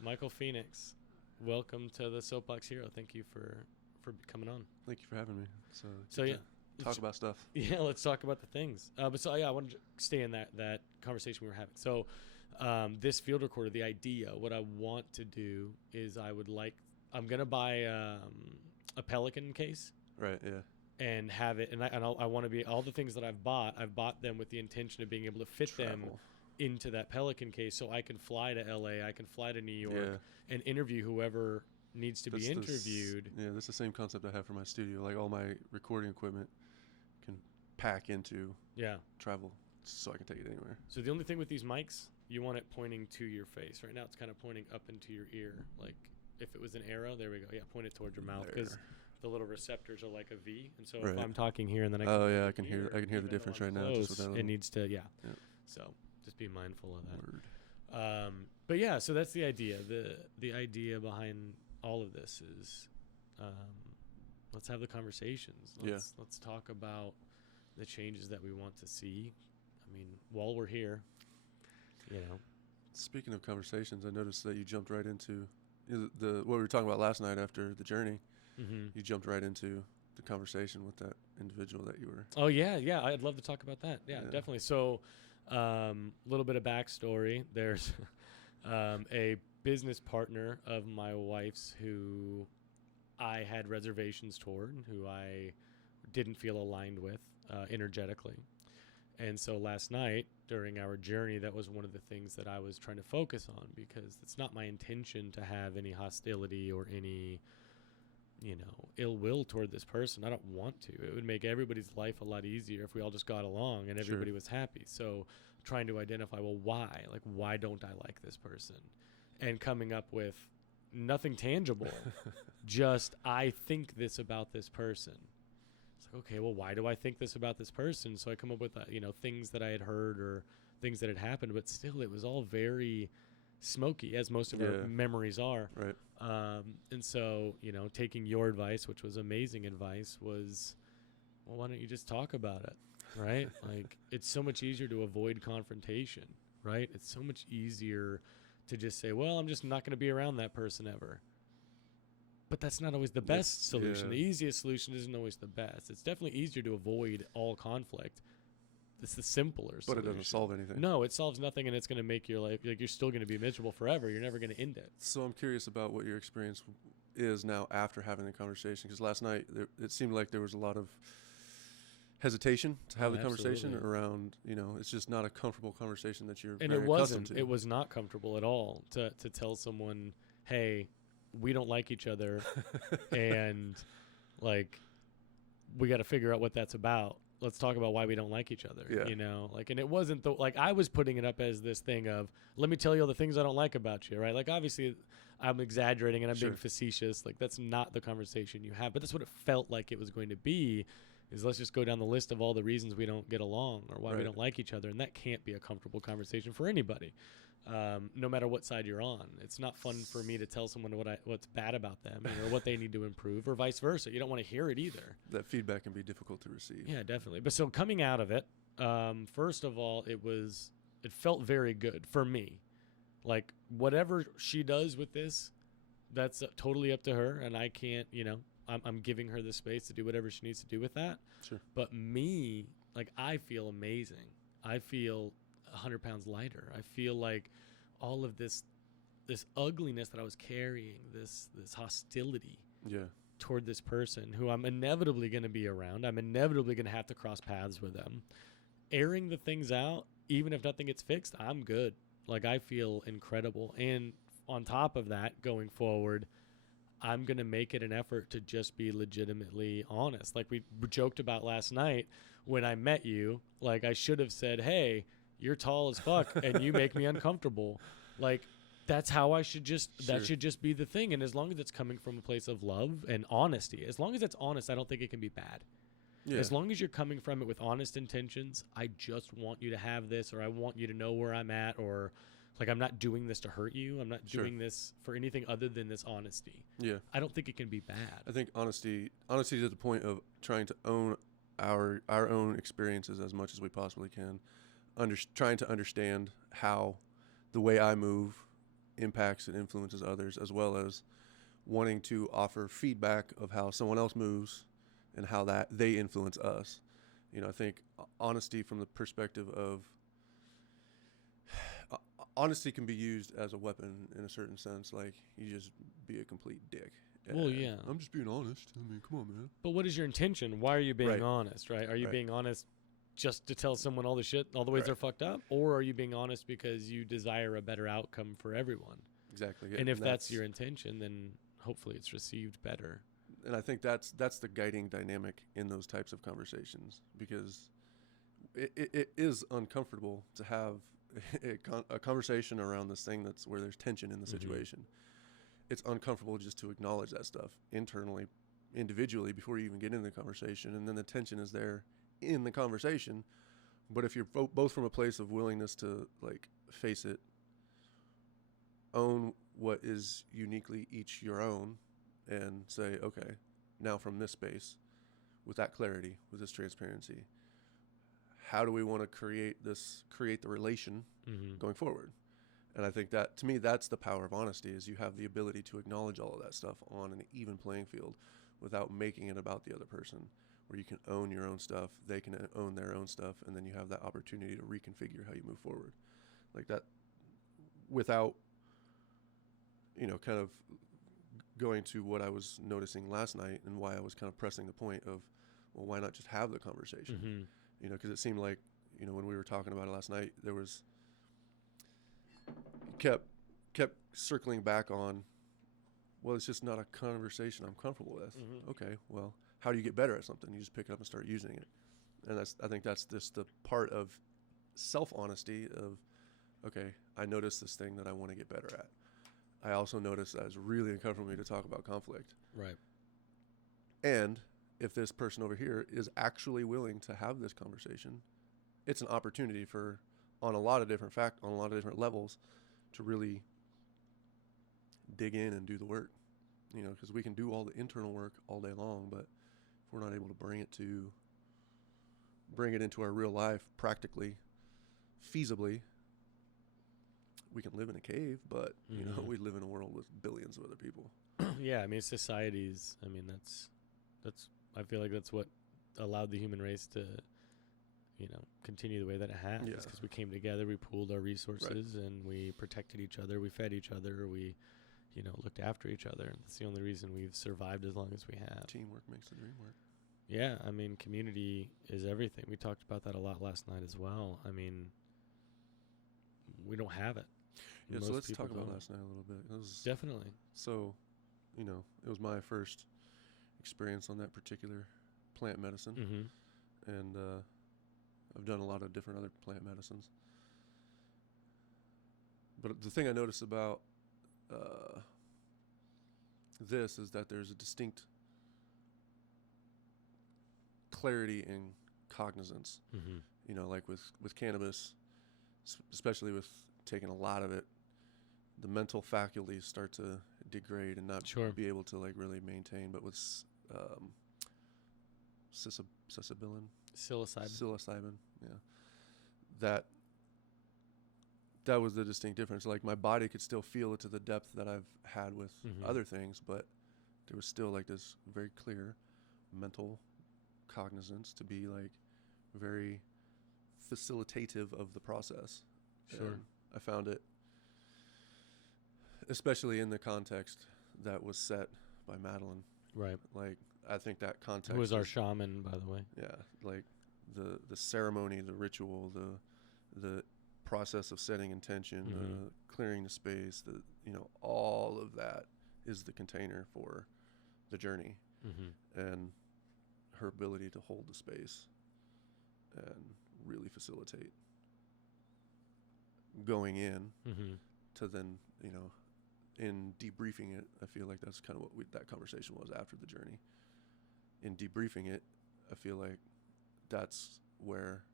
Michael Phoenix, welcome to the Soapbox Hero. Thank you for coming on. Thank you for having me. So yeah, Talk about stuff. Yeah, let's talk about the things. I wanted to stay in that conversation we were having. So, this field recorder, the idea, what I want to do is I'm gonna buy a Pelican case. Right. Yeah. And have it, and I want to be all the things that I've bought them with the intention of being able to fit them into that Pelican case, so I can fly to LA, I can fly to New York, and interview whoever needs to be interviewed. That's the same concept I have for my studio. Like all my recording equipment can pack into travel, so I can take it anywhere. So the only thing with these mics, you want it pointing to your face. Right now, it's kind of pointing up into your ear, like if it was an arrow. There we go. Yeah, point it towards your mouth because the little receptors are like a V, and so if I'm talking here and then I can hear the difference right now. Just with that it needs to So just be mindful of that. But yeah, so that's the idea. The idea behind all of this is let's have the conversations. Let's talk about the changes that we want to see. I mean, while we're here, Speaking of conversations, I noticed that you jumped right into what we were talking about last night after the journey. Mm-hmm. You jumped right into the conversation with that individual that you were. Oh yeah, I'd love to talk about that. Yeah. Definitely. So, little bit of backstory. There's a business partner of my wife's who I had reservations toward, who I didn't feel aligned with energetically. And so last night during our journey, that was one of the things that I was trying to focus on, because it's not my intention to have any hostility or any ill will toward this person. I don't want to. It would make everybody's life a lot easier if we all just got along and everybody was happy. So trying to identify, well, why don't I like this person? And coming up with nothing tangible, just I think this about this person. It's like, okay, well, why do I think this about this person? So I come up with, things that I had heard or things that had happened, but still it was all very smoky, as most of our memories are. Right. And so, taking your advice, which was amazing advice, was, well, why don't you just talk about it, right? Like, it's so much easier to avoid confrontation, right? It's so much easier to just say, well, I'm just not going to be around that person ever. But that's not always the best solution. Yeah. The easiest solution isn't always the best. It's definitely easier to avoid all conflict. It's the simpler solution. But it doesn't solve anything. No, it solves nothing, and it's going to make your life, like, you're still going to be miserable forever. You're never going to end it. So I'm curious about what your experience is now after having the conversation, because last night it seemed like there was a lot of hesitation to have the conversation around, it's just not a comfortable conversation that you're and very it wasn't. accustomed to. It was not comfortable at all to tell someone, hey, we don't like each other, and, like, we got to figure out what that's about. Let's talk about why we don't like each other, and it wasn't I was putting it up as this thing of, let me tell you all the things I don't like about you, right? Like, obviously I'm exaggerating and I'm being facetious. Like, that's not the conversation you have, but that's what it felt like it was going to be, is let's just go down the list of all the reasons we don't get along or why we don't like each other. And that can't be a comfortable conversation for anybody. No matter what side you're on. It's not fun for me to tell someone what's bad about them or what they need to improve, or vice versa. You don't want to hear it either. That feedback can be difficult to receive. Yeah, definitely. But so coming out of it, first of all, it felt very good for me. Like, whatever she does with this, that's totally up to her, and I can't, I'm giving her the space to do whatever she needs to do with that. Sure. But me, like, I feel amazing. I feel 100 pounds lighter. I feel like all of this ugliness that I was carrying, this hostility toward this person who I'm inevitably going to be around, I'm inevitably going to have to cross paths with them, airing the things out, even if nothing gets fixed, I'm good. Like, I feel incredible. And on top of that, going forward, I'm going to make it an effort to just be legitimately honest. Like we joked about last night when I met you, like, I should have said, hey, you're tall as fuck and you make me uncomfortable. Like, that's how I should that should just be the thing. And as long as it's coming from a place of love and honesty, as long as it's honest, I don't think it can be bad. Yeah. As long as you're coming from it with honest intentions, I just want you to have this, or I want you to know where I'm at, or like, I'm not doing this to hurt you. I'm not doing this for anything other than this honesty. Yeah. I don't think it can be bad. I think honesty is at the point of trying to own our own experiences as much as we possibly can. Trying to understand how the way I move impacts and influences others, as well as wanting to offer feedback of how someone else moves and how that they influence us. You know, I think honesty from the perspective of honesty can be used as a weapon in a certain sense. Like, you just be a complete dick. Well, yeah. I'm just being honest. I mean, come on, man. But what is your intention? Why are you being Right. honest, right? Are you Right. being honest just to tell someone all the shit, all the ways Right. they're fucked up? Or are you being honest because you desire a better outcome for everyone? Exactly. Yeah. And if that's your intention, then hopefully it's received better. And I think that's the guiding dynamic in those types of conversations, because it is uncomfortable to have a conversation around this thing that's where there's tension in the situation. It's uncomfortable just to acknowledge that stuff internally, individually, before you even get into the conversation, and then the tension is there in the conversation. But if you're both from a place of willingness to like face it, own what is uniquely each your own, and say, okay, now from this space, with that clarity, with this transparency, how do we want to create the relation going forward? And I think that, to me, that's the power of honesty, is you have the ability to acknowledge all of that stuff on an even playing field without making it about the other person, where you can own your own stuff, they can own their own stuff, and then you have that opportunity to reconfigure how you move forward. Like that, without, kind of going to what I was noticing last night and why I was kind of pressing the point of, well, why not just have the conversation? Because it seemed like, when we were talking about it last night, there was kept circling back on, well, it's just not a conversation I'm comfortable with. Okay, well, how do you get better at something? You just pick it up and start using it. And I think that's just the part of self-honesty of, okay, I noticed this thing that I want to get better at. I also noticed that it's really uncomfortable for me to talk about conflict. Right. And if this person over here is actually willing to have this conversation, it's an opportunity for, on a lot of different levels, to really dig in and do the work. Because we can do all the internal work all day long, but if we're not able to bring it into our real life practically, feasibly, we can live in a cave, but we live in a world with billions of other people. Yeah, I mean, societies, I mean, that's I feel like that's what allowed the human race to continue the way that it has. Yeah. Because we came together, we pooled our resources, and we protected each other, we fed each other, we looked after each other. And that's the only reason we've survived as long as we have. Teamwork makes the dream work. Yeah, I mean, community is everything. We talked about that a lot last night as well. I mean, we don't have it. Yeah, Most so let's people talk about don't. last night a little bit. It was Definitely. So, it was my first experience on that particular plant medicine. And I've done a lot of different other plant medicines. But the thing I noticed about this is that there's a distinct clarity and cognizance. Like with cannabis, especially with taking a lot of it, the mental faculties start to degrade and not be able to like really maintain. But with psilocybin, yeah, that was the distinct difference. Like, my body could still feel it to the depth that I've had with other things, but there was still like this very clear mental cognizance to be like very facilitative of the process. And I found it, especially in the context that was set by Madeline. Right. Like, I think that context, who was our shaman, by the way. Yeah, like the ceremony, the ritual, the process of setting intention, clearing the space, all of that is the container for the journey. And her ability to hold the space and really facilitate going in to then, in debriefing it, I feel like that's kind of what that conversation was after the journey. In debriefing it, I feel like that's where,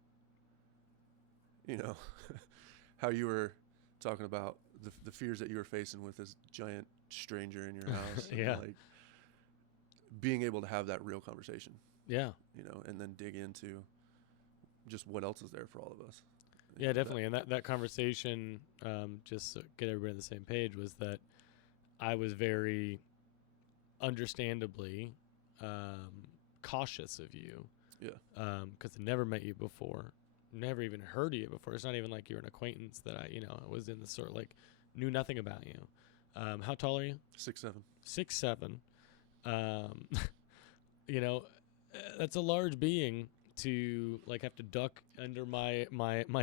how you were talking about the fears that you were facing with this giant stranger in your house. Yeah. And like being able to have that real conversation. Yeah. And then dig into just what else is there for all of us. Yeah, definitely. And that conversation, just to get everybody on the same page, was that I was very understandably cautious of you. Yeah. Because I never met you before, never even heard of you before. It's not even like you're an acquaintance that I was in the sort of like knew nothing about you. How tall are you? 6'7". 6'7". You know, that's a large being to like have to duck under my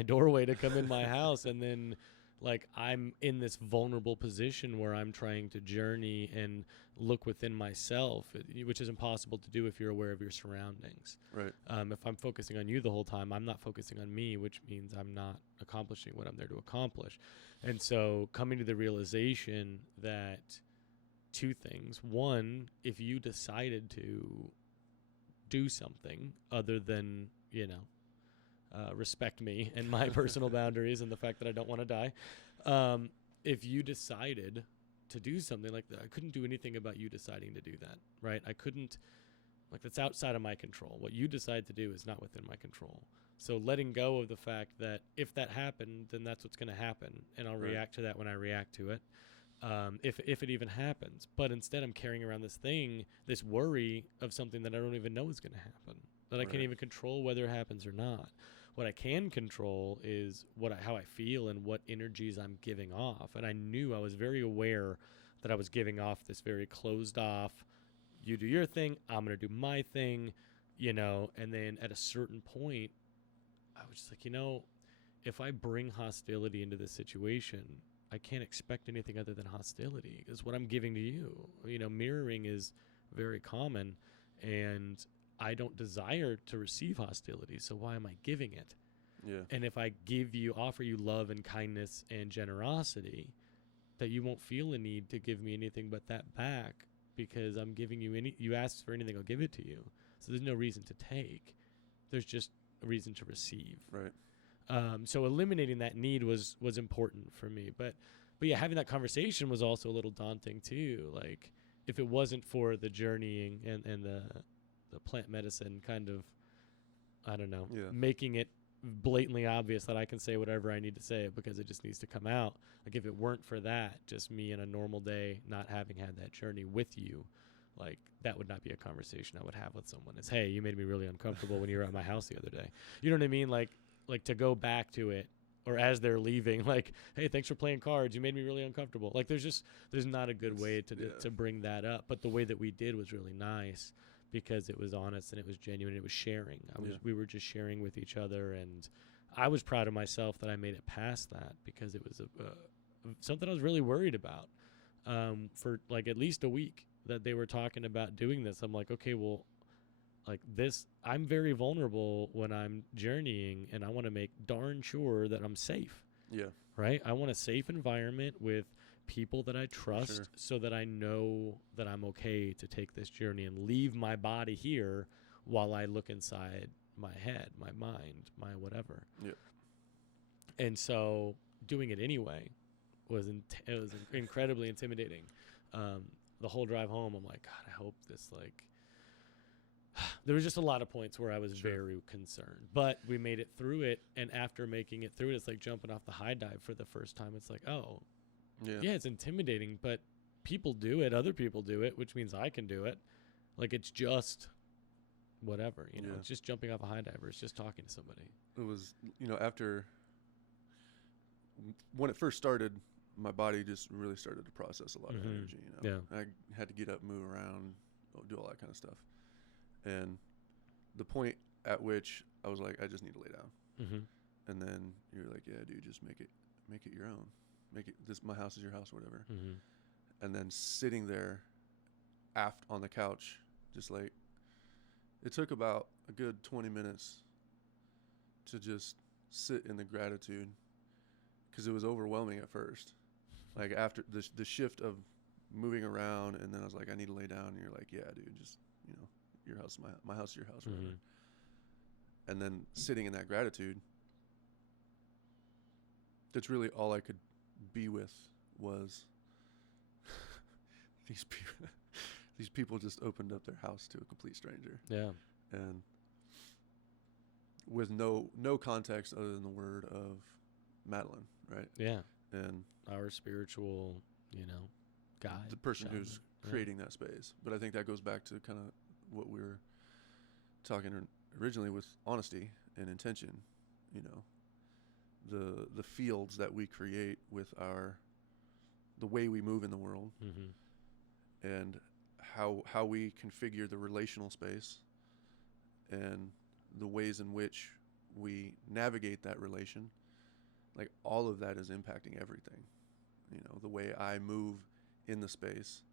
doorway to come in my house, and then like I'm in this vulnerable position where I'm trying to journey and look within myself, which is impossible to do if you're aware of your surroundings. Right. If I'm focusing on you the whole time, I'm not focusing on me, which means I'm not accomplishing what I'm there to accomplish. And so coming to the realization that two things. One, if you decided to do something other than, respect me and my personal boundaries and the fact that I don't want to die, if you decided to do something like that, I couldn't do anything about you deciding to do that, right? I couldn't, like, that's outside of my control. What you decide to do is not within my control. So letting go of the fact that if that happened, then that's what's going to happen, and I'll react to that when I react to it. If it even happens. But instead I'm carrying around this worry of something that I don't even know is going to happen, that I can't even control whether it happens or not. What I can control is how I feel and what energies I'm giving off. And I was very aware that I was giving off this very closed off, you do your thing, I'm going to do my thing, and then at a certain point I was just like, if I bring hostility into this situation, I can't expect anything other than hostility, because what I'm giving to you, mirroring is very common, and I don't desire to receive hostility. So why am I giving it? Yeah. And if I offer you love and kindness and generosity, that you won't feel a need to give me anything but that back, because I'm giving you you ask for anything, I'll give it to you. So there's no reason to take. There's just a reason to receive. Right. So eliminating that need was important for me. But yeah, having that conversation was also a little daunting too. Like, if it wasn't for the journeying and the plant medicine kind of, I don't know, making it blatantly obvious that I can say whatever I need to say because it just needs to come out. Like, if it weren't for that, just me in a normal day, not having had that journey with you, like, that would not be a conversation I would have with someone. Is, hey, you made me really uncomfortable when you were at my house the other day. You know what I mean? Like to go back to it, or as they're leaving, like, hey, thanks for playing cards. You made me really uncomfortable. Like, there's not a good way to bring that up. But the way that we did was really nice, because it was honest and it was genuine. It was sharing. We were just sharing with each other, and I was proud of myself that I made it past that, because it was something I was really worried about for like at least a week, that they were talking about doing this. I'm like, okay, well, like this, I'm very vulnerable when I'm journeying, and I want to make darn sure that I'm safe. Yeah. Right? I want a safe environment with people that I trust, so that I know that I'm okay to take this journey and leave my body here while I look inside my head, my mind, my whatever. Yeah. And so doing it anyway was incredibly intimidating. The whole drive home, I'm like, God, I hope this, like, there was just a lot of points where I was very concerned, but we made it through it. And after making it through it, it's like jumping off the high dive for the first time. It's like, oh, yeah, it's intimidating, but people do it. Other people do it, which means I can do it. Like, it's just whatever, it's just jumping off a high diver. It's just talking to somebody. It was, after, when it first started, my body just really started to process a lot of energy, Yeah. I had to get up, move around, do all that kind of stuff. And the point at which I was like, I just need to lay down. Mm-hmm. And then you're like, yeah, dude, just make it your own. Make it my house is your house, or whatever. Mm-hmm. And then sitting there on the couch, just like, it took about a good 20 minutes to just sit in the gratitude, because it was overwhelming at first. Like, after the shift of moving around, and then I was like, I need to lay down. And you're like, yeah, dude, just, your house, my house is your house, whatever. And then sitting in that gratitude, that's really all I could be with was these people just opened up their house to a complete stranger. Yeah. And with no context other than the word of Madeline, right? Yeah. And Our spiritual, guide. the person shaman. who's creating that space. But I think that goes back to kind of what we were talking originally with honesty and intention. The fields that we create with the way we move in the world, and how we configure the relational space, and the ways in which we navigate that relation. Like, all of that is impacting everything. The way I move in the space.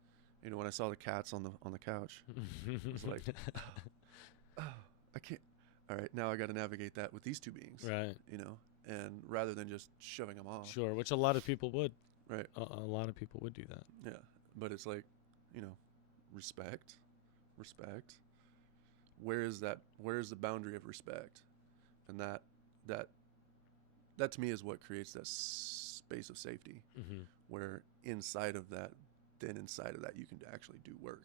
When I saw the cats on the couch, I was like, oh, I can't. All right, now I got to navigate that with these two beings. Right. And rather than just shoving them off. Sure, which a lot of people would. Right. A lot of people would do that. Yeah, but it's like, respect. Where is the boundary of respect? And that to me is what creates that space of safety, where inside of that you can actually do work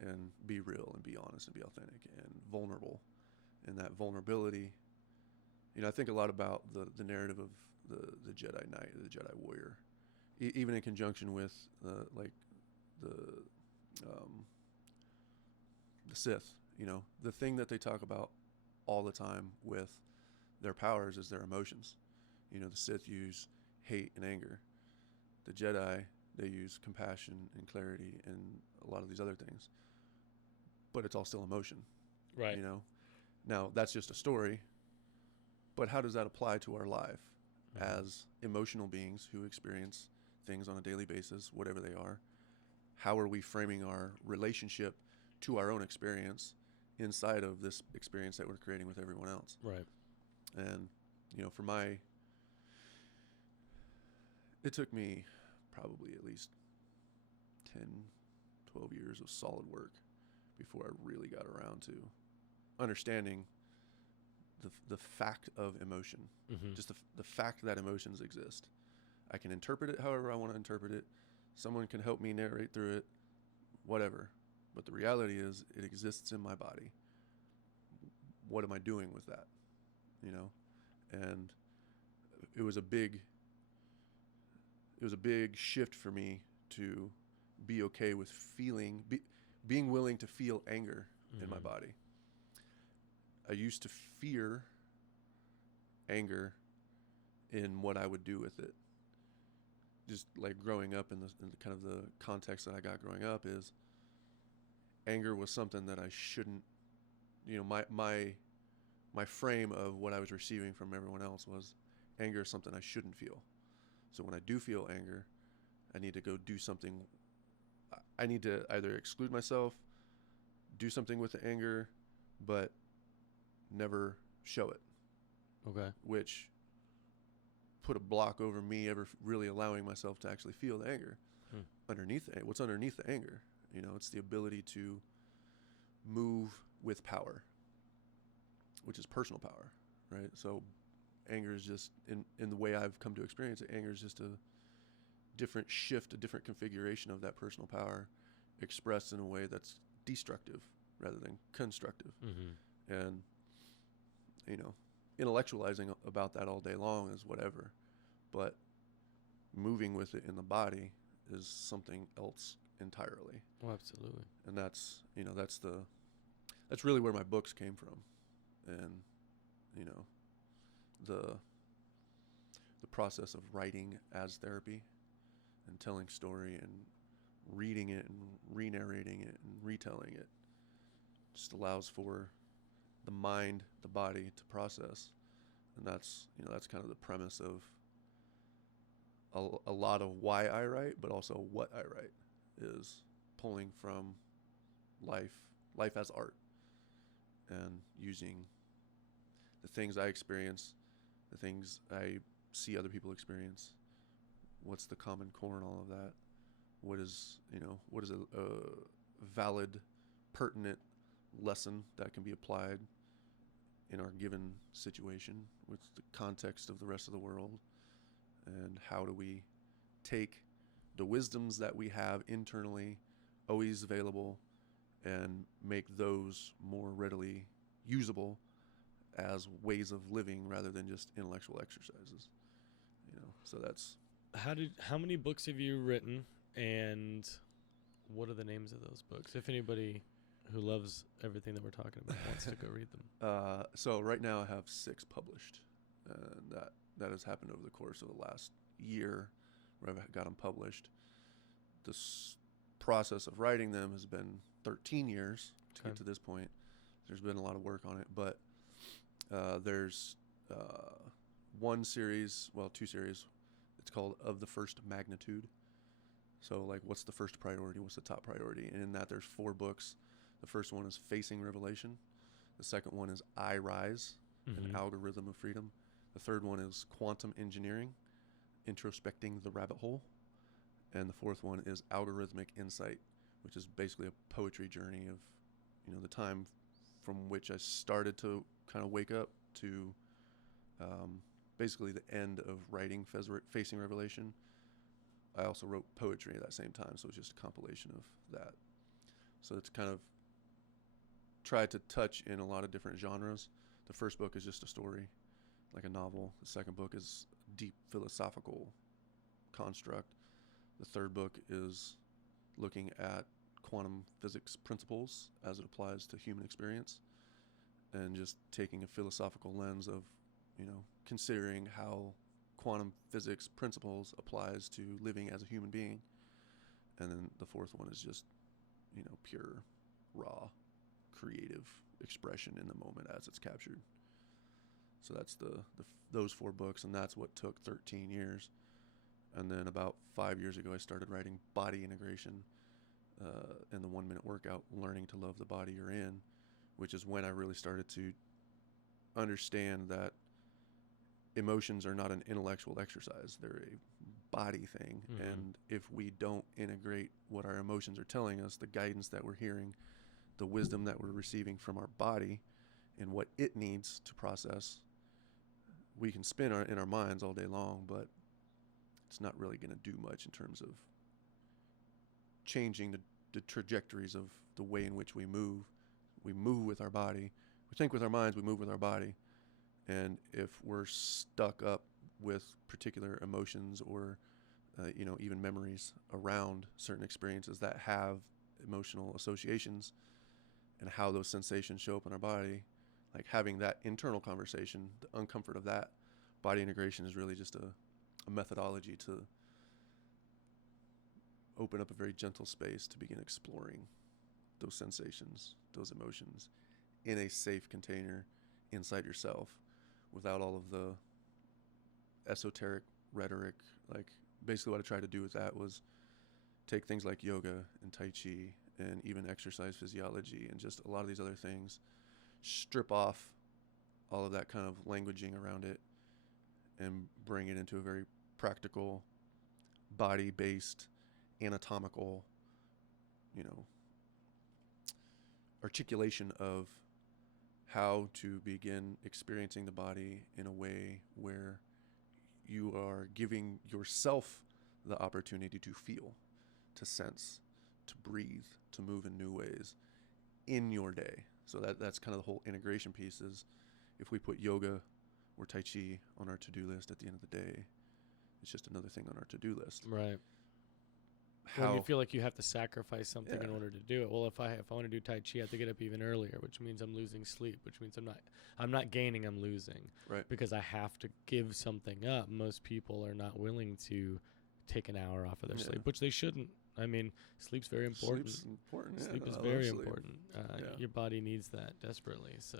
and be real and be honest and be authentic and vulnerable. And that vulnerability, I think a lot about the narrative of the Jedi Knight, or the Jedi Warrior, even in conjunction with the Sith. The thing that they talk about all the time with their powers is their emotions. The Sith use hate and anger. The Jedi, they use compassion and clarity and a lot of these other things. But it's all still emotion. Right. Now, that's just a story, but how does that apply to our life as emotional beings who experience things on a daily basis, whatever they are? How are we framing our relationship to our own experience inside of this experience that we're creating with everyone else? Right. And, it took me probably at least 10, 12 years of solid work before I really got around to understanding the fact of emotion, just the fact that emotions exist. I can interpret it however I want to interpret it. Someone can help me narrate through it, whatever. But the reality is, it exists in my body. What am I doing with that? And it was a big shift for me to be okay with being willing to feel anger in my body. I used to fear anger in what I would do with it. Just like growing up in the kind of the context that I got growing up is anger was something that I shouldn't, my frame of what I was receiving from everyone else was anger is something I shouldn't feel. So when I do feel anger, I need to go do something. I need to either exclude myself, do something with the anger, but never show it. Okay. Which put a block over me ever really allowing myself to actually feel the anger. What's underneath the anger? It's the ability to move with power, which is personal power, right? So anger is just, in the way I've come to experience it, anger is just a different shift, a different configuration of that personal power expressed in a way that's destructive rather than constructive. And, intellectualizing about that all day long is whatever, but moving with it in the body is something else entirely. Oh, absolutely. And that's really where my books came from. And, the process of writing as therapy and telling story and reading it and re-narrating it and retelling it just allows for the mind, the body to process. And that's kind of the premise of a lot of why I write, but also what I write, is pulling from life as art, and using the things I experience, the things I see other people experience. What's the common core in all of that? What is a valid, pertinent lesson that can be applied in our given situation with the context of the rest of the world? And how do we take the wisdoms that we have internally, always available, and make those more readily usable as ways of living rather than just intellectual exercises. So that's how many books have you written, and what are the names of those books? If anybody who loves everything that we're talking about wants to go read them. So right now I have 6 published, and that has happened over the course of the last year where I've got them published. This process of writing them has been 13 years to get to this point. There's been a lot of work on it, but there's one series, well, 2 series. It's called Of the First Magnitude. So, like, what's the first priority? What's the top priority? And in that, there's 4 books. The first one is Facing Revelation. The second one is I Rise, an algorithm of freedom. The third one is Quantum Engineering, Introspecting the Rabbit Hole. And the fourth one is Algorithmic Insight, which is basically a poetry journey of, the time from which I started to kind of wake up to basically the end of writing Facing Revelation. I also wrote poetry at that same time, so it's just a compilation of that. So it's kind of tried to touch in a lot of different genres. The first book is just a story, like a novel. The second book is deep philosophical construct. The third book is looking at quantum physics principles as it applies to human experience, and just taking a philosophical lens of, considering how quantum physics principles applies to living as a human being. And then the fourth one is just, pure, raw, creative expression in the moment as it's captured. So that's those 4 books, and that's what took 13 years. And then about 5 years ago, I started writing Body Integration and the 1 Minute Workout, Learning to Love the Body You're In, which is when I really started to understand that emotions are not an intellectual exercise. They're a body thing. And if we don't integrate what our emotions are telling us, the guidance that we're hearing, the wisdom that we're receiving from our body and what it needs to process, we can spin in our minds all day long, but it's not really going to do much in terms of changing the trajectories of the way in which we move. We move with our body. We think with our minds, we move with our body. And if we're stuck up with particular emotions or, even memories around certain experiences that have emotional associations and how those sensations show up in our body, like having that internal conversation, the uncomfort of that, body integration is really just a methodology to open up a very gentle space to begin exploring those sensations, those emotions in a safe container inside yourself, without all of the esoteric rhetoric. Like, basically what I tried to do with that was take things like yoga and Tai Chi and even exercise physiology and just a lot of these other things, strip off all of that kind of languaging around it and bring it into a very practical, body-based, anatomical, articulation of how to begin experiencing the body in a way where you are giving yourself the opportunity to feel, to sense, to breathe, to move in new ways in your day. So that's kind of the whole integration piece. Is if we put yoga or Tai Chi on our to-do list at the end of the day, it's just another thing on our to-do list. Right. When you feel like you have to sacrifice something in order to do it. Well, if I want to do Tai Chi, I have to get up even earlier, which means I'm losing sleep, which means I'm not gaining, I'm losing. Right. Because I have to give something up. Most people are not willing to take an hour off of their sleep, which they shouldn't. I mean, sleep's very important. Sleep's important. Sleep is very important. Your body needs that desperately. So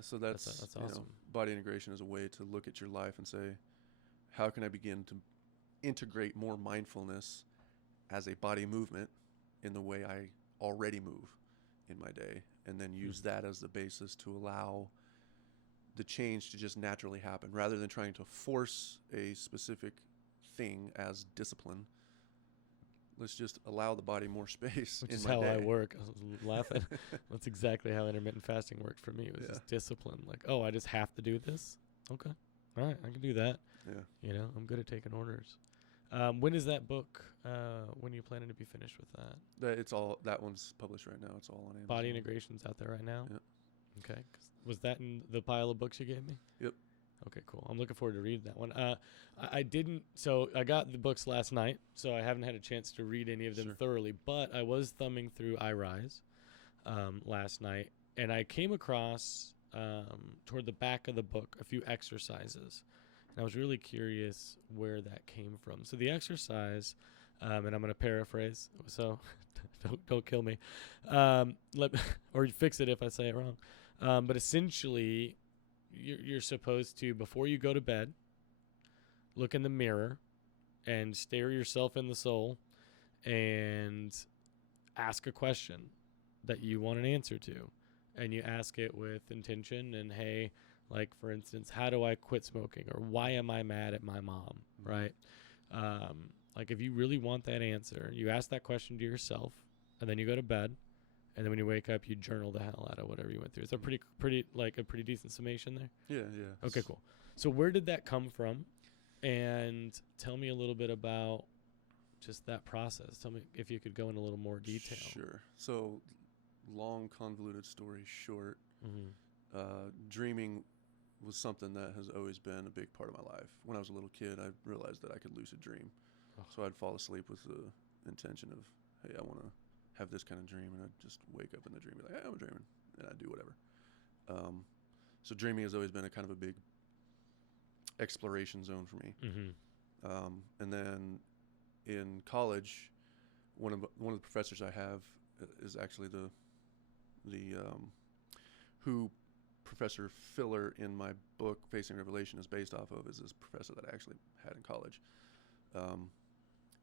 so that's awesome. Body integration is a way to look at your life and say, how can I begin to integrate more mindfulness as a body movement in the way I already move in my day, and then use that as the basis to allow the change to just naturally happen, rather than trying to force a specific thing as discipline. Let's just allow the body more space. Which is how I work. I was laughing. That's exactly how intermittent fasting worked for me. It was just discipline. Like, I just have to do this. Okay. All right. I can do that. Yeah. I'm good at taking orders. When is that book? When are you planning to be finished with that? That one's published right now. It's all on Amazon. Body Integration's out there right now? Yeah. Okay. Was that in the pile of books you gave me? Yep. Okay, cool. I'm looking forward to reading that one. I didn't. So I got the books last night, so I haven't had a chance to read any of them Sure. thoroughly. But I was thumbing through I Rise last night, and I came across toward the back of the book a few exercises, and I was really curious where that came from. So the exercise, and I'm going to paraphrase. So don't kill me, or fix it if I say it wrong. But essentially, you're supposed to, before you go to bed, look in the mirror and stare yourself in the soul and ask a question that you want an answer to. And you ask it with intention and, hey, like, for instance, how do I quit smoking? Or why am I mad at my mom, right? Like, if you really want that answer, you ask that question to yourself, and then you go to bed. And then when you wake up, you journal the hell out of whatever you went through. It's a pretty decent summation there. Yeah. Okay, cool. So where did that come from? And tell me a little bit about just that process. Tell me if you could go in a little more detail. Sure. So, long, convoluted story short, dreaming was something that has always been a big part of my life. When I was a little kid, I realized that I could lucid dream. Oh. So I'd fall asleep with the intention of, hey, I want to have this kind of dream, and I'd just wake up in the dream and be like, hey, I'm dreaming, and I'd do whatever. So dreaming has always been a kind of a big exploration zone for me. And then in college, one of the professors I have is actually the who Professor Filler in my book Facing Revelation is based off of, is this professor that I actually had in college.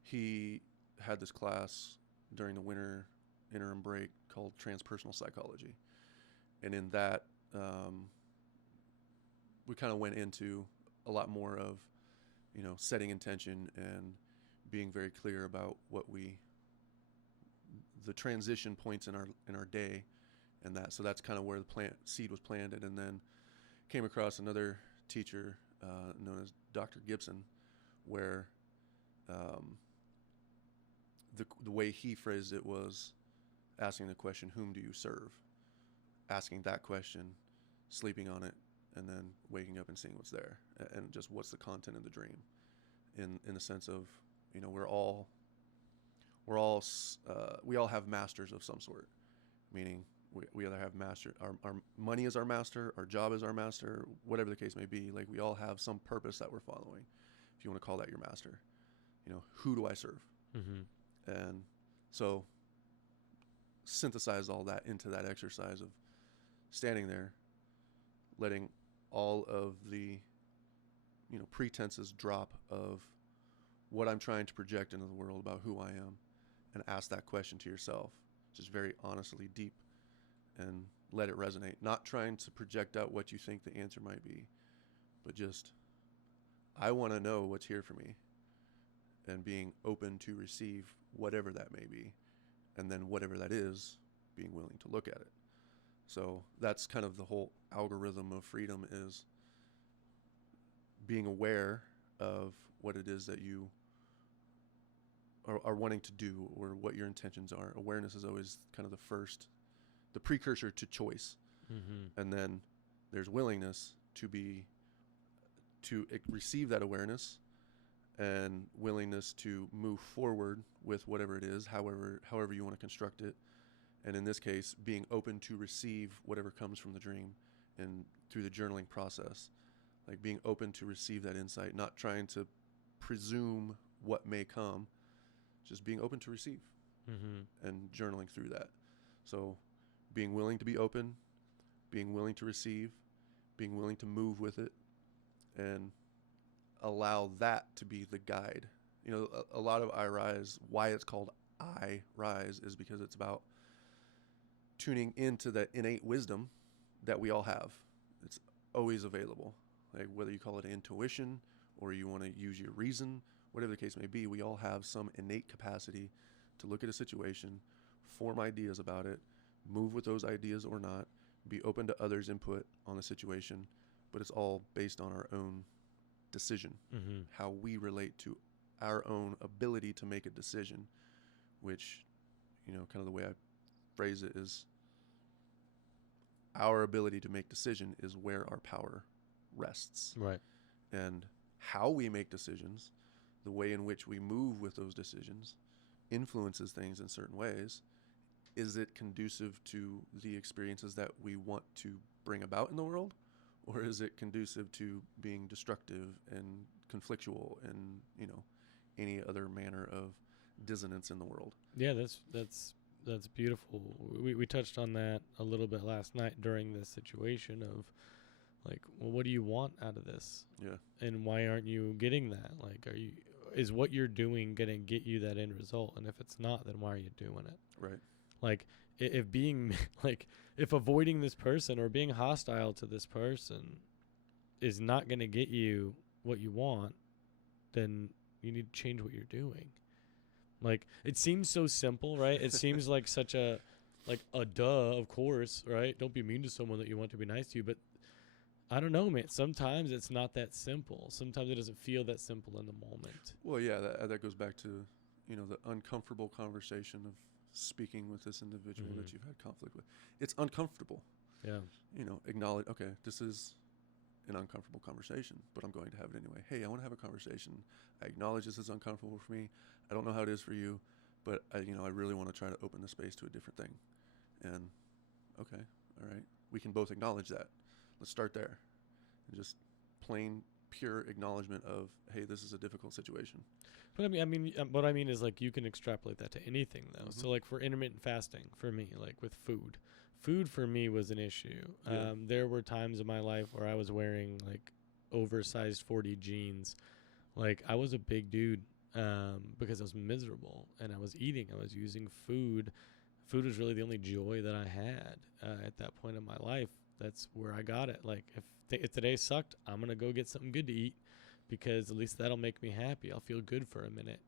He had this class during the winter interim break called transpersonal psychology, and in that we kind of went into a lot more of, setting intention and being very clear about the transition points in our day, and so that's kind of where the seed was planted. And then came across another teacher known as Dr. Gibson, where the way he phrased it was asking the question, whom do you serve? Asking that question, sleeping on it, and then waking up and seeing what's there, and just what's the content of the dream, in the sense of, we all have masters of some sort, meaning we either have our money is our master, our job is our master, whatever the case may be. Like, we all have some purpose that we're following, if you want to call that your master. Who do I serve? And so synthesize all that into that exercise of standing there, letting all of the pretenses drop of what I'm trying to project into the world about who I am, and ask that question to yourself, just very honestly, deep, and let it resonate. Not trying to project out what you think the answer might be, but just, I want to know what's here for me, and being open to receive whatever that may be, and then whatever that is, being willing to look at it. So that's kind of the whole algorithm of freedom, is being aware of what it is that you are wanting to do, or what your intentions are. Awareness is always kind of the precursor to choice. And then there's willingness to receive that awareness, and willingness to move forward with whatever it is, however you want to construct it. And in this case, being open to receive whatever comes from the dream, and through the journaling process, like being open to receive that insight, not trying to presume what may come, just being open to receive, and journaling through that. So being willing to be open, being willing to receive, being willing to move with it, and allow that to be the guide. A lot of I Rise, why it's called I Rise, is because it's about tuning into the innate wisdom that we all have. It's always available. Like, whether you call it intuition or you want to use your reason, whatever the case may be, we all have some innate capacity to look at a situation, form ideas about it, move with those ideas or not, be open to others' input on the situation, but it's all based on our own decision, how we relate to our own ability to make a decision, which, kind of the way I phrase it is, our ability to make decision is where our power rests. Right. And how we make decisions, the way in which we move with those decisions, influences things in certain ways. Is it conducive to the experiences that we want to bring about in the world? Or is it conducive to being destructive and conflictual and, you know, any other manner of dissonance in the world? Yeah, that's beautiful. We touched on that a little bit last night during this situation of, like, well, what do you want out of this? Yeah. And why aren't you getting that? Like, is what you're doing going to get you that end result? And if it's not, then why are you doing it? Right. Like, if being like, if avoiding this person or being hostile to this person is not going to get you what you want, then you need to change what you're doing. Like, it seems so simple, right? It seems like such a duh, of course, right? Don't be mean to someone that you want to be nice to, but I don't know, man. Sometimes it's not that simple. Sometimes it doesn't feel that simple in the moment. Well, yeah, that goes back to, you know, the uncomfortable conversation of speaking with this individual that you've had conflict with. It's uncomfortable. Yeah. You know, acknowledge, okay, this is an uncomfortable conversation, but I'm going to have it anyway. Hey, I want to have a conversation. I acknowledge this is uncomfortable for me. I don't know how it is for you, but I really want to try to open the space to a different thing. And okay, all right, we can both acknowledge that. Let's start there. And just plain, pure acknowledgement of, hey, this is a difficult situation. But what I mean is, like, you can extrapolate that to anything, though. So, like, for intermittent fasting, for me, like with food for me was an issue. Yeah. There were times in my life where I was wearing, like, oversized 40 jeans. Like, I was a big dude because I was miserable, and I was using food. Food was really the only joy that I had at that point in my life. That's where I got it. Like, if today sucked, I'm going to go get something good to eat, because at least that'll make me happy. I'll feel good for a minute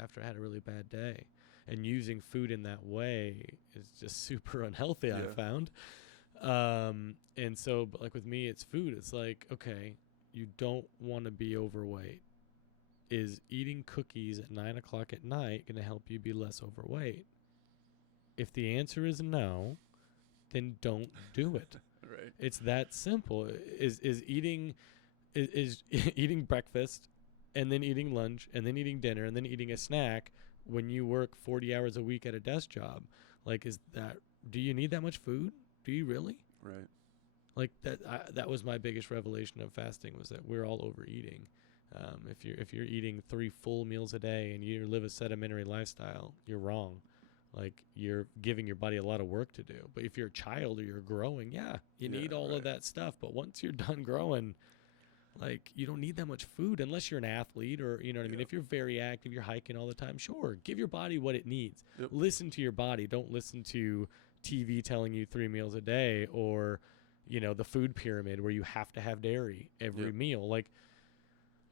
after I had a really bad day. And using food in that way is just super unhealthy, Yeah. I found. And so, but like with me, it's food. It's like, okay, you don't want to be overweight. Is eating cookies at 9 o'clock at night going to help you be less overweight? If the answer is no, then don't do it. Right. It's that simple. Is eating eating breakfast and then eating lunch and then eating dinner and then eating a snack when you work 40 hours a week at a desk job, like, do you need that much food? Do you really? Right. Like, that was my biggest revelation of fasting, was that we're all overeating. If you're eating 3 full meals a day and you live a sedimentary lifestyle, you're wrong. Like, you're giving your body a lot of work to do. But if you're a child or you're growing, you need all of that stuff. But once you're done growing, like, you don't need that much food unless you're an athlete, or, you know what I mean? If you're very active, you're hiking all the time, sure, give your body what it needs. Yep. Listen to your body. Don't listen to TV telling you 3 meals a day, or, you know, the food pyramid where you have to have dairy every meal. Like,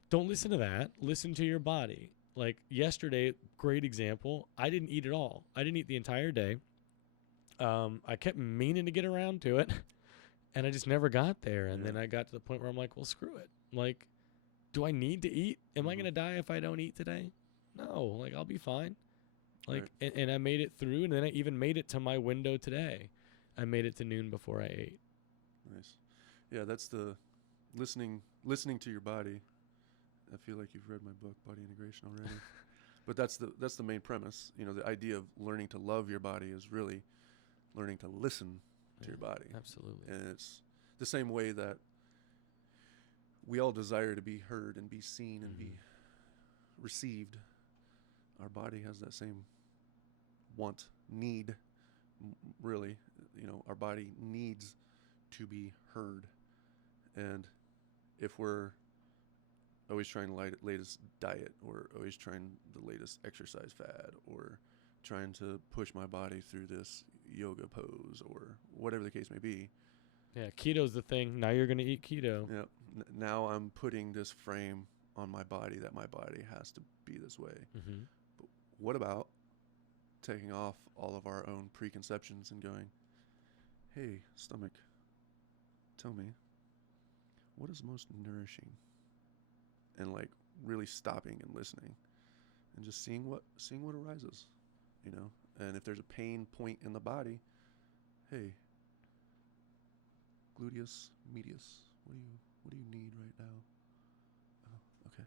don't listen to that. Listen to your body. Like, yesterday, great example, I didn't eat at all. I didn't eat the entire day. I kept meaning to get around to it, and I just never got there. And then I got to the point where I'm like, well, screw it. Like, do I need to eat? Am I going to die if I don't eat today? No. Like, I'll be fine. Like, and I made it through, and then I even made it to my window today. I made it to noon before I ate. Nice. Yeah, that's the listening to your body. I feel like you've read my book, Body Integration, already. But that's the main premise. You know, the idea of learning to love your body is really learning to listen to your body. Absolutely. And it's the same way that we all desire to be heard and be seen and be received. Our body has that same want, need, really. You know, our body needs to be heard. And if we're always trying the latest diet, or always trying the latest exercise fad, or trying to push my body through this yoga pose, or whatever the case may be. Yeah, keto's the thing. Now you're going to eat keto. Yeah. Now I'm putting this frame on my body that my body has to be this way. Mm-hmm. But what about taking off all of our own preconceptions and going, hey, stomach, tell me, what is most nourishing? And, like, really stopping and listening and just seeing what arises, you know? And if there's a pain point in the body, hey, gluteus medius. What do you need right now? Oh, okay.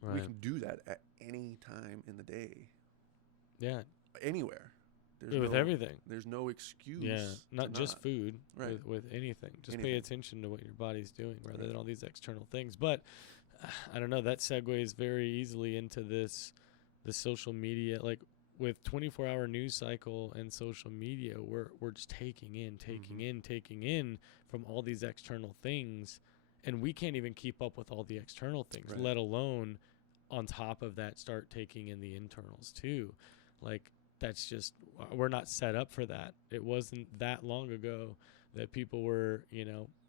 Right. We can do that at any time in the day, Yeah. anywhere. With everything. There's no excuse. Yeah. Not just food. Right. With anything. Just Anything. pay attention to what your body's doing rather Right. than all these external things. But I don't know. That segues very easily into the social media. Like with 24-hour news cycle and social media, we're just taking in from all these external things, and we can't even keep up with all the external things, Right. let alone on top of that start taking in the internals too. Like that's just, we're not set up for that. It wasn't that long ago that people were,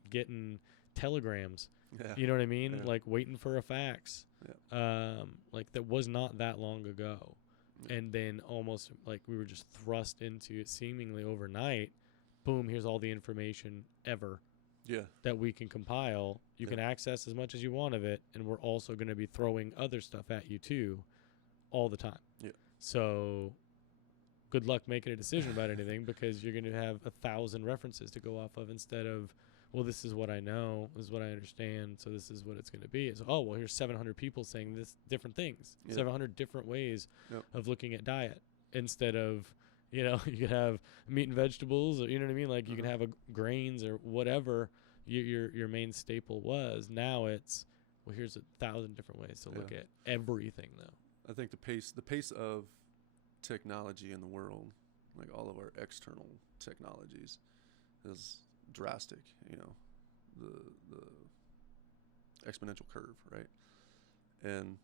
getting telegrams. Yeah. You know what I mean? Yeah. Like waiting for a fax. Yeah. Like that was not that long ago. Yeah. And then almost like we were just thrust into it seemingly overnight. Boom, here's all the information ever Yeah. that we can compile. You Yeah. can access as much as you want of it, and we're also going to be throwing other stuff at you too all the time. Yeah. So good luck making a decision about anything, because you're going to have 1,000 references to go off of instead of, well, this is what I know, this is what I understand, so this is what it's going to be. It's, oh, well, here's 700 people saying this different things, 700 different ways of looking at diet, instead of, you could have meat and vegetables, or you know what I mean? Like you can have grains or whatever your main staple was. Now it's, well, here's 1,000 different ways to look at everything, though. I think the pace of technology in the world, like all of our external technologies, is drastic. The exponential curve, right? And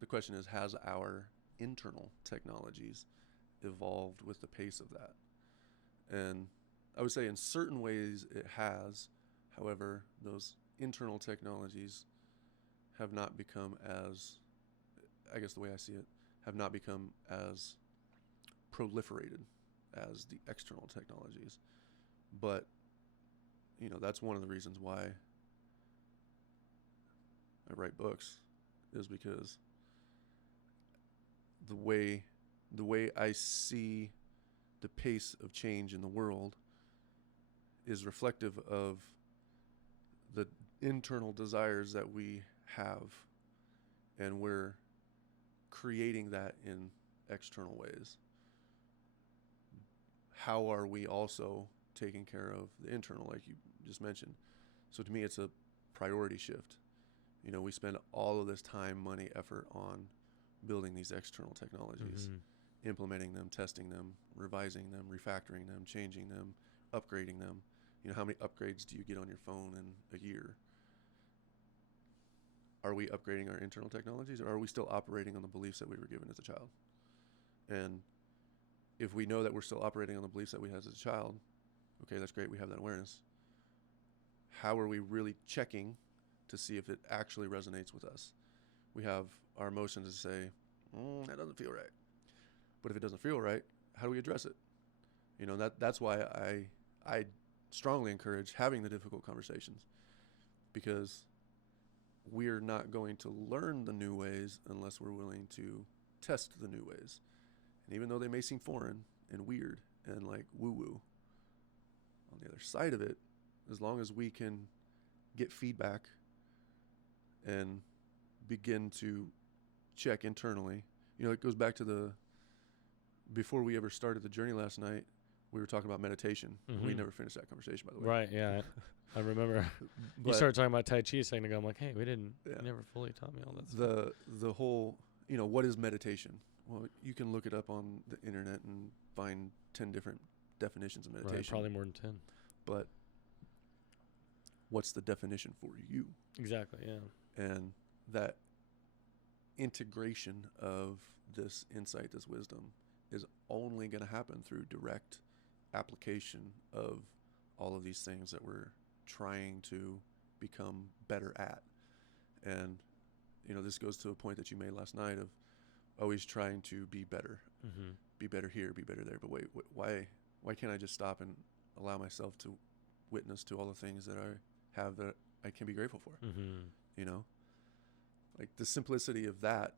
the question is, has our internal technologies evolved with the pace of that? And I would say in certain ways it has. However, those internal technologies have not become as, I guess the way I see it, have not become as proliferated as the external technologies. But, that's one of the reasons why I write books, is because the way I see the pace of change in the world is reflective of the internal desires that we have, and we're creating that in external ways. How are we also taking care of the internal, like you just mentioned? So to me, it's a priority shift. We spend all of this time, money, effort on building these external technologies, implementing them, testing them, revising them, refactoring them, changing them, upgrading them. How many upgrades do you get on your phone in a year? Are we upgrading our internal technologies, or are we still operating on the beliefs that we were given as a child? And if we know that we're still operating on the beliefs that we had as a child, okay, that's great, we have that awareness. How are we really checking to see if it actually resonates with us? We have our emotions to say, that doesn't feel right. But if it doesn't feel right, how do we address it? That's why I strongly encourage having the difficult conversations, because we're not going to learn the new ways unless we're willing to test the new ways. And even though they may seem foreign and weird and like woo-woo, on the other side of it, as long as we can get feedback and begin to check internally, it goes back to before we ever started the journey last night, we were talking about meditation. We never finished that conversation, by the way. Right, yeah. I remember you started talking about Tai Chi a second ago. I'm like, hey, you never fully taught me all that stuff. The whole, what is meditation? Well, you can look it up on the internet and find 10 different definitions of meditation. Right, probably more than 10. But what's the definition for you? Exactly, yeah. And that integration of this insight, this wisdom, is only going to happen through direct application of all of these things that we're trying to become better at. And, this goes to a point that you made last night of always trying to be better, be better here, be better there. But wait, why can't I just stop and allow myself to witness to all the things that I have that I can be grateful for? Like the simplicity of that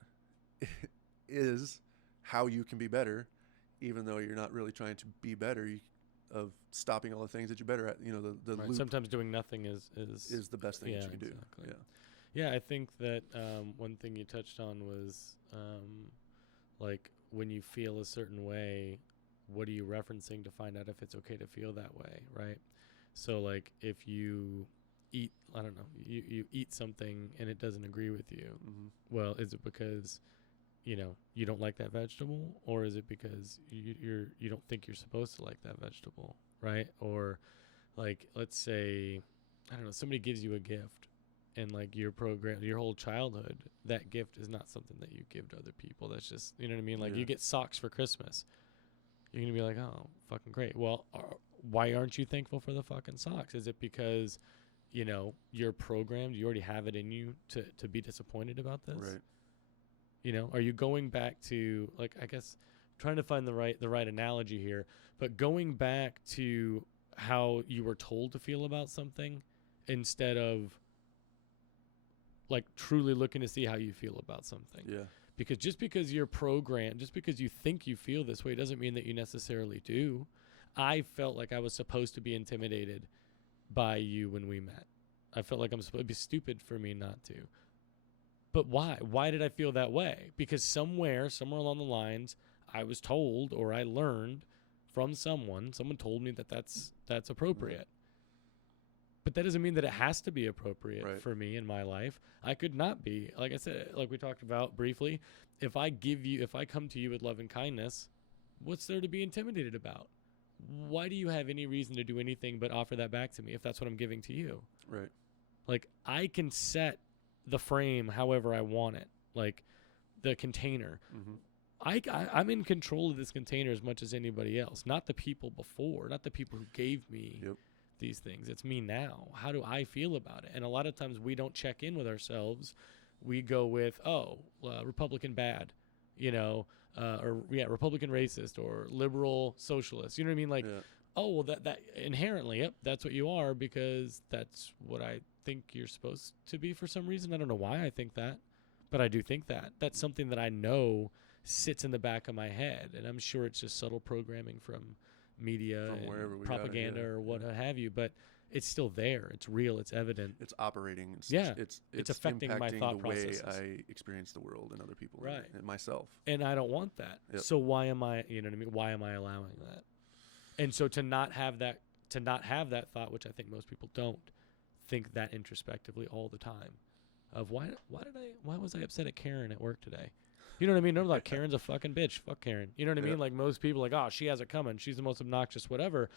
is how you can be better, even though you're not really trying to be better, of stopping all the things that you're better at. You know, the Right. loop Sometimes doing nothing is is the best thing that you can do. exactly. Yeah. Yeah, I think that one thing you touched on was like when you feel a certain way, what are you referencing to find out if it's okay to feel that way, right? So like if you eat, I don't know, you eat something and it doesn't agree with you, Mm-hmm. well, is it because you don't like that vegetable, or is it because you don't think you're supposed to like that vegetable, right? Or like let's say, I don't know, somebody gives you a gift, and like your whole childhood, that gift is not something that you give to other people. That's just, you know what I mean? Like Yeah. you get socks for Christmas, you're gonna be like, oh, fucking great. Well, why aren't you thankful for the fucking socks? Is it because you're programmed, you already have it in you to be disappointed about this? Right. Are you going back to, like, I guess trying to find the right analogy here, but going back to how you were told to feel about something instead of like truly looking to see how you feel about something. Yeah. Because just because you're programmed, just because you think you feel this way doesn't mean that you necessarily do. I felt like I was supposed to be intimidated by you when we met. I felt like it'd be stupid for me not to. But why? Why did I feel that way? Because somewhere along the lines, I was told, or I learned from someone told me that that's appropriate. But that doesn't mean that it has to be appropriate for me in my life. I could not be. Like I said, like we talked about briefly, if I come to you with love and kindness, what's there to be intimidated about? Why do you have any reason to do anything but offer that back to me if that's what I'm giving to you? Right. Like, I can set the frame however I want it, like the container. Mm-hmm. I'm in control of this container as much as anybody else, not the people before, not the people who gave me these things. It's me now. How do I feel about it? And a lot of times we don't check in with ourselves. We go with, Republican bad, Republican racist, or liberal socialist. You know what I mean? Like, well, that inherently, yep, that's what you are, because that's what I think you're supposed to be for some reason. I don't know why I think that, but I do think that. That's something that I know sits in the back of my head, and I'm sure it's just subtle programming from media and propaganda or what have you, but it's still there. It's real. It's evident. It's operating. It's affecting my thought processes. The way I experience the world and other people, right, and myself. And I don't want that. So why am I? You know what I mean? Why am I allowing that? And so to not have that thought, which I think most people don't think that introspectively all the time, of why was I upset at Karen at work today? You know what I mean? They're like, Karen's a fucking bitch. Fuck Karen. You know what I mean? Like, most people like, oh, she has it coming. She's the most obnoxious, whatever.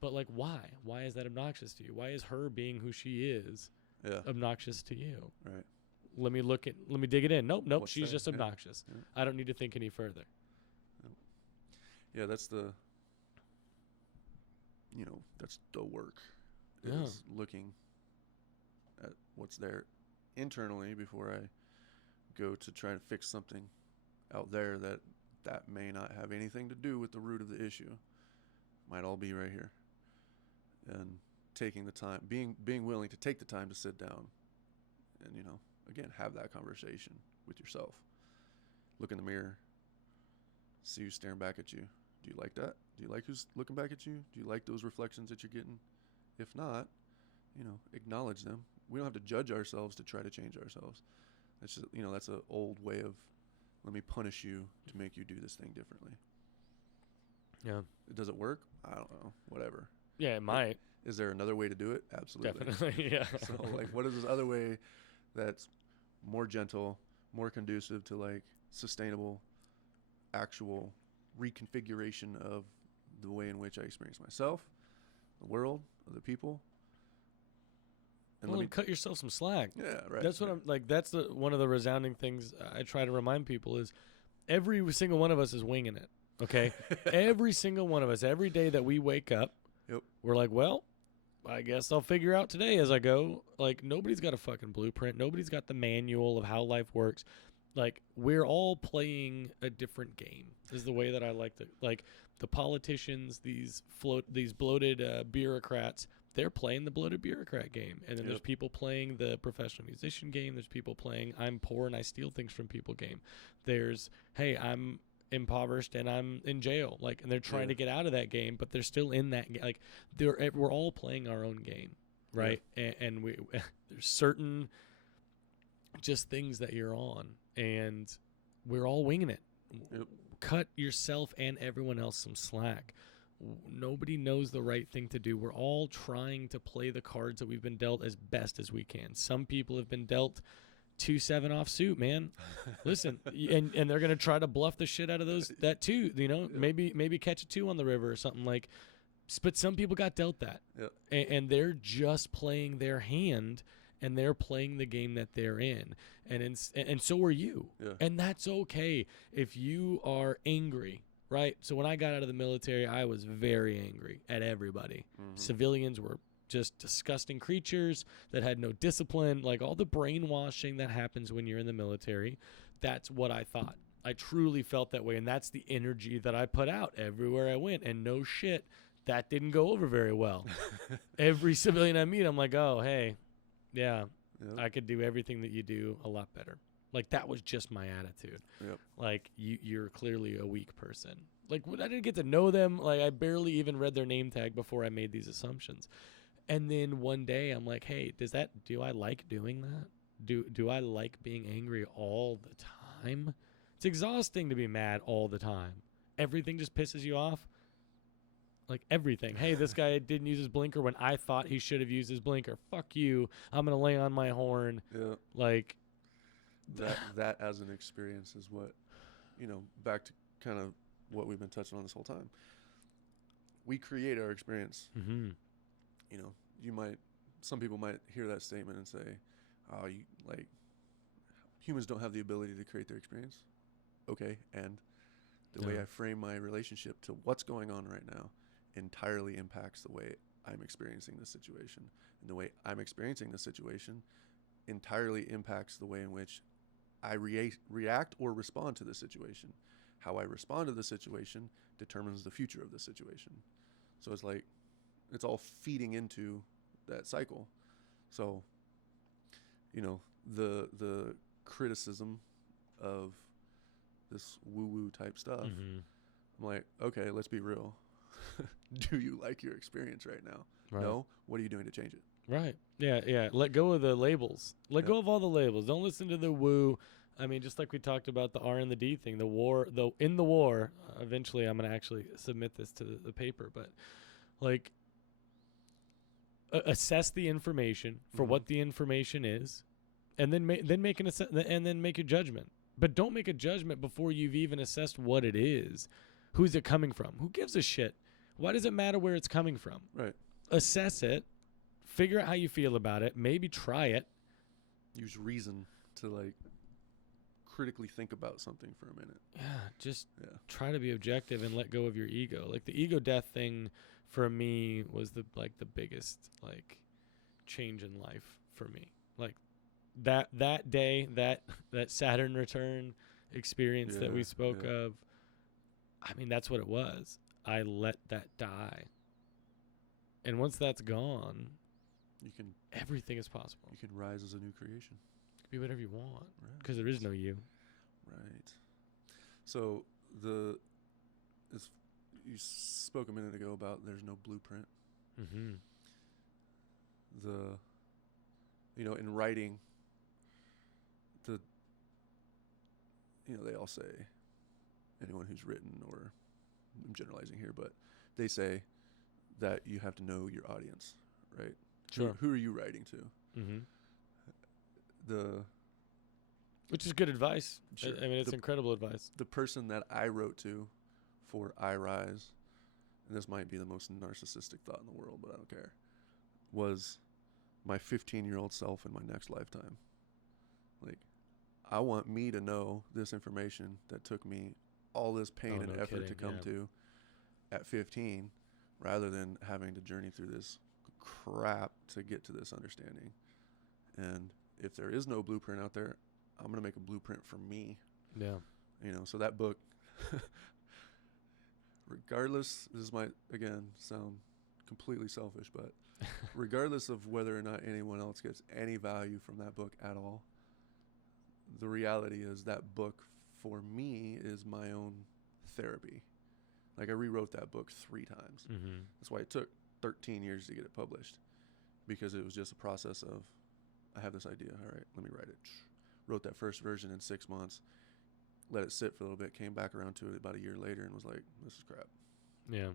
But like, why? Why is that obnoxious to you? Why is her being who she is obnoxious to you? Right. Let me dig it in. Nope. What's she's just obnoxious. Yeah. I don't need to think any further. Yeah, that's the work. Is looking at what's there internally before I go to try to fix something out there that may not have anything to do with the root of the issue. Might all be right here. And taking the time, being willing to take the time to sit down and, again, have that conversation with yourself. Look in the mirror. See who's staring back at you. Do you like that? Do you like who's looking back at you? Do you like those reflections that you're getting? If not, acknowledge them. We don't have to judge ourselves to try to change ourselves. That's just, that's an old way of, let me punish you to make you do this thing differently. Yeah. Does it work? I don't know. Whatever. Yeah, it might. Is there another way to do it? Absolutely. Definitely, yeah. So, what is this other way that's more gentle, more conducive to, sustainable, actual reconfiguration of the way in which I experience myself, the world, other people? And cut yourself some slack. Yeah, right. That's what I'm like. That's one of the resounding things I try to remind people is every single one of us is winging it. Okay, every single one of us, every day that we wake up, we're like, well, I guess I'll figure out today as I go. Like, nobody's got a fucking blueprint. Nobody's got the manual of how life works. Like, we're all playing a different game. Is the way that I like to, like, the politicians, these bloated bureaucrats. They're playing the bloated bureaucrat game. And then there's people playing the professional musician game. There's people playing I'm poor and I steal things from people game. There's, hey, I'm impoverished and I'm in jail. Like, and they're trying Yeah. to get out of that game, but they're still in that game. Like, we're all playing our own game, right? And we there's certain just things that you're on, and we're all winging it. Yep. Cut yourself and everyone else some slack. Nobody knows the right thing to do. We're all trying to play the cards that we've been dealt as best as we can. Some people have been dealt 2-7 offsuit, man. Listen, and they're gonna try to bluff the shit out of that 2. You know, maybe catch a 2 on the river or something like. But some people got dealt that, and they're just playing their hand, and they're playing the game that they're in, and so are you, and that's okay if you are angry. Right. So when I got out of the military, I was very angry at everybody. Mm-hmm. Civilians were just disgusting creatures that had no discipline, like all the brainwashing that happens when you're in the military. That's what I thought. I truly felt that way. And that's the energy that I put out everywhere I went. And no shit, that didn't go over very well. Every civilian I meet, I'm like, oh, hey, yeah, I could do everything that you do a lot better. Like, that was just my attitude. Yep. Like, you're clearly a weak person. Like, I didn't get to know them. Like, I barely even read their name tag before I made these assumptions. And then one day I'm like, hey, do I like doing that? Do I like being angry all the time? It's exhausting to be mad all the time. Everything just pisses you off. Like, everything. Hey, this guy didn't use his blinker when I thought he should have used his blinker. Fuck you. I'm going to lay on my horn. Yeah. Like, that as an experience is what, back to kind of what we've been touching on this whole time. We create our experience. Mm-hmm. Some people might hear that statement and say, oh, humans don't have the ability to create their experience. Okay. And the way I frame my relationship to what's going on right now entirely impacts the way I'm experiencing this situation. And the way I'm experiencing this situation entirely impacts the way in which I react or respond to the situation. How I respond to the situation determines the future of the situation. So it's like, it's all feeding into that cycle. So, the criticism of this woo-woo type stuff, I'm like, okay, let's be real. Do you like your experience right now? Right. No? What are you doing to change it? Right. Yeah. Let go of the labels. Let go of all the labels. Don't listen to the woo. I mean, just like we talked about the R and the D thing, in the war, eventually I'm going to actually submit this to the paper, but like assess the information for what the information is, and then make a judgment. But don't make a judgment before you've even assessed what it is. Who's it coming from? Who gives a shit? Why does it matter where it's coming from? Right. Assess it. Figure out how you feel about it. Maybe try it. Use reason to critically think about something for a minute. Yeah, try to be objective and let go of your ego. Like the ego death thing for me was the biggest change in life for me. Like that day, that Saturn return experience that we spoke of. I mean, that's what it was. I let that die. And once that's gone, everything is possible. You can rise as a new creation. You can be whatever you want, because there is no you. Right. So you spoke a minute ago about there's no blueprint. Mm-hmm. In writing, they all say, anyone who's written, or I'm generalizing here, but they say that you have to know your audience, right? Sure. Who are you writing to? Mm-hmm. Which is good advice. Sure. I mean, it's incredible advice. The person that I wrote to for I Rise, and this might be the most narcissistic thought in the world, but I don't care, was my 15-year-old self in my next lifetime. I want me to know this information that took me all this pain and effort to come to at 15, rather than having to journey through this crap to get to this understanding. And if there is no blueprint out there, I'm going to make a blueprint for me. Yeah. So that book, regardless, this might, again, sound completely selfish, but regardless of whether or not anyone else gets any value from that book at all, the reality is that book for me is my own therapy. Like, I rewrote that book 3 times. Mm-hmm. That's why it took 13 years to get it published, because it was just a process of, I have this idea. All right, let me write it. Wrote that first version in 6 months, let it sit for a little bit, came back around to it about a year later and was like, this is crap. Yeah.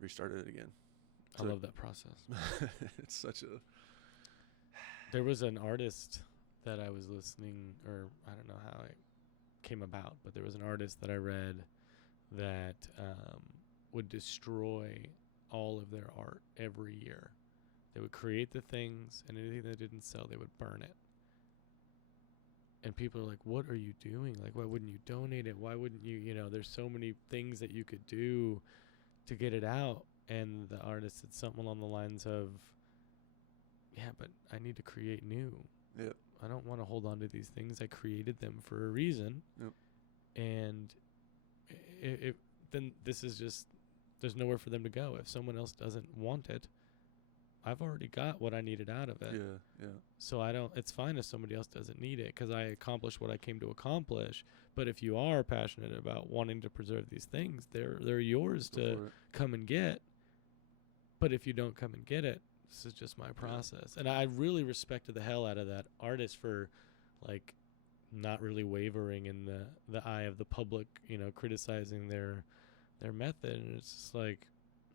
Restarted it again. I love that process. It's such a... There was an artist that I was listening, or I don't know how it came about, but there was an artist that I read that would destroy all of their art every year. They would create the things, and anything that didn't sell, they would burn it. And people are like, what are you doing? Like, why wouldn't you donate it? Why wouldn't you, there's so many things that you could do to get it out. And the artist said something along the lines of, yeah, but I need to create new. Yep. I don't want to hold on to these things. I created them for a reason. Yep. And then this is just, there's nowhere for them to go. If someone else doesn't want it, I've already got what I needed out of it. Yeah. So it's fine if somebody else doesn't need it, because I accomplished what I came to accomplish. But if you are passionate about wanting to preserve these things, they're yours to come and get. But if you don't come and get it, this is just my process. And I really respected the hell out of that artist for, like, not really wavering in the eye of the public, criticizing their method. And it's just like,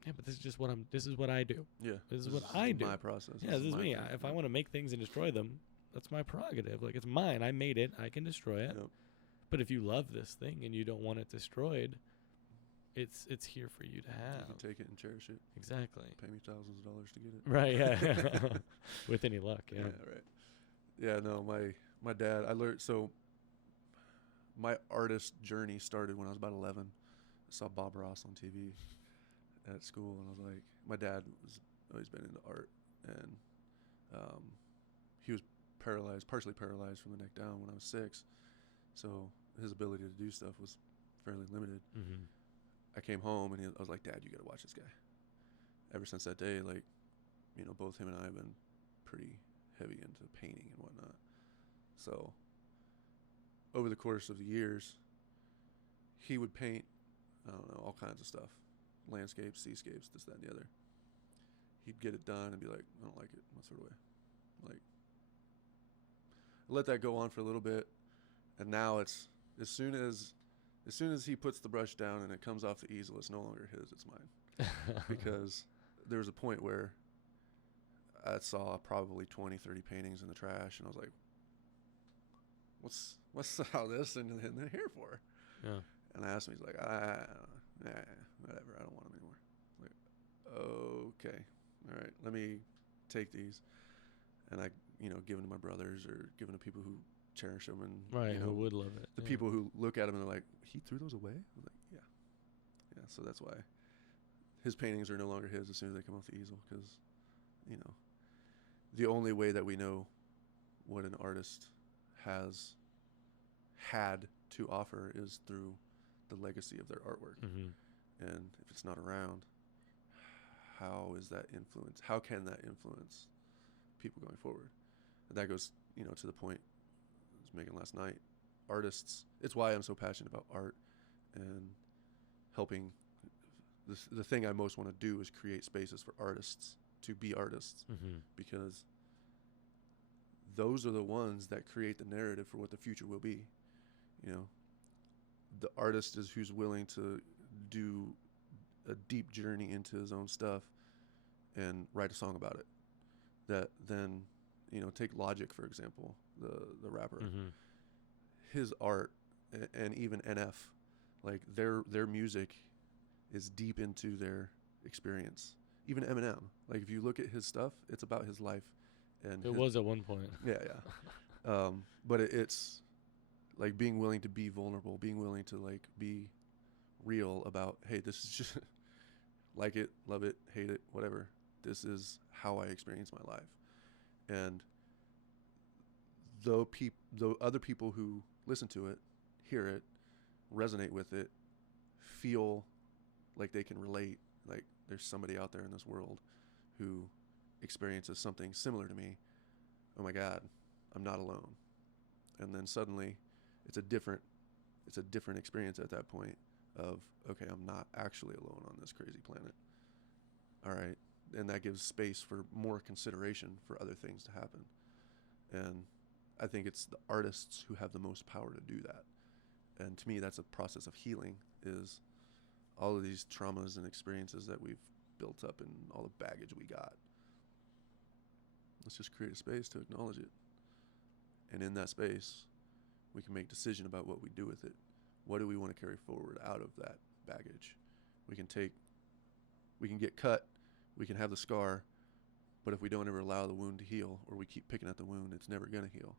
yeah, but this is what I do. Yeah. This is what I do. My process. Yeah, this is me. If I want to make things and destroy them, that's my prerogative. Like, it's mine. I made it. I can destroy it. Yep. But if you love this thing and you don't want it destroyed, it's here for you to have. You can take it and cherish it. Exactly. Pay me thousands of dollars to get it. Right, yeah. With any luck, yeah. Yeah, right. Yeah, no, my dad, I learned, so my artist journey started when I was about 11. I saw Bob Ross on TV at school, and I was like, my dad was always been into art, and he was partially paralyzed from the neck down when I was 6, so his ability to do stuff was fairly limited. Mm-hmm. I came home, and I was like, Dad, you got to watch this guy. Ever since that day, like, both him and I have been pretty heavy into painting and whatnot. So over the course of the years, he would paint, I don't know, all kinds of stuff. Landscapes, seascapes, this, that, and the other. He'd get it done and be like, I don't like it. What sort of way? Like, I let that go on for a little bit, and now it's as soon as he puts the brush down and it comes off the easel, it's no longer his, it's mine. Because there was a point where I saw probably 20, 30 paintings in the trash, and I was like, what's all this in here for? Yeah. And I asked him, he's like, whatever, I don't want them anymore. Like, okay, all right, let me take these. And I, give them to my brothers or give them to people who cherish them, and right, who would love it. The people who look at them and they're like, he threw those away? I was like, yeah. So that's why his paintings are no longer his as soon as they come off the easel, because, the only way that we know what an artist has had to offer is through the legacy of their artwork. Mm-hmm. And if it's not around, how can that influence people going forward? And that goes, to the point I was making last night. Artists, it's why I'm so passionate about art and helping. The thing I most want to do is create spaces for artists to be artists, mm-hmm. because those are the ones that create the narrative for what the future will be. The artist is who's willing to do a deep journey into his own stuff and write a song about it. That then, take Logic, for example, the rapper. Mm-hmm. His art, and even NF, like their music is deep into their experience. Even Eminem, like if you look at his stuff, it's about his life. And it was at one point. Yeah. But it's like being willing to be vulnerable, being willing to like be real about, hey, this is just like it, love it, hate it, whatever. This is how I experience my life. And though other people who listen to it, hear it, resonate with it, feel like they can relate, like there's somebody out there in this world who experiences something similar to me, oh my God, I'm not alone. And then suddenly it's a different it's a different experience at that point of, okay, I'm not actually alone on this crazy planet. All right. And that gives space for more consideration for other things to happen. And I think it's the artists who have the most power to do that. And to me, that's a process of healing, is all of these traumas and experiences that we've built up and all the baggage we got. Let's just create a space to acknowledge it. And in that space, we can make a decision about what we do with it. What do we want to carry forward out of that baggage? We can get cut, we can have the scar, but if we don't ever allow the wound to heal, or we keep picking at the wound, it's never going to heal,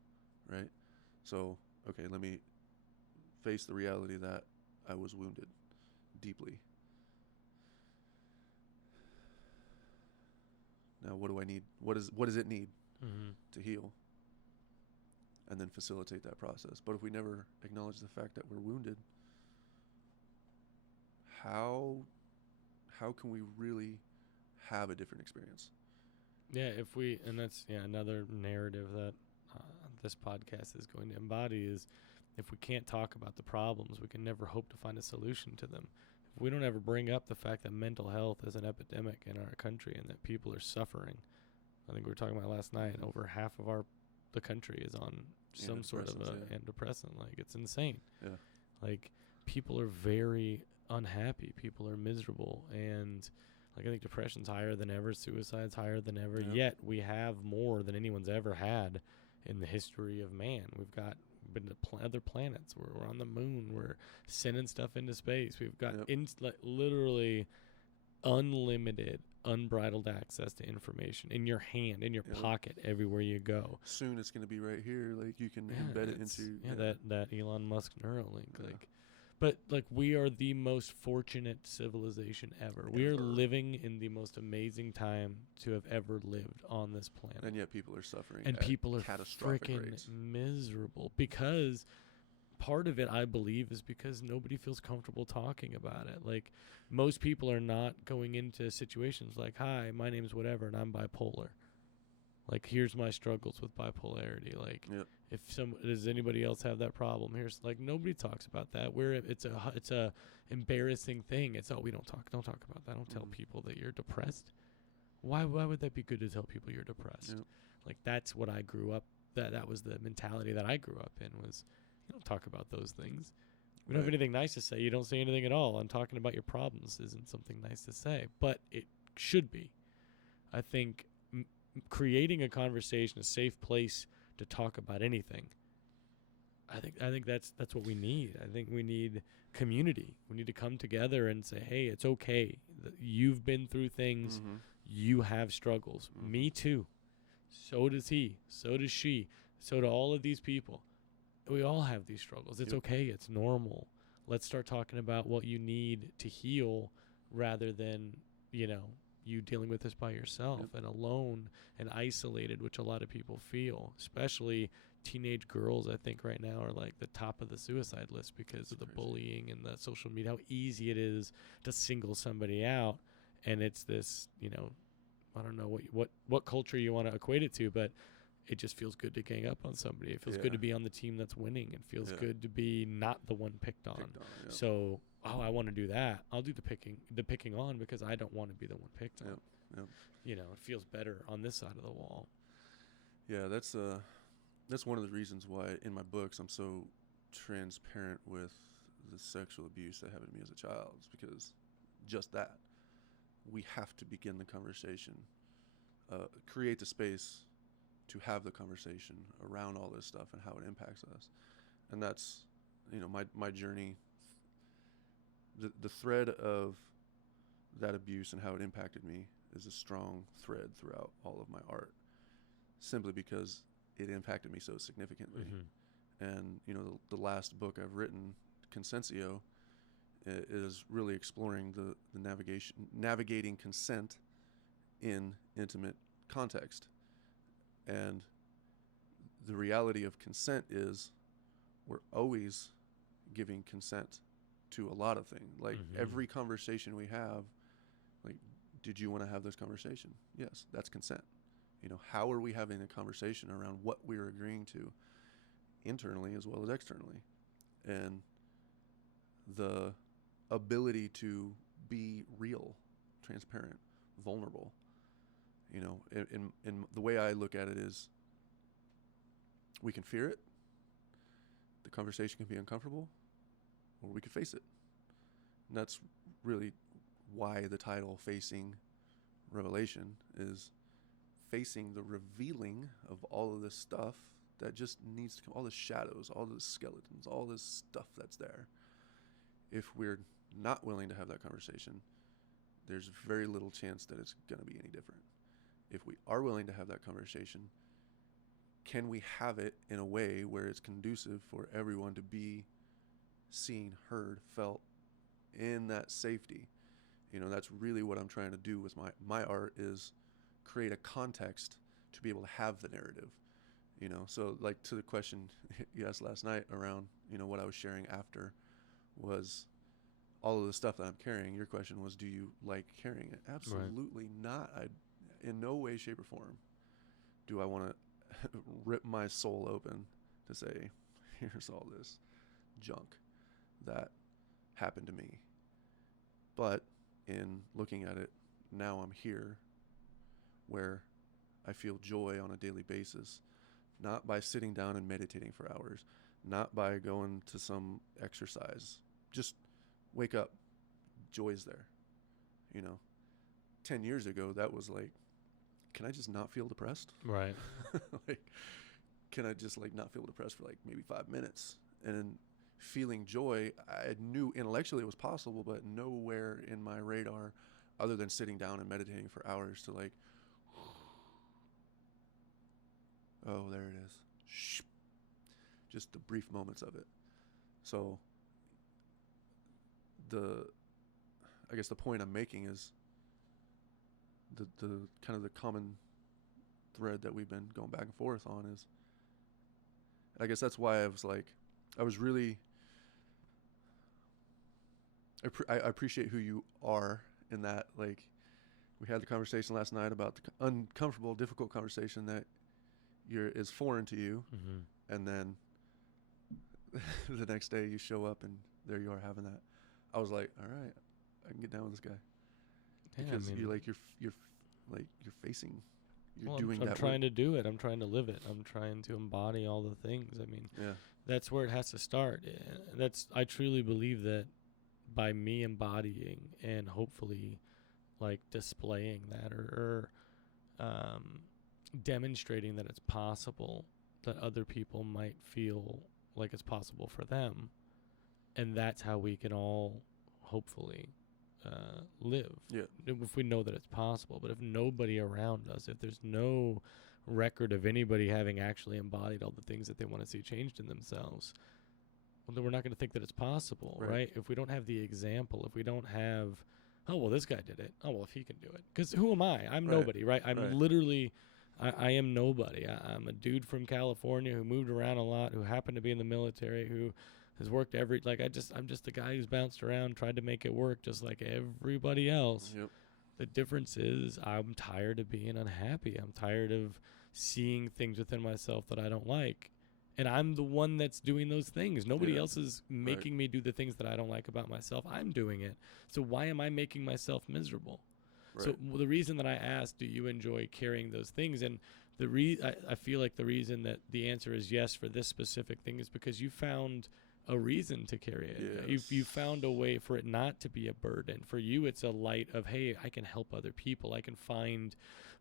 right? So, okay, let me face the reality that I was wounded deeply. Now, what do I need? What does it need to heal? And then facilitate that process. But if we never acknowledge the fact that we're wounded, how can we really have a different experience? Yeah, and that's another narrative that this podcast is going to embody is, if we can't talk about the problems, we can never hope to find a solution to them. If we don't ever bring up the fact that mental health is an epidemic in our country and that people are suffering, I think we were talking about last night, over half of the country is on some sort of antidepressant. Like, it's insane. Yeah. Like, people are very unhappy. People are miserable. And like, I think depression's higher than ever. Suicide's higher than ever. Yeah. Yet we have more than anyone's ever had in the history of man. We've been to other planets. We're on the moon. We're sending stuff into space. We've got literally unlimited, unbridled access to information in your hand, in your pocket, everywhere you go. Soon it's going to be right here. Like, you can embed it into that Elon Musk Neuralink. Like, but like, we are the most fortunate civilization ever. We are living in the most amazing time to have ever lived on this planet. And yet people are suffering. And people are freaking miserable, because part of it, I believe, is because nobody feels comfortable talking about it. Like, most people are not going into situations like, hi, my name's whatever, and I'm bipolar. Like, here's my struggles with bipolarity. Like, does anybody else have that problem? Here's, like, nobody talks about that. It's a embarrassing thing. It's, we don't talk about that. Don't tell people that you're depressed. Why would that be good to tell people you're depressed? Like, that's what I grew up. That was the mentality that I grew up in, was, you don't talk about those things. We don't have anything nice to say. You don't say anything at all. And talking about your problems isn't something nice to say, but it should be. I think creating a conversation, a safe place to talk about anything, I think that's what we need. I think we need community. We need to come together and say, hey, it's okay. You've been through things. You have struggles. Me too. So does he. So does she. So do all of these people. We all have these struggles. It's okay. It's normal. Let's start talking about what you need to heal, rather than, you dealing with this by yourself and alone and isolated, which a lot of people feel, especially teenage girls. I think right now are like the top of the suicide list because of the bullying and the social media, how easy it is to single somebody out. And it's this, I don't know what culture you want to equate it to, but it just feels good to gang up on somebody. It feels good to be on the team that's winning. It feels good to be not the one picked on. So, I want to do that. I'll do the picking on, because I don't want to be the one picked on. It feels better on this side of the wall. Yeah, that's one of the reasons why in my books I'm so transparent with the sexual abuse that happened to me as a child. It's because just that. We have to begin the conversation, create the space to have the conversation around all this stuff and how it impacts us. And that's, my journey, the thread of that abuse and how it impacted me is a strong thread throughout all of my art, simply because it impacted me so significantly. And, the last book I've written, Consensio, is really exploring the navigating consent in intimate context. And the reality of consent is we're always giving consent to a lot of things. Like, every conversation we have, like, did you want to have this conversation? Yes, that's consent. How are we having a conversation around what we're agreeing to internally as well as externally? And the ability to be real, transparent, vulnerable. You know, in the way I look at it is, we can fear it. The conversation can be uncomfortable, or we can face it. And that's really why the title Facing Revelation is facing the revealing of all of this stuff that just needs to come, all the shadows, all the skeletons, all this stuff that's there. If we're not willing to have that conversation, there's very little chance that it's going to be any different. If we are willing to have that conversation, can we have it in a way where it's conducive for everyone to be seen, heard, felt in that safety? You know, that's really what I'm trying to do with my art, is create a context to be able to have the narrative. You know, so like to the question you asked last night around, you know, what I was sharing after was all of the stuff that I'm carrying. Your question was, do you like carrying it? Absolutely not. In no way, shape, or form do I want to rip my soul open to say, here's all this junk that happened to me. But in looking at it, now I'm here where I feel joy on a daily basis, not by sitting down and meditating for hours, not by going to some exercise. Just wake up, joy's there. You know, 10 years ago, that was like, can I just not feel depressed? Right. Like, can I just like not feel depressed for like maybe 5 minutes? And then feeling joy, I knew intellectually it was possible, but nowhere in my radar other than sitting down and meditating for hours to like, oh, there it is. Just the brief moments of it. So I guess the point I'm making is the kind of the common thread that we've been going back and forth on is, I guess that's why I was really, I appreciate who you are in that, like, we had the conversation last night about the uncomfortable, difficult conversation that is foreign to you. Mm-hmm. And then the next day you show up and there you are having that. I was like, all right, I can get down with this guy. Because you're facing, you're doing that. I'm trying to do it. I'm trying to live it. I'm trying to embody all the things. I mean, yeah, that's where it has to start. I truly believe that by me embodying and hopefully like displaying that or demonstrating that it's possible, that other people might feel like it's possible for them. And that's how we can all hopefully live. Yeah. If we know that it's possible. But if nobody around us, if there's no record of anybody having actually embodied all the things that they want to see changed in themselves, well, then we're not going to think that it's possible, right? If we don't have the example, if we don't have, oh, well, this guy did it. Oh, well, if he can do it. Because who am I? I'm nobody, right? I'm literally, I am nobody. I'm a dude from California who moved around a lot, who happened to be in the military, who has worked I'm just a guy who's bounced around, tried to make it work just like everybody else. Yep. The difference is I'm tired of being unhappy. I'm tired of seeing things within myself that I don't like. And I'm the one that's doing those things. Nobody else is making me do the things that I don't like about myself. I'm doing it. So why am I making myself miserable? Right. So the reason that I asked, do you enjoy carrying those things? And I feel like the reason that the answer is yes for this specific thing is because you found a reason to carry it. Yes. You found a way for it not to be a burden. For you, it's a light of, hey, I can help other people. I can find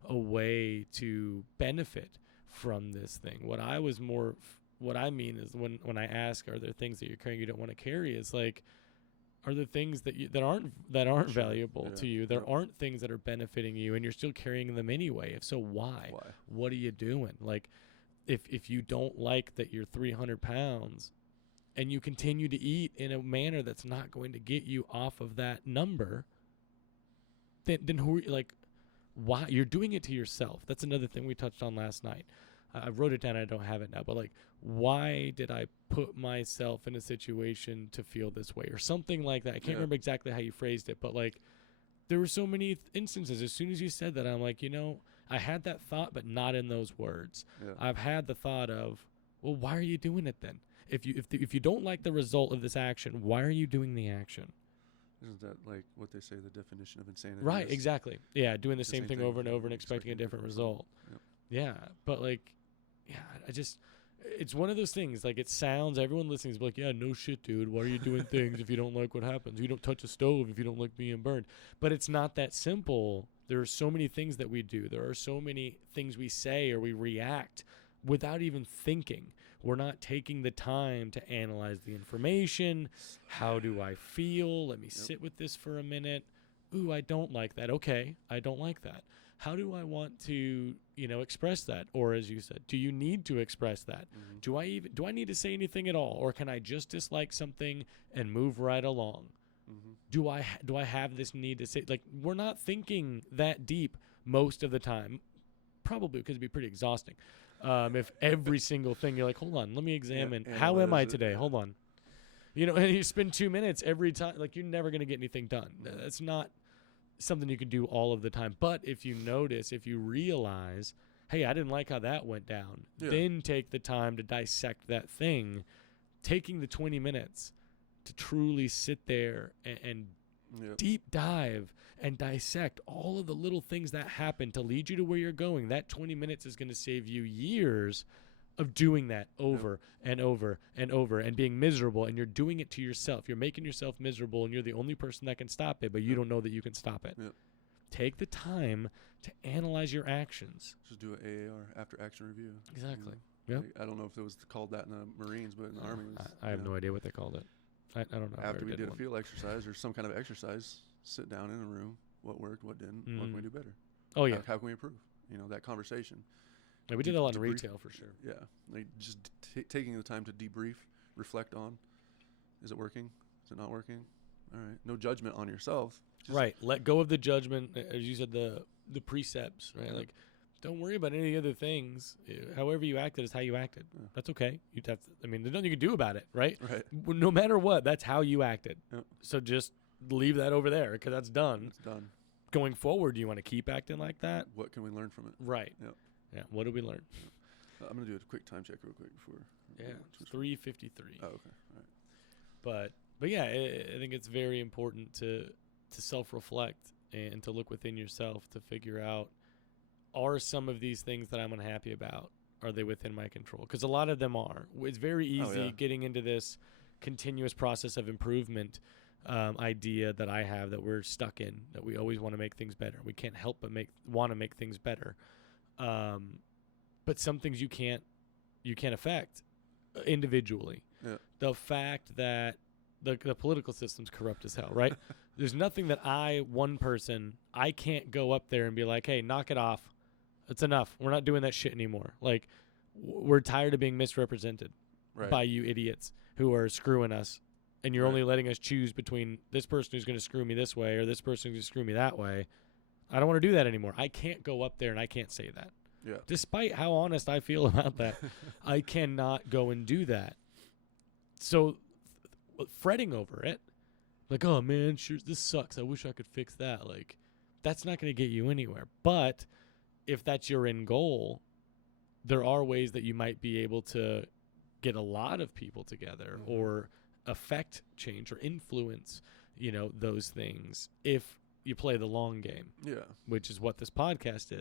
a way to benefit from this thing. What I mean is when I ask, are there things that you're carrying you don't want to carry? It's like, are there things that aren't valuable to you? There aren't things that are benefiting you, and you're still carrying them anyway. If so, why? What are you doing? Like, if you don't like that you're 300 pounds, and you continue to eat in a manner that's not going to get you off of that number, then who, like, why? You're doing it to yourself. That's another thing we touched on last night. I wrote it down. I don't have it now, but like, why did I put myself in a situation to feel this way or something like that? I can't remember exactly how you phrased it, but like, there were so many instances. As soon as you said that, I'm like, I had that thought, but not in those words. Yeah. I've had the thought of, well, why are you doing it then? if you don't like the result of this action, why are you doing the action? Isn't that like what they say the definition of insanity Right, is? exactly. Yeah, doing the It's same thing over and over and expecting a different result. Yep. Yeah, but like, yeah, it's one of those things. Like, it sounds, everyone listening is like, yeah, no shit, dude. Why are you doing things if you don't like what happens? You don't touch a stove if you don't like being burned. But it's not that simple. There are so many things that we do. There are so many things we say or we react without even thinking. We're not taking the time to analyze the information. How do I feel? Let me sit with this for a minute. Ooh, I don't like that. Okay, I don't like that. How do I want to, express that? Or as you said, do you need to express that? Mm-hmm. Do I need to say anything at all? Or can I just dislike something and move right along? Mm-hmm. Do I have this need to say, like, we're not thinking that deep most of the time, probably because it'd be pretty exhausting. If every single thing you're like, hold on, let me examine, how am I today? Hold on. And you spend 2 minutes every time, like, you're never going to get anything done. That's not something you can do all of the time. But if you notice, if you realize, hey, I didn't like how that went down, then take the time to dissect that thing, taking the 20 minutes to truly sit there and deep dive and dissect all of the little things that happen to lead you to where you're going. That 20 minutes is going to save you years of doing that over and over and over and being miserable, and you're doing it to yourself. You're making yourself miserable, and you're the only person that can stop it, but you don't know that you can stop it. Take the time to analyze your actions. Just do an AAR, after action review. Exactly. Like, I don't know if it was called that in the Marines, but in the Army. I have no idea what they called it. I don't know. After we did a field exercise or some kind of exercise, sit down in a room. What worked? What didn't? What can we do better? Oh, yeah. How can we improve? That conversation. Yeah, we did a lot in retail for sure. Yeah, like just taking the time to debrief, reflect on, is it working? Is it not working? All right, no judgment on yourself. Right, let go of the judgment, as you said, the precepts. Right, like, don't worry about any other things. However you acted is how you acted. That's okay. You'd have to, there's nothing you can do about it. Right. Right. No matter what, that's how you acted. So just leave that over there because that's done. It's done. Going forward, do you want to keep acting like that? What can we learn from it? Right. Yeah. What did we learn? I'm gonna do a quick time check real quick before. Yeah. 3:53. Oh, okay. All right. But yeah, I think it's very important to self-reflect and to look within yourself to figure out, are some of these things that I'm unhappy about, are they within my control? Because a lot of them are. It's very easy getting into this continuous process of improvement idea that I have that we're stuck in, that we always want to make things better. We can't help but want to make things better. But some things you can't affect individually. Yeah. The fact that the political system's corrupt as hell, right? There's nothing that one person, I can't go up there and be like, hey, knock it off. It's enough. We're not doing that shit anymore. Like, we're tired of being misrepresented by you idiots who are screwing us. And you're only letting us choose between this person who's going to screw me this way or this person who's going to screw me that way. I don't want to do that anymore. I can't go up there and I can't say that. Yeah. Despite how honest I feel about that, I cannot go and do that. So fretting over it, like, oh man, sure, this sucks. I wish I could fix that. Like, that's not going to get you anywhere. But if that's your end goal, there are ways that you might be able to get a lot of people together or affect change or influence, those things if you play the long game. Yeah. Which is what this podcast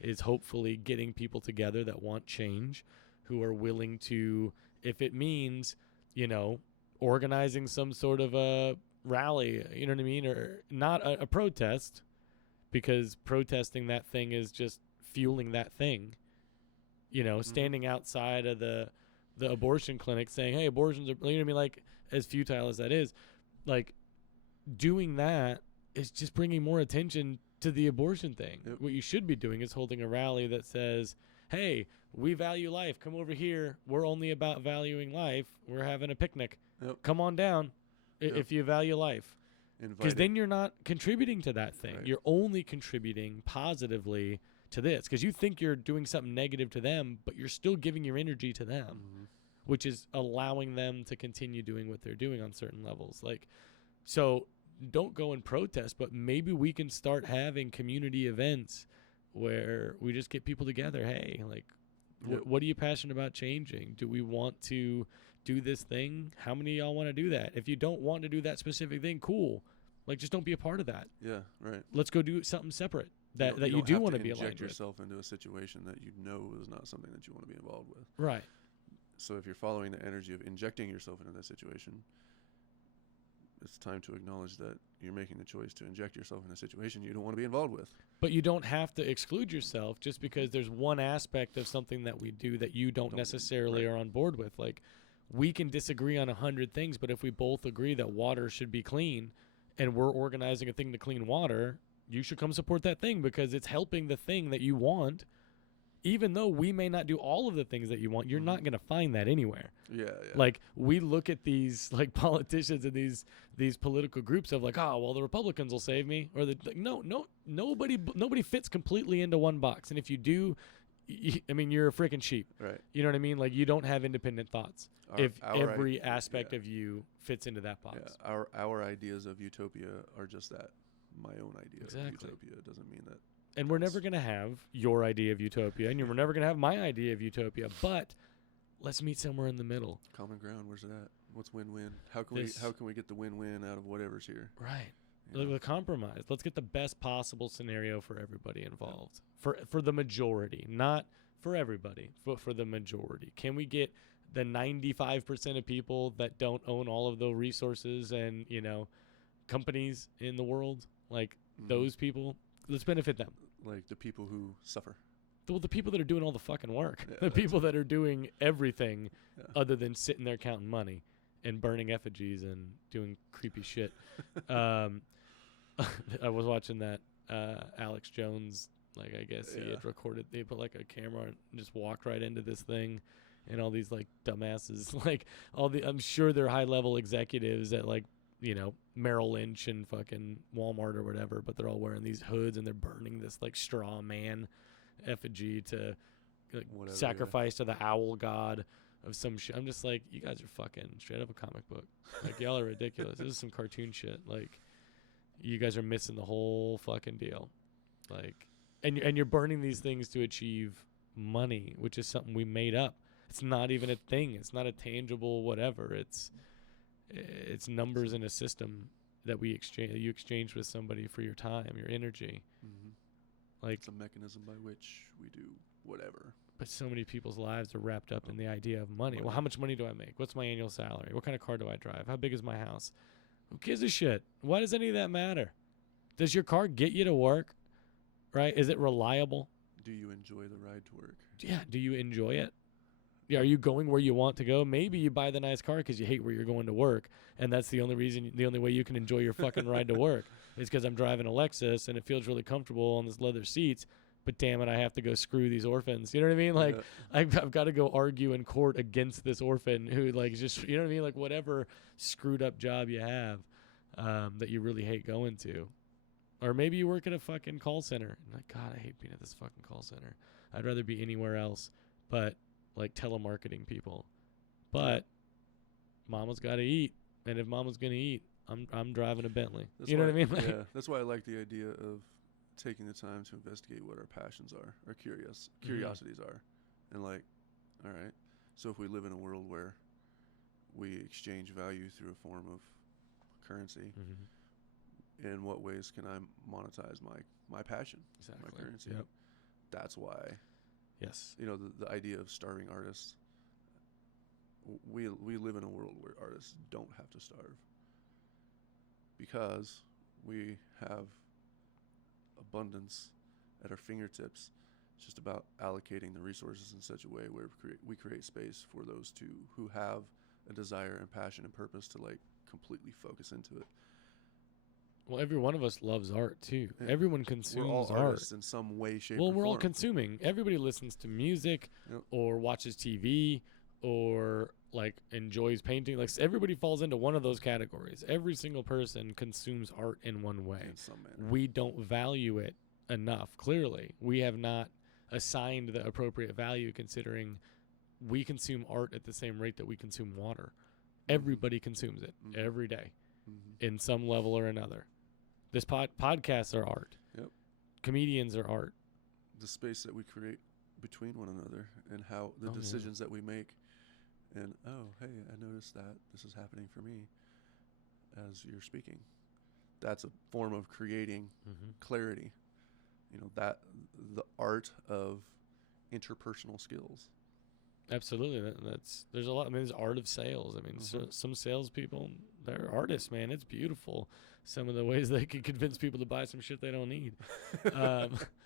is hopefully getting people together that want change, who are willing to, if it means, organizing some sort of a rally, you know what I mean? Or not a protest, because protesting that thing is just fueling that thing. Standing outside of the abortion clinic saying, hey, abortions are, you know what I mean? Like, as futile as that is, like, doing that is just bringing more attention to the abortion thing. Yep. What you should be doing is holding a rally that says, hey, we value life. Come over here. We're only about valuing life. We're having a picnic. Yep. Come on down if you value life. Because then you're not contributing to that thing. Right. You're only contributing positively to this, because you think you're doing something negative to them, but you're still giving your energy to them, which is allowing them to continue doing what they're doing on certain levels. Like, so don't go and protest, but maybe we can start having community events where we just get people together. Hey, like, what are you passionate about changing? Do do this thing. How many of y'all want to do that? If you don't want to do that specific thing, cool. Like, just don't be a part of that. Yeah, right. Let's go do something separate that you you do want to be aligned with. inject yourself into a situation that you know is not something that you want to be involved with. Right. So if you're following the energy of injecting yourself into that situation, it's time to acknowledge that you're making the choice to inject yourself in a situation you don't want to be involved with. But you don't have to exclude yourself just because there's one aspect of something that we do that you don't necessarily are on board with. Like, we can disagree on 100 things, but if we both agree that water should be clean and we're organizing a thing to clean water, you should come support that thing because it's helping the thing that you want. Even though we may not do all of the things that you want, you're not going to find that anywhere. Yeah. Like, we look at these like politicians and these political groups of like, oh, well, the Republicans will save me, or nobody fits completely into one box. And if you do, you're a freaking sheep. Right. You know what I mean? Like, you don't have independent thoughts if every aspect yeah. of you fits into that box. Yeah. Our ideas of utopia are just that. My own idea Exactly. of utopia doesn't mean that. And we're never going to have your idea of utopia, and we're never going to have my idea of utopia, but let's meet somewhere in the middle. Common ground, where's it at? What's win-win? How can we get the win-win out of whatever's here? Right. The compromise. Let's get the best possible scenario for everybody involved. For the majority, not for everybody, but for the majority. Can we get the 95% of people that don't own all of the resources and, companies in the world, like those people, let's benefit them. Like the people who suffer. Well, the people that are doing all the fucking work. The people that are doing everything other than sitting there counting money and burning effigies and doing creepy shit. I was watching that Alex Jones, like, I guess he had recorded, they put like a camera and just walked right into this thing, and all these like dumbasses, like I'm sure they're high level executives at like, Merrill Lynch and fucking Walmart or whatever, but they're all wearing these hoods and they're burning this like straw man effigy to like sacrifice to the owl god of some shit. I'm just like, you guys are fucking straight up a comic book. Like, y'all are ridiculous. This is some cartoon shit. Like, you guys are missing the whole fucking deal. Like, and you're burning these things to achieve money, which is something we made up. It's not even a thing. It's not a tangible whatever. It's numbers in a system that you exchange with somebody for your time, your energy. Like, it's a mechanism by which we do whatever. But so many people's lives are wrapped up in the idea of money. Well, how much money do I make? What's my annual salary? What kind of car do I drive? How big is my house? Who gives a shit? Why does any of that matter? Does your car get you to work? Right? Is it reliable? Do you enjoy the ride to work? Yeah. Do you enjoy it? Yeah, are you going where you want to go? Maybe you buy the nice car because you hate where you're going to work, and that's the only way you can enjoy your fucking ride to work is because I'm driving a Lexus and it feels really comfortable on this leather seats. But damn it, I have to go screw these orphans. You know what I mean? Like, I've got to go argue in court against this orphan who, like, just, you know what I mean? Like, whatever screwed up job you have that you really hate going to. Or maybe you work at a fucking call center. And like, God, I hate being at this fucking call center. I'd rather be anywhere else but, like, telemarketing people. But mama's got to eat. And if mama's going to eat, I'm driving a Bentley. Know what I mean? Like, yeah, that's why I like the idea of taking the time to investigate what our passions are, our curiosities are. And like, all right, so if we live in a world where we exchange value through a form of currency, in what ways can I monetize my passion, my currency? Yep. That's why, yes, the idea of starving artists, we live in a world where artists don't have to starve because we have abundance at our fingertips. It's just about allocating the resources in such a way where we create space for those who have a desire and passion and purpose to like completely focus into it. Well, every one of us loves art too. Yeah. Everyone consumes we're all art artists in some way, shape, or form. Well, we're all consuming. Everybody listens to music or watches TV or like enjoys painting. Like, everybody falls into one of those categories. Every single person consumes art in one way. In some manner. We don't value it enough. Clearly, we have not assigned the appropriate value, considering we consume art at the same rate that we consume water. Everybody consumes it every day in some level or another. This podcasts are art. Yep. Comedians are art. The space that we create between one another and how the decisions that we make and oh, hey, I noticed that this is happening for me as you're speaking. That's a form of creating clarity. You know, that the art of interpersonal skills. Absolutely. There's a lot. I mean, there's art of sales. I mean, some salespeople, they're artists, man. It's beautiful. Some of the ways they can convince people to buy some shit they don't need.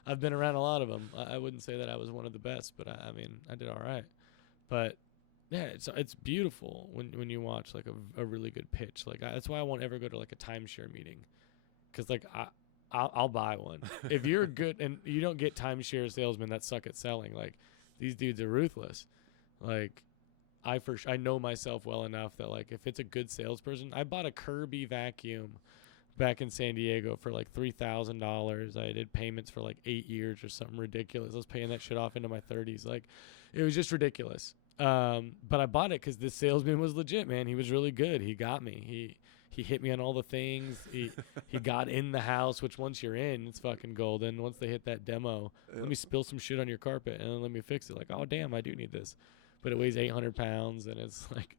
I've been around a lot of them. I wouldn't say that I was one of the best, but I mean, I did all right. But yeah, it's beautiful when you watch like a really good pitch. Like that's why I won't ever go to like a timeshare meeting, because like I'll buy one if you're good, and you don't get timeshare salesmen that suck at selling. Like these dudes are ruthless. Like I know myself well enough that like if it's a good salesperson, I bought a Kirby vacuum back in San Diego for like $3,000. I did payments for like 8 years or something ridiculous. I was paying that shit off into my 30s. Like it was just ridiculous. But I bought it because this salesman was legit, man. He was really good. He got me. He hit me on all the things. He got in the house, which once you're in, it's fucking golden. Once they hit that demo, let me spill some shit on your carpet and then let me fix it. Like, oh damn, I do need this. But it weighs 800 pounds and it's like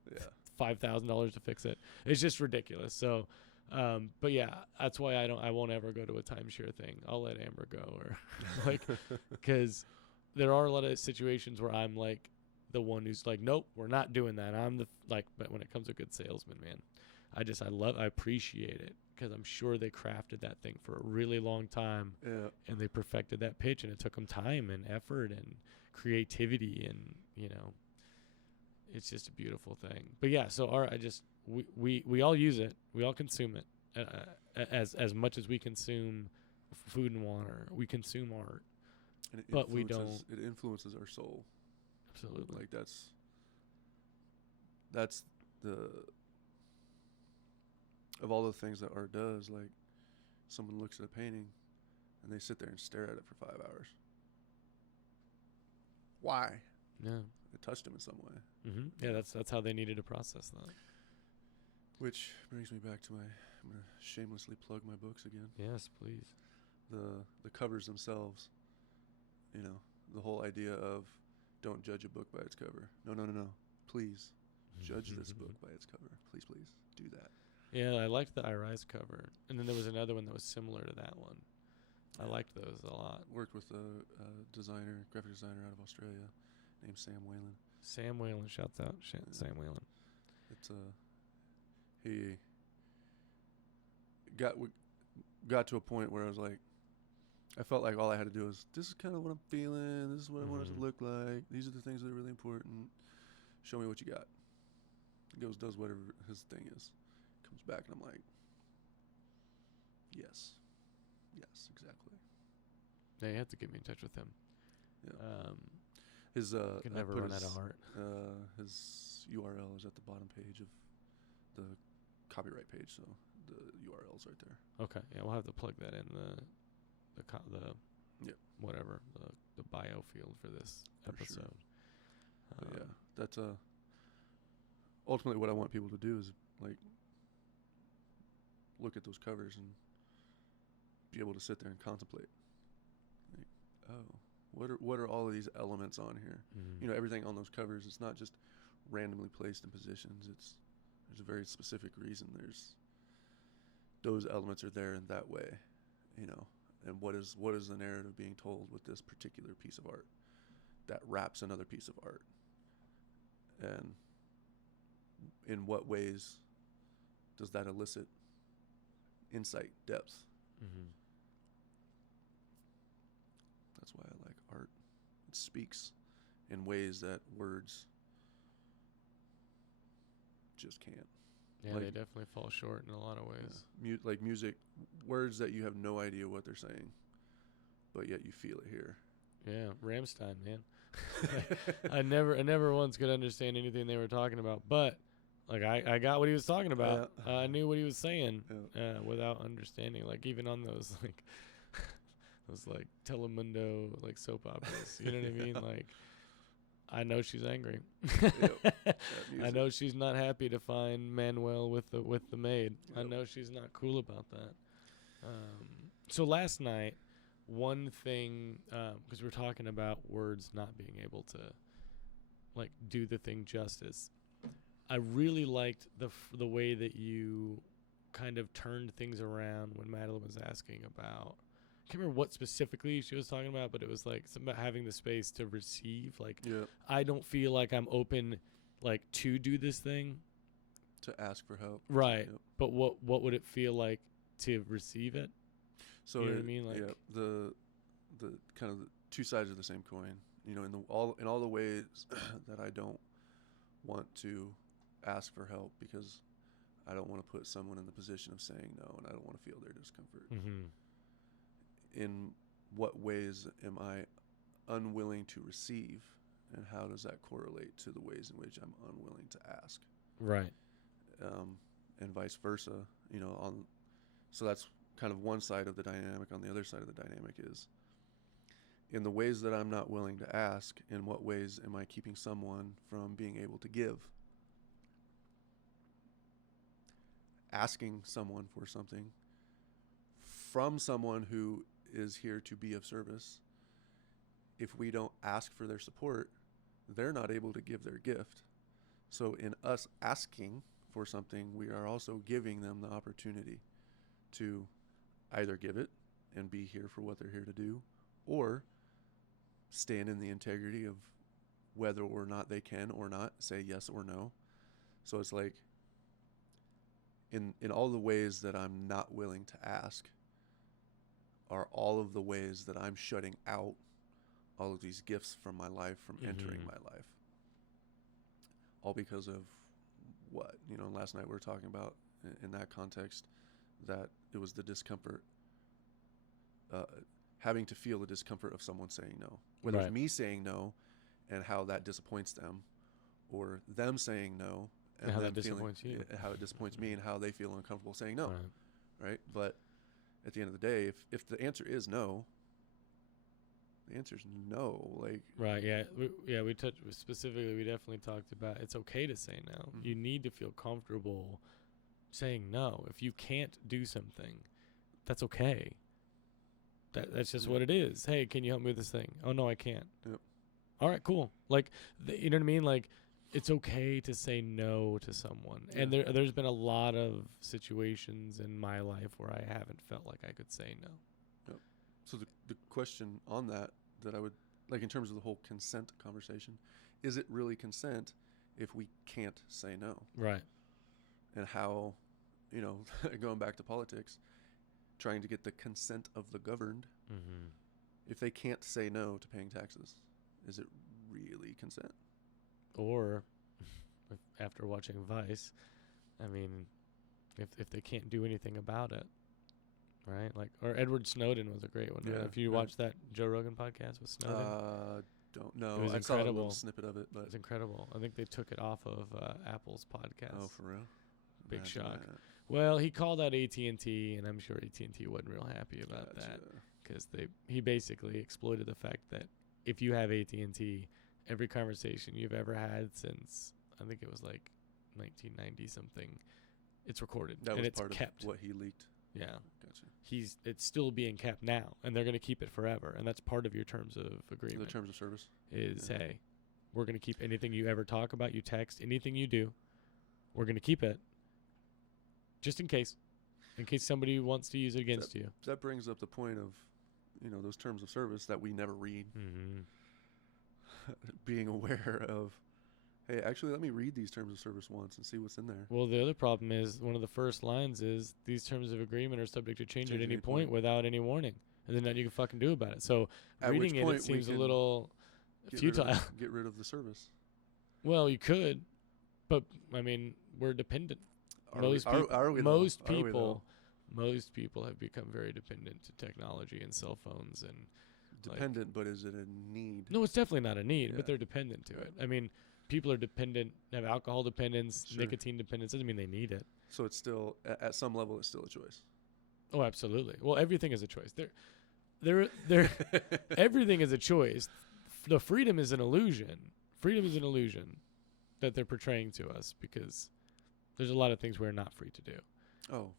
$5,000 to fix it. It's just ridiculous. So, but yeah, that's why I won't ever go to a timeshare thing. I'll let Amber go, or like, because there are a lot of situations where I'm like the one who's like, nope, we're not doing that. I'm the but when it comes to a good salesman, man, I appreciate it because I'm sure they crafted that thing for a really long time, and they perfected that pitch, and it took them time and effort and creativity, and you know. It's just a beautiful thing. But yeah, so we all use it. We all consume it as much as we consume food and water. We consume art, and but we don't. It influences our soul. Absolutely. Like that's the of all the things that art does. Like someone looks at a painting and they sit there and stare at it for 5 hours. Why? Yeah. It touched them in some way. Yeah, that's how they needed to process that. Which brings me back to I'm going to shamelessly plug my books again. Yes, please. The covers themselves, you know, the whole idea of don't judge a book by its cover. No. Please judge this book by its cover. Please do that. Yeah, I liked the I Rise cover. And then there was another one that was similar to that one. I liked those a lot. Worked with a graphic designer out of Australia named Sam Whalen. Sam Whalen, shouts out. Sam Whalen. It's he got to a point where I was like, I felt like all I had to do was, this is kind of what I'm feeling. This is what I want it to look like. These are the things that are really important. Show me what you got. He goes, does whatever his thing is. Comes back and I'm like, yes, exactly. Yeah, you have to get me in touch with him. Yeah. His you can never run out of art. His URL is at the bottom page of the copyright page, so the URL's right there. Okay, yeah, we'll have to plug that in the whatever the bio field for this episode. Sure. Yeah, that's ultimately what I want people to do is like look at those covers and be able to sit there and contemplate. Like, oh, what are all of these elements on here? You know, everything on those covers. It's not just randomly placed in positions. There's a very specific reason. Those elements are there in that way, you know. And what is the narrative being told with this particular piece of art that wraps another piece of art? And in what ways does that elicit insight, depth? That's why I like art. It speaks in ways that words just can't. Yeah, they definitely fall short in a lot of ways. Yeah. Like music, words that you have no idea what they're saying, but yet you feel it here. Yeah, Rammstein, man. I never once could understand anything they were talking about, but like I got what he was talking about. Yeah. I knew what he was saying without understanding. Like even on those like Telemundo like soap operas, you know what I mean? Like I know she's angry. I know she's not happy to find Manuel with the maid. Yep. I know she's not cool about that. So last night, one thing, because we're talking about words not being able like do the thing justice. I really liked the way that you kind of turned things around when Madeline was asking about, I can't remember what specifically she was talking about, but it was like something about having the space to receive. Like, I don't feel like I'm open, like, to do this thing. To ask for help. Right. Yep. But what would it feel like to receive it? So you know what I mean? Like, the kind of the two sides of the same coin. You know, in all the ways that I don't want to ask for help because I don't want to put someone in the position of saying no, and I don't want to feel their discomfort. Mm-hmm. In what ways am I unwilling to receive, and how does that correlate to the ways in which I'm unwilling to ask? Right. And vice versa. You know, so that's kind of one side of the dynamic. On the other side of the dynamic is, in the ways that I'm not willing to ask, in what ways am I keeping someone from being able to give? Asking someone for something from someone who is here to be of service, if we don't ask for their support, they're not able to give their gift. So in us asking for something, we are also giving them the opportunity to either give it and be here for what they're here to do, or stand in the integrity of whether or not they can or not say yes or no. So it's like, in all the ways that I'm not willing to ask are all of the ways that I'm shutting out all of these gifts from my life from entering my life. All because of what? You know, last night we were talking about in that context that it was the discomfort, having to feel the discomfort of someone saying no. Whether it's me saying no and how that disappoints them, or them saying no and how that disappoints you. How it disappoints me and how they feel uncomfortable saying no. Right? But at the end of the day, if the answer is no, the answer is no. Like, right, yeah. We touched specifically, we definitely talked about it's okay to say no. Mm-hmm. You need to feel comfortable saying no. If you can't do something, that's okay. That's just what it is. Hey, can you help me with this thing? Oh, no, I can't. Yep. All right, cool. Like, you know what I mean? Like, it's okay to say no to someone. Yeah. And there's been a lot of situations in my life where I haven't felt like I could say no. Yep. So the question on that I would, like, in terms of the whole consent conversation, is it really consent if we can't say no? Right. And how, you know, going back to politics, trying to get the consent of the governed, if they can't say no to paying taxes, is it really consent? Or, after watching Vice, I mean, if they can't do anything about it, right? Like, or Edward Snowden was a great one. Yeah, right? If you watched that Joe Rogan podcast with Snowden, don't know. It was I saw a incredible. little snippet of it, but it's incredible. I think they took it off of Apple's podcast. Oh, for real? Big Imagine shock. that. Well, he called out AT&T, and I'm sure AT&T wasn't real happy about that, because he basically exploited the fact that if you have AT&T, every conversation you've ever had since, I think it was like 1990 something, it's recorded. That and was it's part kept. of what he leaked. Yeah. Gotcha. It's still being kept now, and they're going to keep it forever, and that's part of your terms of agreement. The terms of service is, hey, we're going to keep anything you ever talk about, you text, anything you do, we're going to keep it, just in case somebody wants to use it against you. That brings up the point of, you know, those terms of service that we never read. Being aware of, hey, actually, let me read these terms of service once and see what's in there. Well, the other problem is one of the first lines is these terms of agreement are subject to change at any point without any warning, and then nothing you can fucking do about it. So reading it seems a little futile. Get rid of the service. Well, you could, but I mean, we're dependent. Most people have become very dependent to technology and cell phones and. Dependent, but is it a need? No, it's definitely not a need, but they're dependent to it. I mean, people are dependent, have alcohol dependence, nicotine dependence. Doesn't mean they need it. So it's still, at some level, it's still a choice. Oh, absolutely. Well, everything is a choice. Everything is a choice. The freedom is an illusion. Freedom is an illusion that they're portraying to us, because there's a lot of things we're not free to do. Oh,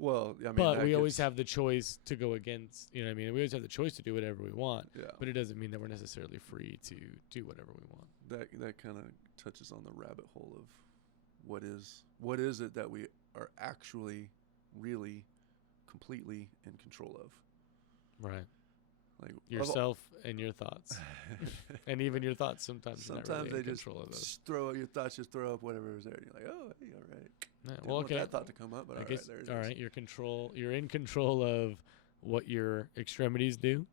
Well, I mean, but we always have the choice to go against, you know what I mean? We always have the choice to do whatever we want, Yeah. but it doesn't mean that we're necessarily free to do whatever we want. That kind of touches on the rabbit hole of what is it that we are actually really completely in control of. Right. Like yourself and your thoughts. And even your thoughts sometimes not really they in just control of those. throw your thoughts, just throw up whatever is there. And you're like, oh, hey, all right. Yeah, Didn't well, want okay. that thought to come up, but I all guess, right, there it is. all right, you're in control of what your extremities do.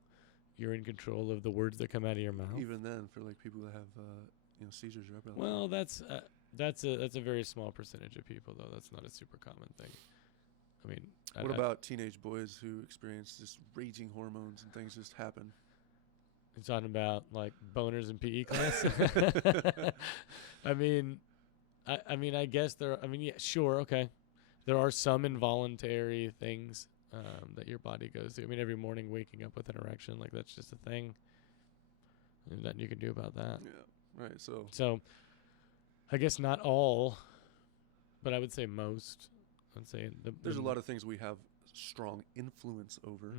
You're in control of the words that come out of your mouth. Even then, for like people that have seizures or epilepsy. Well, that's a very small percentage of people, though. That's not a super common thing. I mean, what about teenage boys who experience just raging hormones and things just happen? You're talking about like boners in PE class? I mean, I guess yeah, sure, okay. There are some involuntary things that your body goes through. I mean, every morning waking up with an erection, like that's just a thing. There's nothing you can do about that. Yeah, right. So, I guess not all, but I would say most. I'd say there's a lot of things we have strong influence over,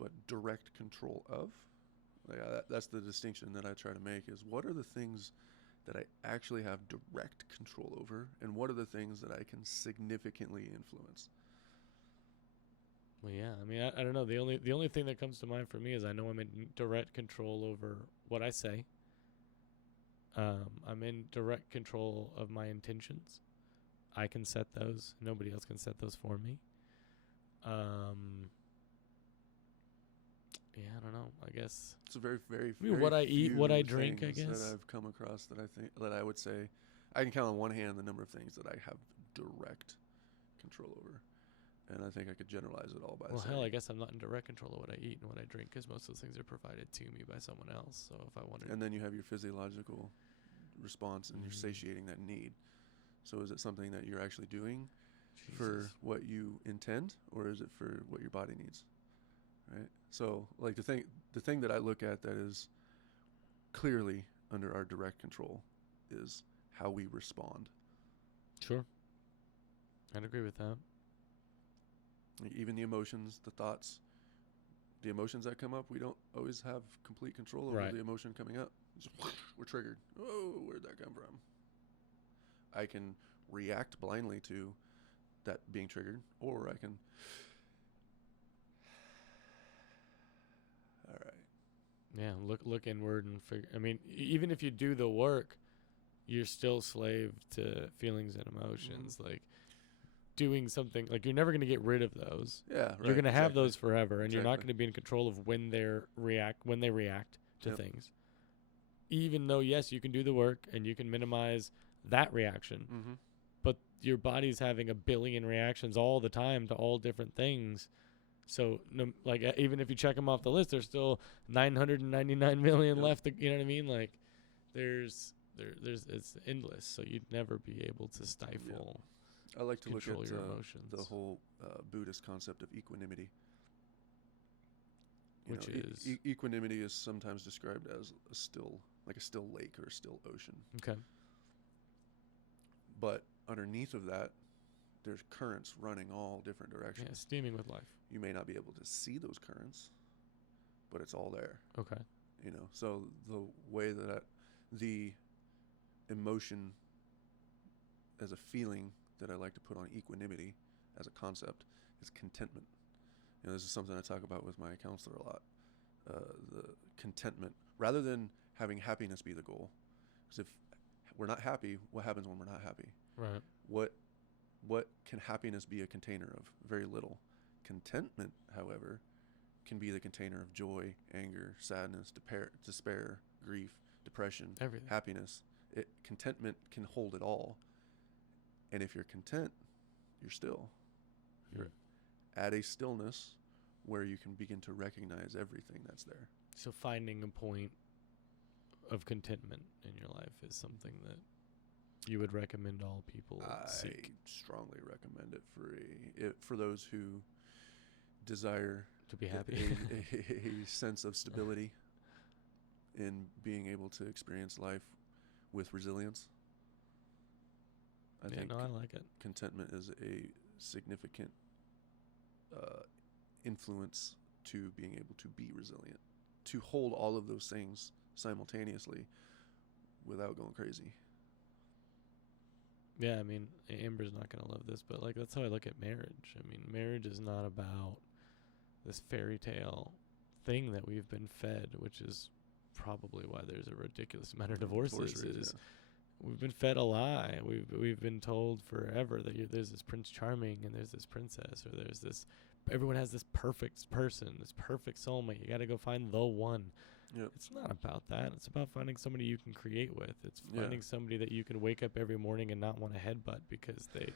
but direct control of. Like, that's the distinction that I try to make is what are the things that I actually have direct control over and what are the things that I can significantly influence? Well, yeah. I mean, I don't know. The only thing that comes to mind for me is I know I'm in direct control over what I say. I'm in direct control of my intentions. I can set those. Nobody else can set those for me. Yeah, I don't know. I guess it's a very, very, I mean, what I eat, what I drink, I guess. That I've come across that I think that I would say I can count on one hand the number of things that I have direct control over. And I think I could generalize it all by saying. Well, hell, I guess I'm not in direct control of what I eat and what I drink because most of those things are provided to me by someone else. So if I wanted. And then you have your physiological response and you're satiating that need. So is it something that you're actually doing for what you intend or is it for what your body needs? Right? So like the thing that I look at that is clearly under our direct control is how we respond. Sure. I'd agree with that. Like even the emotions, the thoughts, the emotions that come up, we don't always have complete control over the emotion coming up. Just, we're triggered. Oh, where'd that come from? I can react blindly to that being triggered, or I can. All right. Yeah, look inward and figure. I mean, even if you do the work, you're still slave to feelings and emotions. Like doing something, like you're never going to get rid of those. Yeah, right. You're going to have those forever, and you're not going to be in control of when they react to things. Even though, yes, you can do the work and you can minimize that reaction, but your body's having a billion reactions all the time to all different things. So, even if you check them off the list, there's still 999 million left. You know what I mean? Like, there's it's endless. So you'd never be able to stifle. I like to look at your emotions. The whole Buddhist concept of equanimity. Which is equanimity is sometimes described as a still lake or a still ocean. Okay. But underneath of that, there's currents running all different directions. Yeah, steaming with life. You may not be able to see those currents, but it's all there. Okay. So the way that the emotion as a feeling that I like to put on equanimity as a concept is contentment. This is something I talk about with my counselor a lot. The contentment, rather than having happiness be the goal. Because if we're not happy, what happens when we're not happy? Right. What can happiness be a container of? Very little. Contentment, however, can be the container of joy, anger, sadness, despair, grief, depression, everything. Happiness. Contentment can hold it all. And if you're content, you're still. You're at a stillness where you can begin to recognize everything that's there. So finding a point of contentment in your life is something that you would recommend all people seek. I strongly recommend it for those who desire to be happy, a sense of stability in being able to experience life with resilience. I think I like it. Contentment is a significant influence to being able to be resilient, to hold all of those things simultaneously without going crazy. Yeah, I mean, Amber's not going to love this, but like that's how I look at marriage. I mean, marriage is not about this fairy tale thing that we've been fed, which is probably why there's a ridiculous amount of divorces. We've been fed a lie. We've been told forever that there's this Prince Charming and there's this princess, or there's this. Everyone has this perfect person, this perfect soulmate. You got to go find the one. Yep. It's not about that. It's about finding somebody you can create with. It's finding somebody that you can wake up every morning and not want to headbutt because they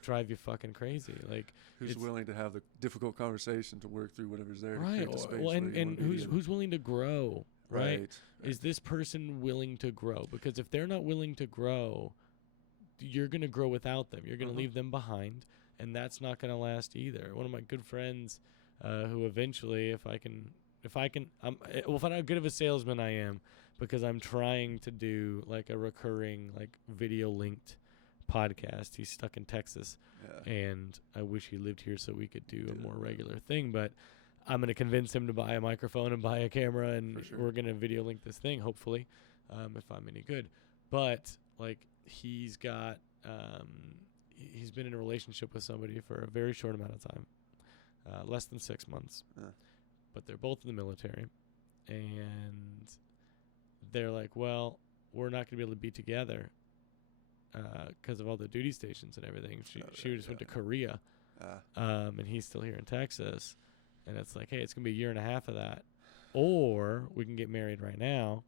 drive you fucking crazy. Like, who's willing to have the difficult conversation to work through whatever's there. Right. To create the space Well, and who's willing to grow. Right? Is this person willing to grow? Because if they're not willing to grow, you're going to grow without them. You're going to leave them behind, and that's not going to last either. One of my good friends, who eventually, if I find out how good of a salesman I am, because I'm trying to do like a recurring like video linked podcast. He's stuck in Texas, and I wish he lived here so we could do a more regular thing, but I'm going to convince him to buy a microphone and buy a camera, and we're going to video link this thing, hopefully, if I'm any good. But, like, he's got, he's been in a relationship with somebody for a very short amount of time, less than 6 months. But they're both in the military, and they're like, well, we're not going to be able to be together because of all the duty stations and everything. She just went to Korea, and he's still here in Texas. And it's like, hey, it's going to be a year and a half of that. Or we can get married right now,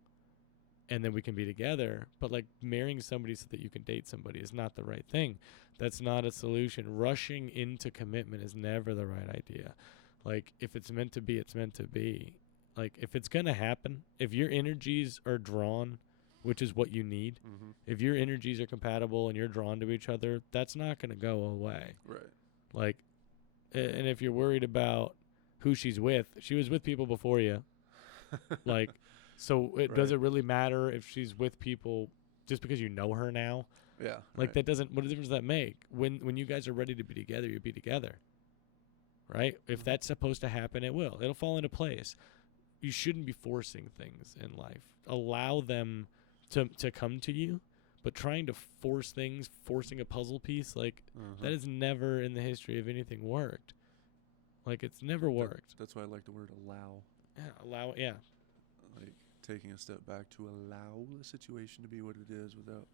and then we can be together. But, like, marrying somebody so that you can date somebody is not the right thing. That's not a solution. Rushing into commitment is never the right idea. Like, if it's meant to be, it's meant to be. Like, if it's going to happen, if your energies are drawn, which is what you need, if your energies are compatible and you're drawn to each other, that's not going to go away. Right. Like, and if you're worried about who she's with, she was with people before you. Like, so does it really matter if she's with people just because you know her now? Yeah. Like, that doesn't, what difference does that make? When you guys are ready to be together, you be together. Right? If that's supposed to happen, it will. It'll fall into place. You shouldn't be forcing things in life. Allow them to come to you, but trying to force things, forcing a puzzle piece, like, that has never in the history of anything worked. Like, it's never worked. That's why I like the word allow. Yeah, allow it, yeah. Like, taking a step back to allow the situation to be what it is without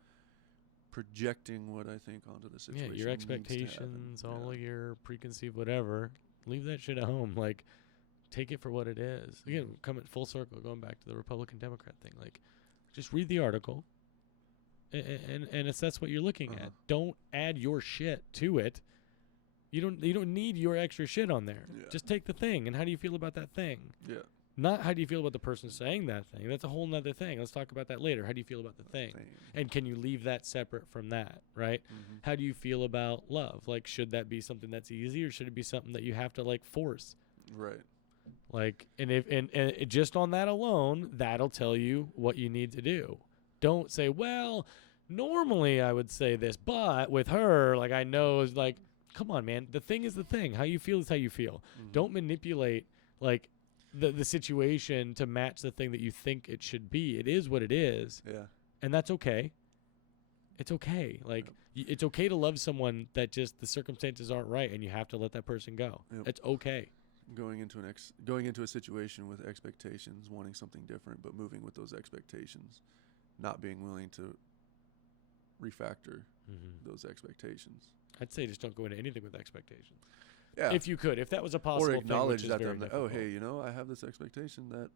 projecting what I think onto the situation. Yeah, your expectations, all of your preconceived whatever, leave that shit at home. Like, take it for what it is. Again, coming full circle, going back to the Republican-Democrat thing. Like, just read the article and assess what you're looking at. Don't add your shit to it. You don't need your extra shit on there. Yeah. Just take the thing, and how do you feel about that thing? Yeah. Not how do you feel about the person saying that thing. That's a whole nother thing. Let's talk about that later. How do you feel about the thing? And can you leave that separate from that, right? How do you feel about love? Like, should that be something that's easy, or should it be something that you have to, like, force? Right. Like, and just on that alone, that'll tell you what you need to do. Don't say, well, normally I would say this, but with her, like, I know is like, come on, man. The thing is the thing. How you feel is how you feel. Don't manipulate, like, the situation to match the thing that you think it should be. It is what it is. Yeah. And that's okay. It's okay. Like, it's okay to love someone that just the circumstances aren't right, and you have to let that person go. It's okay. Going into a situation with expectations, wanting something different, but moving with those expectations, not being willing to refactor those expectations. I'd say just don't go into anything with expectations. Yeah. If you could, if that was a possible thing. Or acknowledge thing, that they're like, oh, hey, I have this expectation that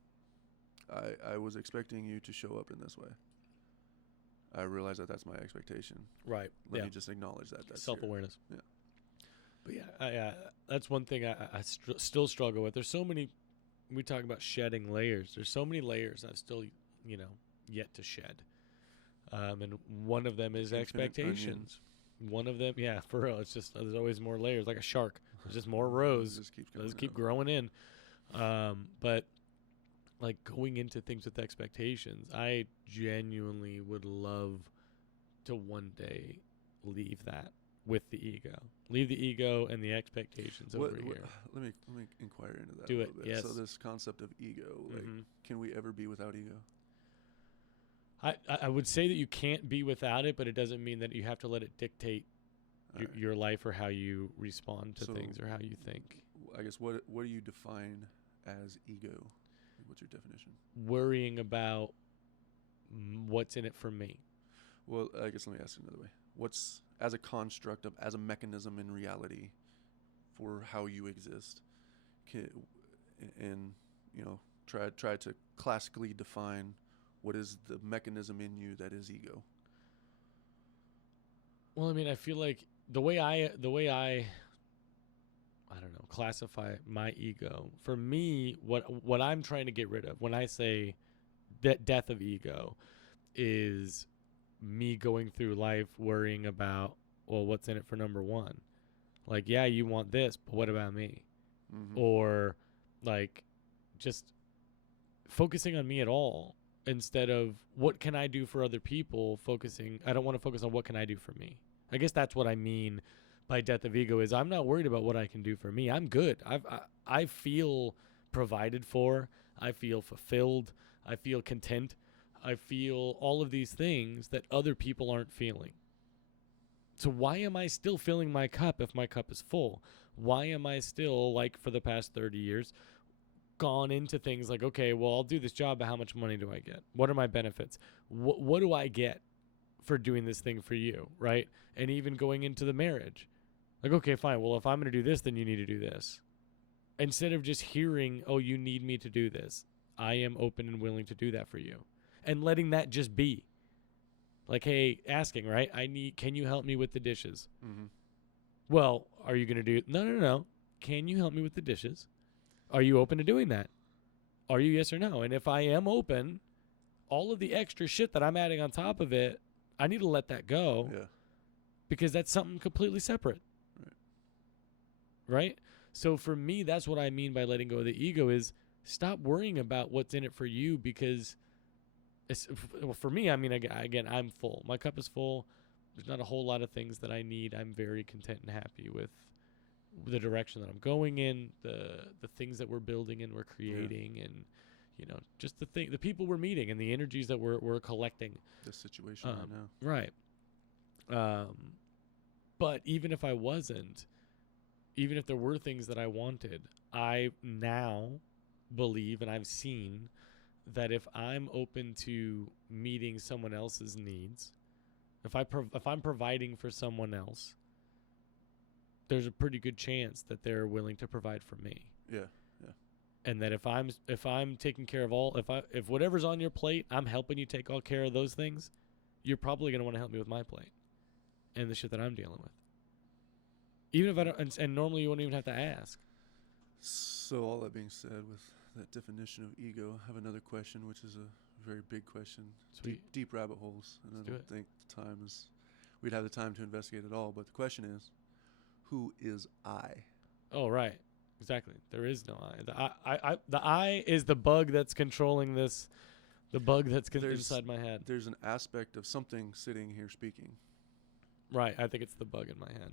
I was expecting you to show up in this way. I realize that that's my expectation. Right. Let me just acknowledge that. That's self-awareness. Yeah. But yeah, that's one thing I still struggle with. There's so many, we talk about shedding layers. There's so many layers I've still, yet to shed. And one of them is expectations. Onions. One of them, yeah, for real. It's just, there's always more layers, like a shark. There's just more rows. Just keep growing in. But like going into things with expectations, I genuinely would love to one day leave that with the ego. Leave the ego and the expectations over here. Let me inquire into that Do a it, little bit. yes. So this concept of ego, like, can we ever be without ego? I would say that you can't be without it, but it doesn't mean that you have to let it dictate your life or how you respond to things or how you think. I guess what do you define as ego? What's your definition? Worrying about what's in it for me. Well, I guess let me ask it another way. What's, as a construct of, as a mechanism in reality for how you exist, and try to classically define what is the mechanism in you that is ego? Well, I mean, I feel like the way I don't know, classify my ego, for me, what I'm trying to get rid of when I say that death of ego is me going through life worrying about, well, what's in it for number one? Like, yeah, you want this, but what about me? Or like just focusing on me at all instead of what can I do for other people. I don't want to focus on what can I do for me. I guess that's what I mean by death of ego is I'm not worried about what I can do for me. I'm good. I feel provided for. I feel fulfilled. I feel content. I feel all of these things that other people aren't feeling. So why am I still filling my cup if my cup is full? Why am I still, like for the past 30 years, gone into things like, okay, well, I'll do this job, but how much money do I get? What are my benefits? What do I get for doing this thing for you, right? And even going into the marriage. Like, okay, fine. Well, if I'm going to do this, then you need to do this. Instead of just hearing, oh, you need me to do this, I am open and willing to do that for you. And letting that just be. Like, hey, asking, right? Can you help me with the dishes? Well, are you going to do, no. Can you help me with the dishes? Are you open to doing that? Are you yes or no? And if I am open, all of the extra shit that I'm adding on top of it, I need to let that go. Yeah. Because that's something completely separate. Right? So for me, that's what I mean by letting go of the ego is stop worrying about what's in it for you because for me, I mean, again, I'm full. My cup is full. There's not a whole lot of things that I need. I'm very content and happy with the direction that I'm going in, the things that we're building and we're creating, and just the people we're meeting and the energies that we're collecting. This situation right now. Right. But even if I wasn't, even if there were things that I wanted, I now believe and I've seen that if I'm open to meeting someone else's needs, if I'm providing for someone else, there's a pretty good chance that they're willing to provide for me. Yeah. And that if I'm taking care of if whatever's on your plate, I'm helping you take all care of those things, you're probably going to want to help me with my plate and the shit that I'm dealing with. Even if I don't, and normally you wouldn't even have to ask. So all that being said, with that definition of ego, I have another question, which is a very big question. Deep rabbit holes. And I don't think we'd have the time to investigate it all. But the question is, who is I? Oh, right. Exactly. There is no I. The I is the bug that's controlling this, the bug that's inside my head. There's an aspect of something sitting here speaking. Right. I think it's the bug in my head.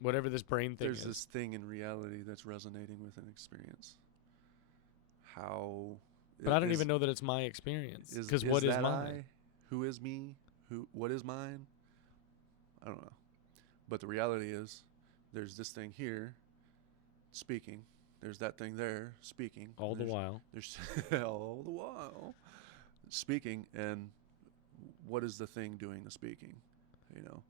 Whatever this brain thing is. There's this thing in reality that's resonating with an experience. But I don't even know that it's my experience. Because what is mine? Who is me? What is mine? I don't know. But the reality is, there's this thing here speaking. There's that thing there speaking. All the while. There's all the while speaking. And what is the thing doing the speaking?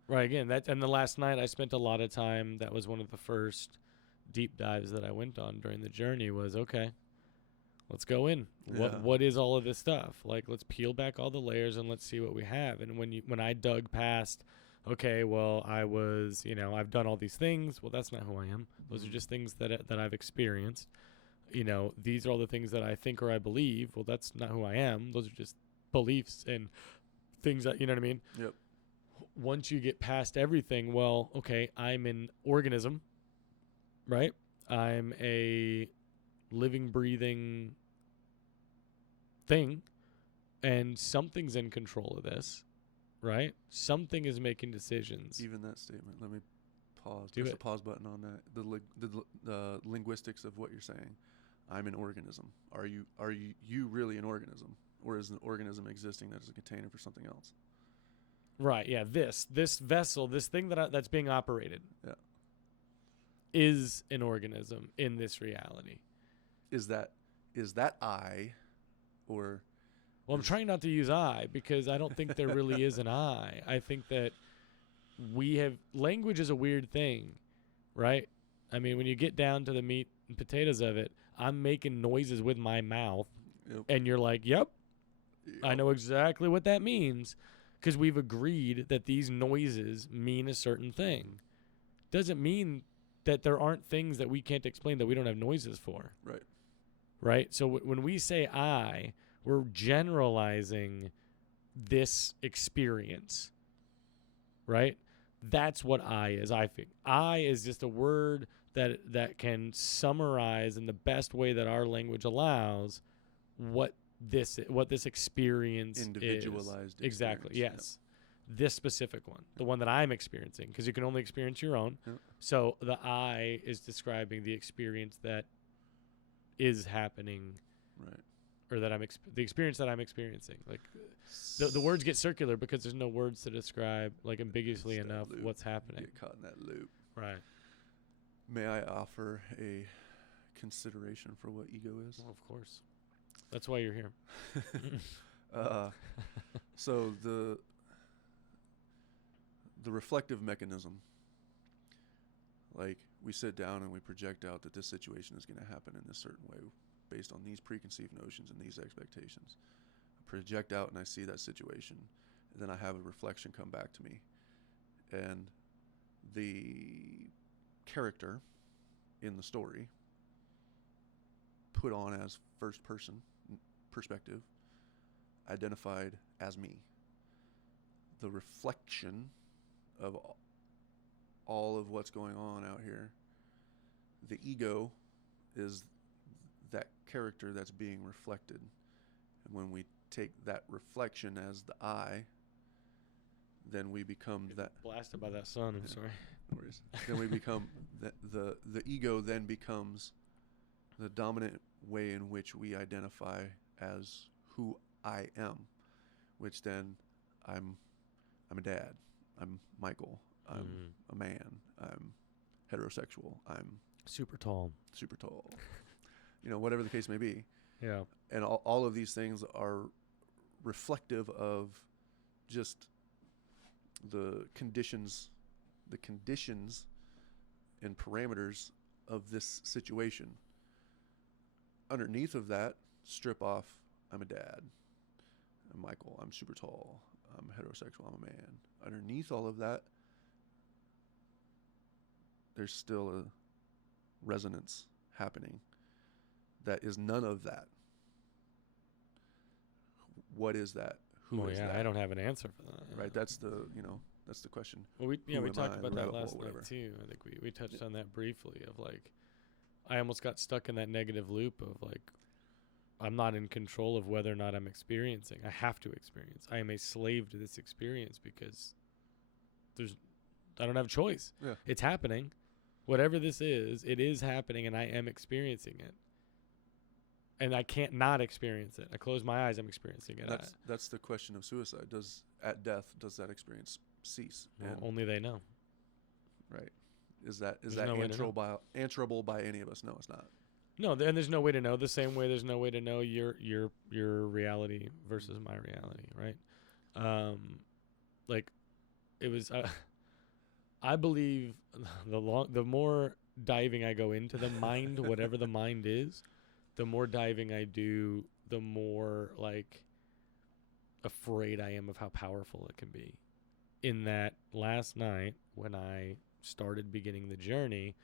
Right. Again, and the last night I spent a lot of time. That was one of the first deep dives that I went on during the journey. Was okay. Let's go in. Yeah. What is all of this stuff? Like, let's peel back all the layers and let's see what we have. And when I dug past, okay, well, I've done all these things. Well, that's not who I am. Those are just things that I've experienced. These are all the things that I think or I believe. Well, that's not who I am. Those are just beliefs and things that, you know what I mean? Yep. Once you get past everything, well, okay, I'm an organism, right? I'm a living, breathing thing, and something's in control of this. right? Something is making decisions. Even that statement. Let me pause. Do There's it. a pause button on that. The linguistics of what you're saying. I'm an organism. Are you really an organism, or is an organism existing that is a container for something else? Right. Yeah. This vessel, this thing that's being operated, Yeah. is an organism in this reality. Is that I, or? Well, I'm trying not to use I because I don't think there really is an I. I think that language is a weird thing, right? I mean, when you get down to the meat and potatoes of it, I'm making noises with my mouth, Yep. and you're like, yep, I know exactly what that means, because we've agreed that these noises mean a certain thing. Doesn't mean that there aren't things that we can't explain that we don't have noises for. Right. Right? So when we say I, we're generalizing this experience, right? That's what I is, I think. I is just a word that can summarize in the best way that our language allows what this experience individualized is. Exactly. experience. Yes. This specific one, the one that I'm experiencing, because you can only experience your own. Yep. So the I is describing the experience that is happening, Right. or that the experience that I'm experiencing. Like the words get circular because there's no words to describe like ambiguously enough what's happening. Get caught in that loop. Right. May I offer a consideration for what ego is? Well, of course. That's why you're here. So the reflective mechanism, like we sit down and we project out that this situation is going to happen in this certain way based on these preconceived notions and these expectations. I project out and I see that situation, and then I have a reflection come back to me, and the character in the story put on as first person perspective, identified as me. The reflection of all of what's going on out here, the ego is that character that's being reflected. And when we take that reflection as the I, then we become that. Blasted by that sun, I'm sorry. No worries. Then we become the ego then becomes the dominant way in which we identify as who I am, which then I'm a dad, I'm Michael, I'm a man, I'm heterosexual, I'm super tall, whatever the case may be. Yeah. And all of these things are reflective of just the conditions and parameters of this situation. Underneath of that, strip off, I'm a dad, I'm Michael, I'm super tall, I'm heterosexual, I'm a man. Underneath all of that, there's still a resonance happening that is none of that. What is that? Who is that? I don't have an answer for that. Right, that's the question. Well, we talked about that last whatever. night too. I think we touched on that briefly, of like, I almost got stuck in that negative loop of like, I'm not in control of whether or not I'm experiencing. I have to experience. I am a slave to this experience because I don't have a choice. Yeah. It's happening. Whatever this is, it is happening, and I am experiencing it. And I can't not experience it. I close my eyes, I'm experiencing it. That's the question of suicide. At death, does that experience cease? Well, only they know. Right. Is that no answerable by any of us? No, it's not. No, and there's no way to know. The same way there's no way to know your reality versus my reality, right? Like, it was. I believe the more diving I go into the mind, whatever the mind is, the more diving I do, the more like afraid I am of how powerful it can be. In that last night, when I started beginning the journey,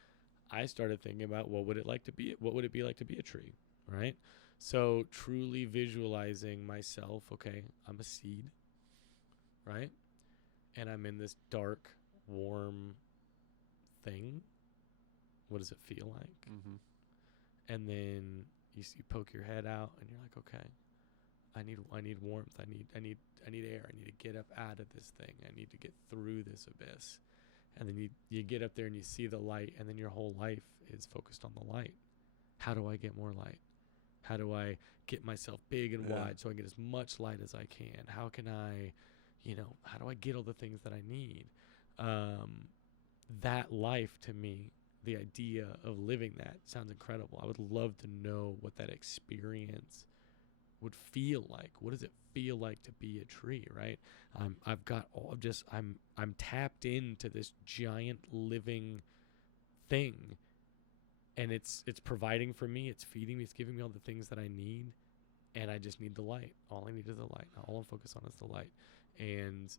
I started thinking about what would it be like to be a tree, right? So truly visualizing myself, okay, I'm a seed, right? And I'm in this dark, warm thing. What does it feel like? Mm-hmm. And then you poke your head out and you're like, okay, I need warmth. I need air. I need to get up out of this thing. I need to get through this abyss. And then you get up there and you see the light, and then your whole life is focused on the light. How do I get more light? How do I get myself big and wide so I get as much light as I can? How can I, how do I get all the things that I need? That life, to me, the idea of living that sounds incredible. I would love to know what that experience would feel like. What does it feel like to be a tree, right? I'm tapped into this giant living thing, and it's providing for me, it's feeding me, it's giving me all the things that I need, and I just need the light. All I need is the light. All I'm focused on is the light. And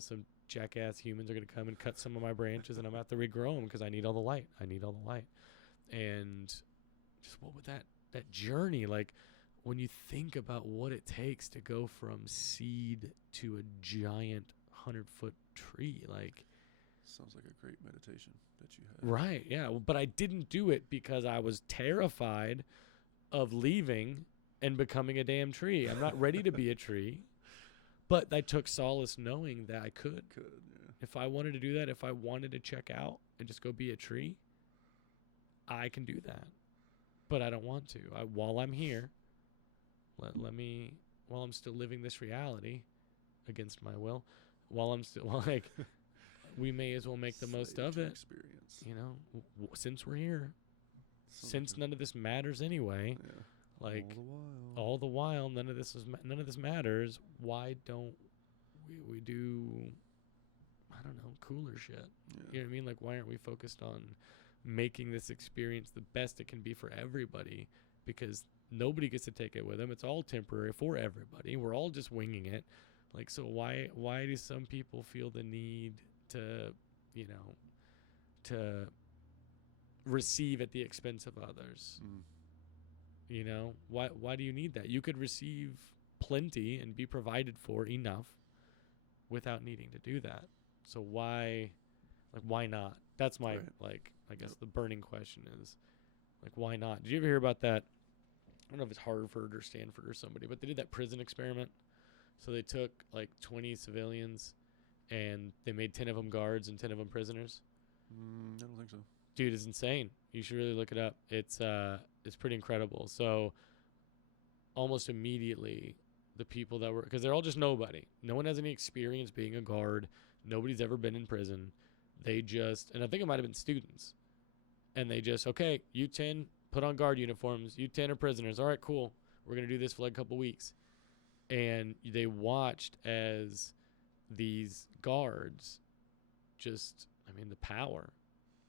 some jackass humans are going to come and cut some of my branches, and I'm going to have to regrow them because I need all the light. And just what would that journey, like, when you think about what it takes to go from seed to a giant 100-foot tree, like, sounds like a great meditation that you had. Right, yeah. But I didn't do it because I was terrified of leaving and becoming a damn tree. I'm not ready to be a tree. But I took solace knowing that I could. Yeah. If I wanted to do that, if I wanted to check out and just go be a tree, I can do that. But I don't want to. While I'm here, while I'm still living this reality against my will, while I'm still, we may as well make the most of it. Experience. Since we're here, since none of this matters anyway, all the while none of this matters. Why don't we do, I don't know, cooler shit? Yeah. You know what I mean? Like, why aren't we focused on making this experience the best it can be for everybody? Because nobody gets to take it with them. It's all temporary for everybody. We're all just winging it. Like, so why do some people feel the need to receive at the expense of others? Why do you need that? You could receive plenty and be provided for enough without needing to do that. So why not? That's my, I guess the burning question is, why not? Did you ever hear about that? I don't know if it's Harvard or Stanford or somebody, but they did that prison experiment. So they took 20 civilians and they made 10 of them guards and 10 of them prisoners. I don't think so. Dude, it's insane. You should really look it up. It's pretty incredible. So almost immediately, the people that were, because they're all just nobody. No one has any experience being a guard. Nobody's ever been in prison. They just, and I think it might have been students. And they just, okay, you 10, put on guard uniforms. You 10 are prisoners. All right, cool. We're going to do this for a couple weeks. And they watched as these guards just, the power.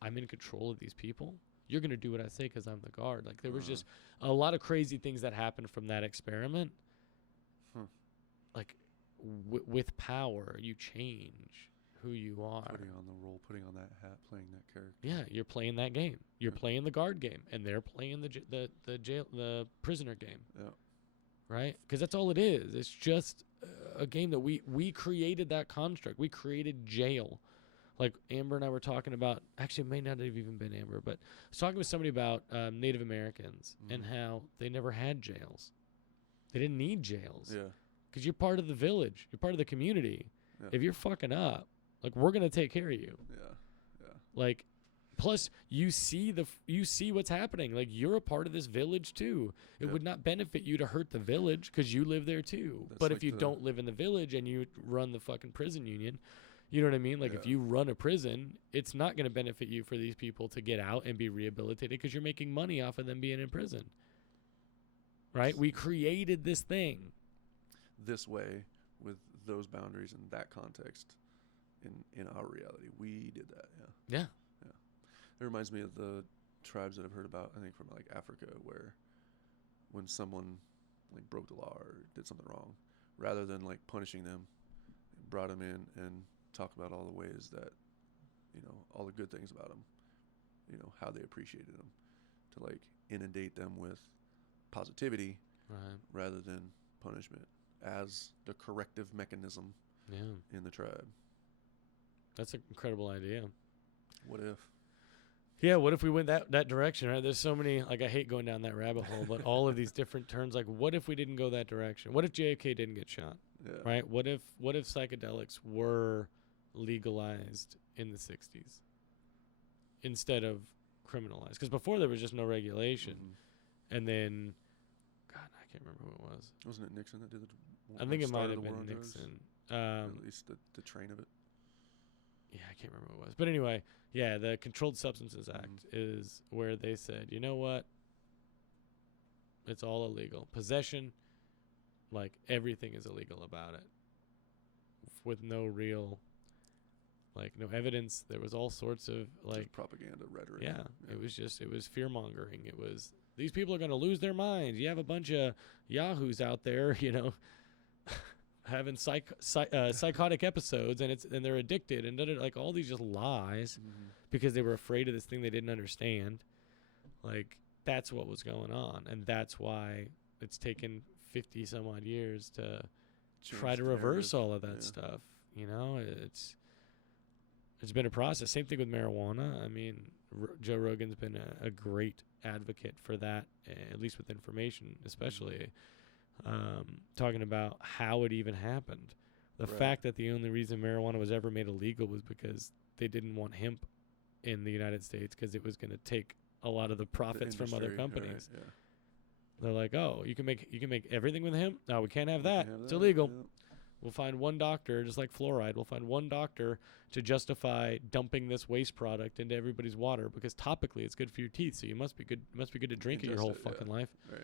I'm in control of these people. You're going to do what I say because I'm the guard. There was just a lot of crazy things that happened from that experiment. With power, you change who you are. Putting on the role, putting on that hat, playing that character. Yeah, you're playing that game. You're playing the guard game, and they're playing the prisoner game. Yeah. Right? Because that's all it is. It's just a game that we created that construct. We created jail. Like Amber and I were talking about, actually it may not have even been Amber, but I was talking with somebody about Native Americans and how they never had jails. They didn't need jails. Yeah. Because you're part of the village. You're part of the community. Yeah. If you're fucking up, we're going to take care of you. Yeah. Plus you see what's happening. You're a part of this village too. It would not benefit you to hurt the village because you live there too. But if you don't live in the village and you run the fucking prison union, you know what I mean? If you run a prison, it's not going to benefit you for these people to get out and be rehabilitated because you're making money off of them being in prison. Right? We created this thing. This way, with those boundaries and that context, in our reality, we did that. Yeah. It reminds me of the tribes that I've heard about, I think from Africa, where when someone broke the law or did something wrong, rather than punishing them, brought them in and talk about all the ways that, all the good things about them, how they appreciated them, to inundate them with positivity, right, rather than punishment as the corrective mechanism in the tribe. That's an incredible idea. What if? Yeah, what if we went that direction, right? There's so many, like, I hate going down that rabbit hole, but all of these different turns, like, what if we didn't go that direction? What if JFK didn't get shot, Yeah. right? What if psychedelics were legalized in the 60s instead of criminalized? Because before there was just no regulation. Mm-hmm. And then, God, I can't remember who it was. Wasn't it Nixon that did the I think it might started have the war been on drugs? Nixon. At least the train of it. Yeah, I can't remember who it was. But anyway, yeah, the Controlled Substances Act is where they said, you know what? It's all illegal. Possession, like, everything is illegal about it. With no real, like, no evidence. There was all sorts of, like, just propaganda rhetoric. Yeah, it was fear-mongering. It was, these people are going to lose their minds. You have a bunch of yahoos out there, having psychotic episodes, and they're addicted, and like all these just lies because they were afraid of this thing they didn't understand. Like, that's what was going on, and that's why it's taken 50 some odd years to try to reverse all of that stuff. It's been a process. Same thing with marijuana. I mean, Joe Rogan's been a great advocate for that, at least with information, especially. Talking about how it even happened. The fact that the only reason marijuana was ever made illegal was because they didn't want hemp in the United States because it was going to take a lot of the profits from other companies. Right, yeah. They're like, oh, you can make everything with hemp? No, we can't have that. It's illegal. Yeah. We'll find one doctor, just like fluoride. We'll find one doctor to justify dumping this waste product into everybody's water because topically it's good for your teeth. So you must be good. Must be good to drink it your whole fucking life. Right.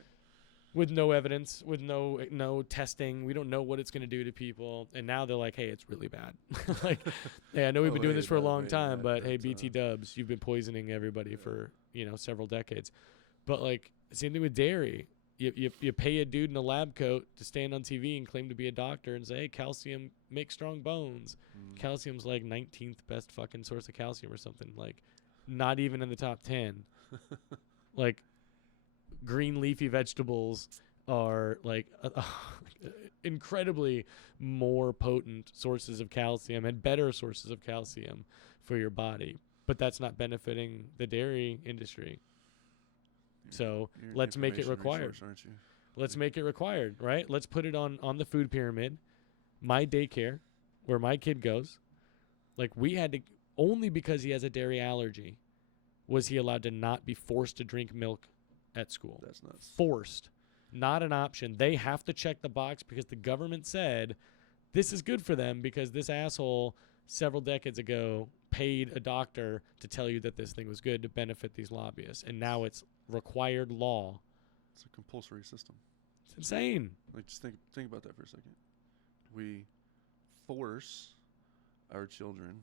With no evidence, with no testing. We don't know what it's going to do to people. And now they're like, hey, it's really bad. Like, hey, I know we've been doing this for a long time, but hey, BT dubs, you've been poisoning everybody for, several decades. But, like, same thing with dairy. You pay a dude in a lab coat to stand on TV and claim to be a doctor and say, hey, calcium makes strong bones. Calcium's like 19th best fucking source of calcium or something. Like, not even in the top 10. Like, green leafy vegetables are like incredibly more potent sources of calcium and better sources of calcium for your body. But that's not benefiting the dairy industry. So let's make it required. Aren't you? Let's make it required, right? Let's put it on the food pyramid. My daycare, where my kid goes, like, we had to, only because he has a dairy allergy, was he allowed to not be forced to drink milk at school. That's nuts. Forced. Not an option. They have to check the box because the government said this is good for them because this asshole several decades ago paid a doctor to tell you that this thing was good to benefit these lobbyists. And now it's required law. It's a compulsory system. It's insane. Like, just think about that for a second. We force our children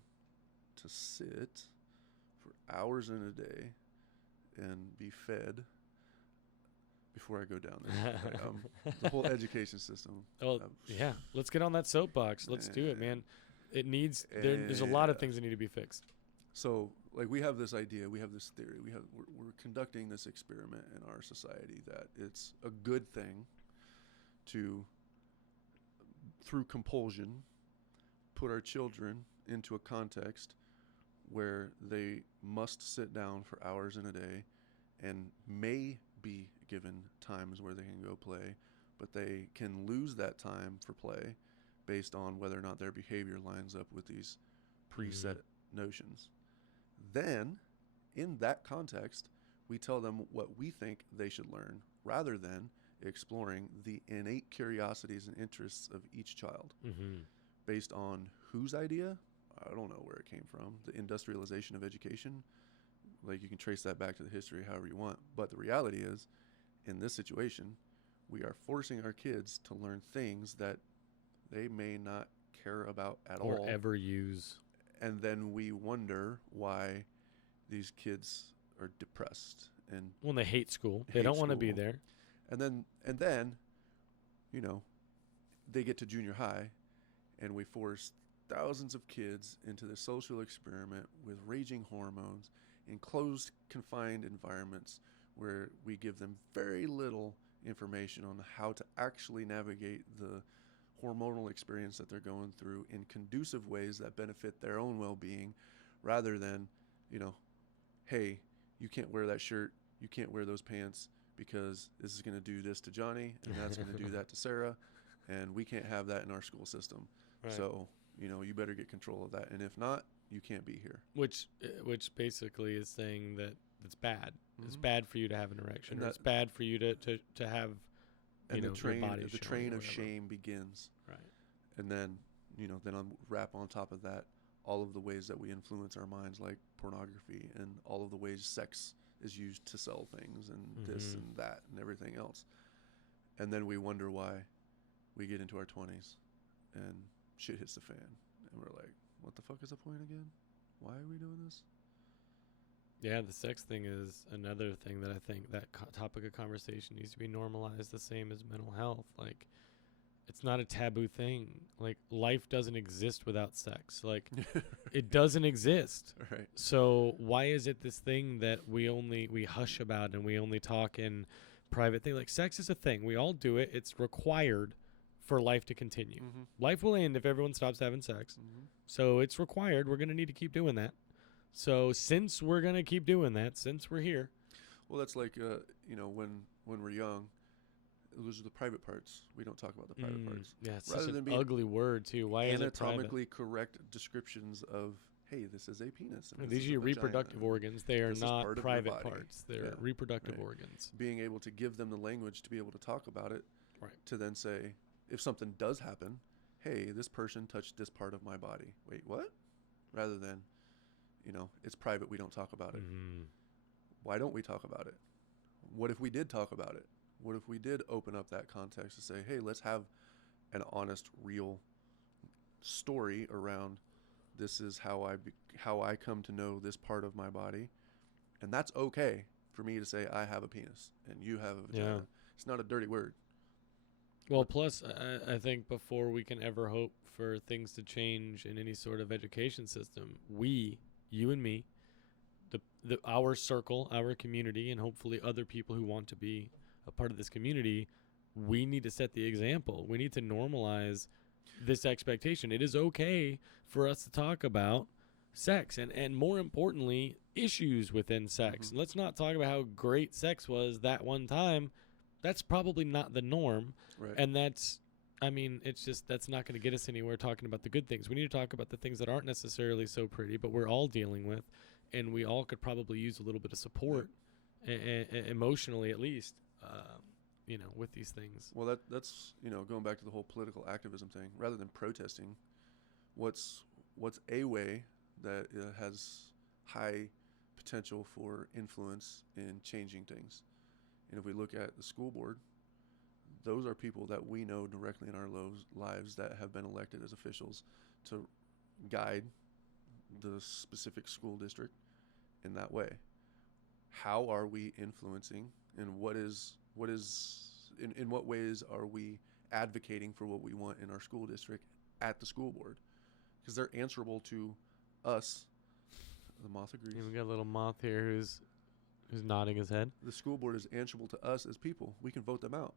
to sit for hours in a day and be fed before I go down there. The whole education system. Well, yeah. Let's get on that soapbox. Let's do it, man. It needs, there's a lot of things that need to be fixed. So, like, we have this idea, we have this theory, we're conducting this experiment in our society that it's a good thing to, through compulsion, put our children into a context where they must sit down for hours in a day and may be given times where they can go play, but they can lose that time for play based on whether or not their behavior lines up with these preset notions. Then, in that context, we tell them what we think they should learn rather than exploring the innate curiosities and interests of each child. Based on whose idea? I don't know where it came from. The industrialization of education. Like, you can trace that back to the history however you want. But the reality is, in this situation, we are forcing our kids to learn things that they may not care about at all. Or ever use. And then we wonder why these kids are depressed. And when they hate school. They don't want to be there. And then, you know, they get to junior high, and we force thousands of kids into this social experiment with raging hormones in closed, confined environments where we give them very little information on how to actually navigate the hormonal experience that they're going through in conducive ways that benefit their own well-being, rather than, you know, hey, you can't wear that shirt, you can't wear those pants because this is going to do this to Johnny and that's going to do that to Sarah, and we can't have that in our school system. Right. So, you better get control of that, and if not, you can't be here. Which basically is saying that it's bad. Mm-hmm. It's bad for you to have an erection. It's bad for you to have, and the train of shame begins. Right. And then, then I'll wrap on top of that all of the ways that we influence our minds, like pornography, and all of the ways sex is used to sell things, and this and that and everything else. And then we wonder why we get into our 20s and shit hits the fan. And we're like, what the fuck is the point again? Why are we doing this? Yeah, the sex thing is another thing that I think that topic of conversation needs to be normalized the same as mental health. Like, it's not a taboo thing. Like, life doesn't exist without sex. Like, it doesn't exist. Right. So why is it this thing that we hush about and we only talk in private thing? Like, sex is a thing. We all do it. It's required for life to continue. Mm-hmm. Life will end if everyone stops having sex. Mm-hmm. So it's required. We're going to need to keep doing that. So since we're going to keep doing that, since we're here. Well, that's like, when we're young, those are the private parts. We don't talk about the private parts. Yeah, it's such an ugly word, too. Why is it private? Anatomically correct descriptions of, hey, this is a penis. And these are your reproductive organs. They are not private parts. They're reproductive organs. Being able to give them the language to be able to talk about it, right. To then say, if something does happen, hey, this person touched this part of my body. Wait, what? Rather than, it's private, we don't talk about it. Mm-hmm. Why don't we talk about it? What if we did talk about it? What if we did open up that context to say, hey, let's have an honest, real story around this is how I come to know this part of my body. And that's okay for me to say I have a penis and you have a vagina. Yeah. It's not a dirty word. Well, plus, I think before we can ever hope for things to change in any sort of education system, you and me, our circle, our community, and hopefully other people who want to be a part of this community, we need to set the example. We need to normalize this expectation. It is okay for us to talk about sex and more importantly, issues within sex. Mm-hmm. Let's not talk about how great sex was that one time. That's probably not the norm. Right. And that's not going to get us anywhere talking about the good things. We need to talk about the things that aren't necessarily so pretty, but we're all dealing with, and we all could probably use a little bit of support, emotionally at least, with these things. Well, that's going back to the whole political activism thing. Rather than protesting, what's a way that has high potential for influence in changing things? And if we look at the school board, those are people that we know directly in our lives that have been elected as officials to guide the specific school district in that way. How are we influencing, and in what ways are we advocating for what we want in our school district at the school board? Because they're answerable to us. The moth agrees. Yeah, we got a little moth here who's nodding his head. The school board is answerable to us as people. We can vote them out.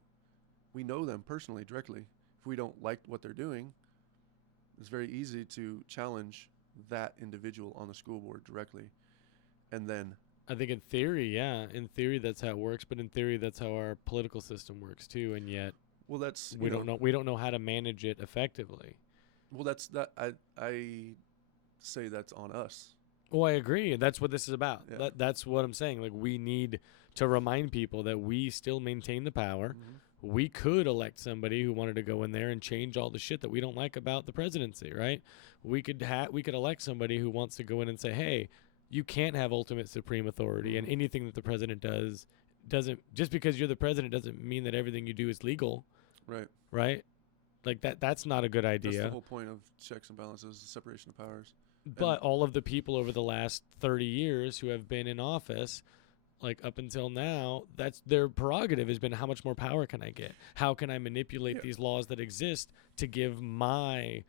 We know them personally, directly. If we don't like what they're doing, it's very easy to challenge that individual on the school board directly. And then I think in theory, that's how it works, but in theory that's how our political system works too, and yet we don't know how to manage it effectively. Well, I say that's on us. Well, I agree. That's what this is about. Yeah. That's what I'm saying. Like, we need to remind people that we still maintain the power. Mm-hmm. We could elect somebody who wanted to go in there and change all the shit that we don't like about the presidency, right? We could elect somebody who wants to go in and say, hey, you can't have ultimate supreme authority, and anything that the president does doesn't, just because you're the president doesn't mean that everything you do is legal. Right. Right? Like, that's not a good idea. That's the whole point of checks and balances, separation of powers. But all of the people over the last 30 years who have been in office, like up until now, that's their prerogative has been, how much more power can I get? How can I manipulate these laws that exist to give my,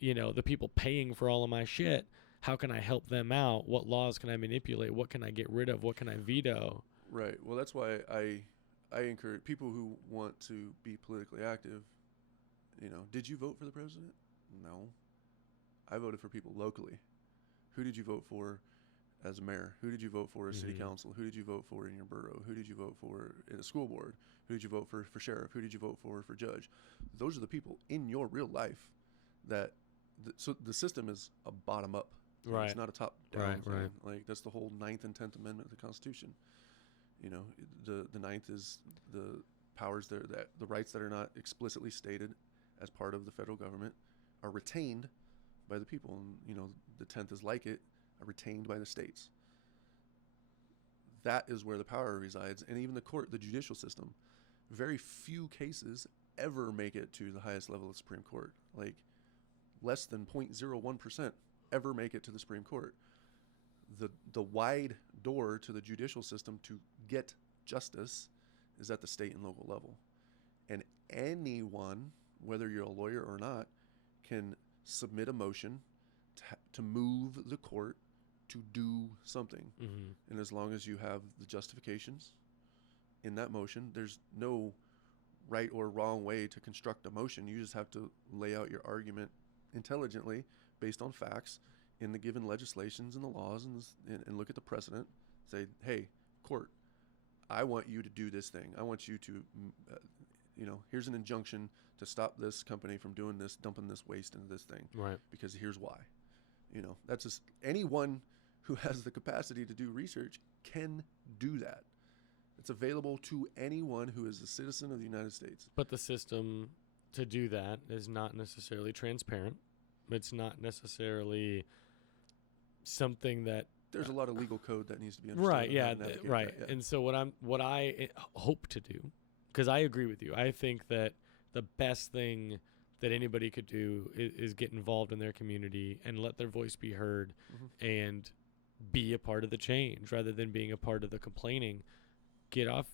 the people paying for all of my shit, how can I help them out? What laws can I manipulate? What can I get rid of? What can I veto? Right. Well, that's why I encourage people who want to be politically active. Did you vote for the president? No. I voted for people locally. Who did you vote for as a mayor? Who did you vote for as city Mhm. council? Who did you vote for in your borough? Who did you vote for in a school board? Who did you vote for sheriff? Who did you vote for judge? Those are the people in your real life that, so the system is a bottom up thing. Right. It's not a top down Right, thing. right. Like, that's the whole 9th and 10th Amendment of the Constitution. You know, the 9th is the powers that the rights that are not explicitly stated as part of the federal government are retained by the people, and you know, the 10th is like it, are retained by the states. That is where the power resides. And even the court, the judicial system, very few cases ever make it to the highest level of Supreme Court. Like, less than 0.01% ever make it to the Supreme Court. The wide door to the judicial system to get justice is at the state and local level. And anyone, whether you're a lawyer or not, can submit a motion to move the court to do something. Mm-hmm. And as long as you have the justifications in that motion, there's no right or wrong way to construct a motion. You just have to lay out your argument intelligently based on facts in the given legislations and the laws, and look at the precedent. Say, hey, court, I want you to do this thing. I want you to, here's an injunction to stop this company from doing this, dumping this waste into this thing. Right. Because here's why. You know, that's just, anyone who has the capacity to do research can do that. It's available to anyone who is a citizen of the United States. But the system to do that is not necessarily transparent. It's not necessarily something that there's a lot of legal code that needs to be understood. Right. Yeah. Right. Yeah. And so what I hope to do, because I agree with you, I think that the best thing that anybody could do is get involved in their community and let their voice be heard, and be a part of the change rather than being a part of the complaining. Get off,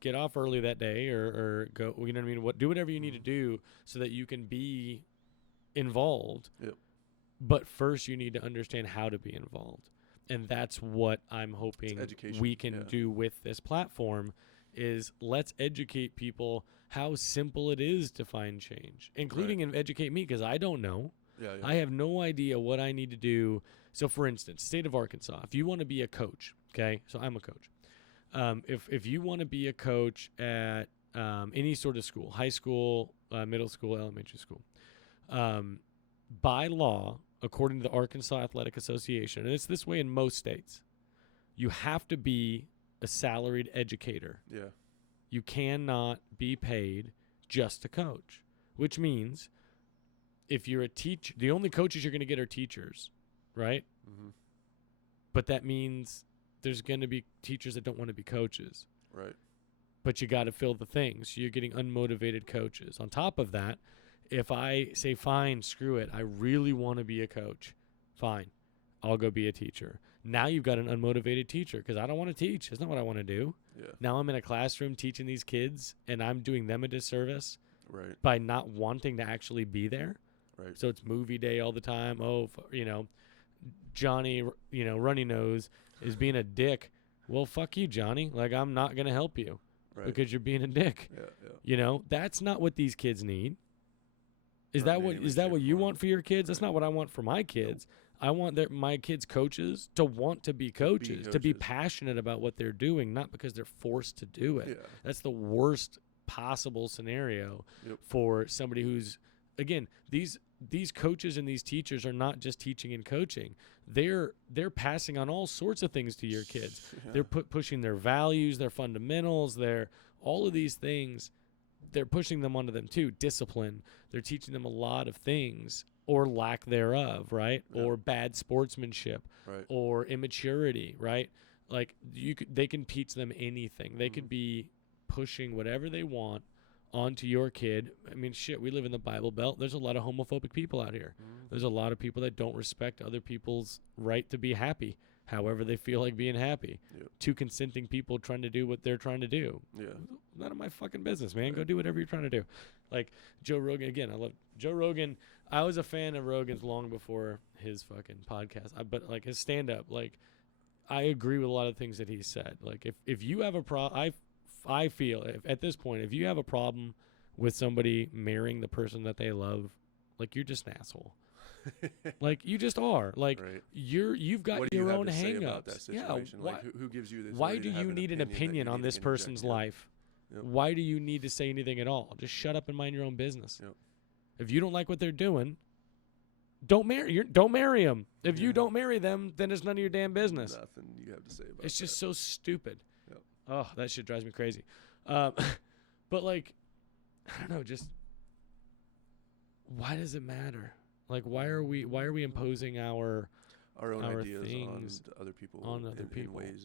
get off early that day, or go, you know what I mean? Do whatever you need to do so that you can be involved. Yep. But first you need to understand how to be involved. And that's what I'm hoping we can do with this platform, is let's educate people how simple it is to find change, including and educate me, because I don't know. I have no idea what I need to do. So for instance, state of Arkansas, if you want to be a coach, okay, so I'm a coach. If you want to be a coach at any sort of school, high school, middle school, elementary school, by law, according to the Arkansas Athletic Association, and it's this way in most states, you have to be a salaried educator. Yeah. You cannot be paid just to coach, which means if you're a teacher, the only coaches you're going to get are teachers, right? Mm-hmm. But that means there's going to be teachers that don't want to be coaches. Right. But you got to fill the things. So you're getting unmotivated coaches. On top of that, if I say, fine, screw it, I really want to be a coach, fine, I'll go be a teacher. Now you've got an unmotivated teacher because I don't want to teach. That's not what I want to do. Yeah. Now I'm in a classroom teaching these kids, and I'm doing them a disservice by not wanting to actually be there. Right. So it's movie day all the time. Oh, Johnny, Runny Nose is being a dick. Well, fuck you, Johnny. Like, I'm not going to help you because you're being a dick. Yeah. That's not what these kids need. Is that what you want for your kids? That's not what I want for my kids. Nope. I want my kids' coaches to want to be coaches, to be passionate about what they're doing, not because they're forced to do it. Yeah. That's the worst possible scenario for somebody who's, again, these coaches and these teachers are not just teaching and coaching. They're passing on all sorts of things to your kids. Yeah. They're pushing their values, their fundamentals, all of these things. They're pushing them onto them too. Discipline. They're teaching them a lot of things, or lack thereof, right? Yeah. Or bad sportsmanship, or immaturity, right? Like they can teach them anything. They could be pushing whatever they want onto your kid. I mean, shit, we live in the Bible Belt. There's a lot of homophobic people out here. There's a lot of people that don't respect other people's right to be happy, however they feel like being happy. Two consenting people trying to do what they're trying to do. Yeah. None of my fucking business, man. Go do whatever you're trying to do. Like Joe Rogan, again, I love Joe Rogan. I was a fan of Rogan's long before his fucking podcast. But like his stand-up, like I agree with a lot of things that he said. Like if you have a problem, I feel at this point, if you have a problem with somebody marrying the person that they love, like you're just an asshole. Like, you just are. Like, Right. you've got What do your you have own to say about that hang-ups. situation? Yeah, Like, who gives you the why authority do to have you need an that opinion you on need this to interject? person's Yep. life? Yep. Why do you need to say anything at all? Just shut up and mind your own business. Yep. If you don't like what they're doing, don't marry them. If you Yeah. don't marry them, then it's none of your damn business. Nothing you have to say about It's just that. so stupid. Yep. Oh, that shit drives me crazy. But like, I don't know, just why does it matter? Like, why are we imposing our own our ideas things on other people people. in ways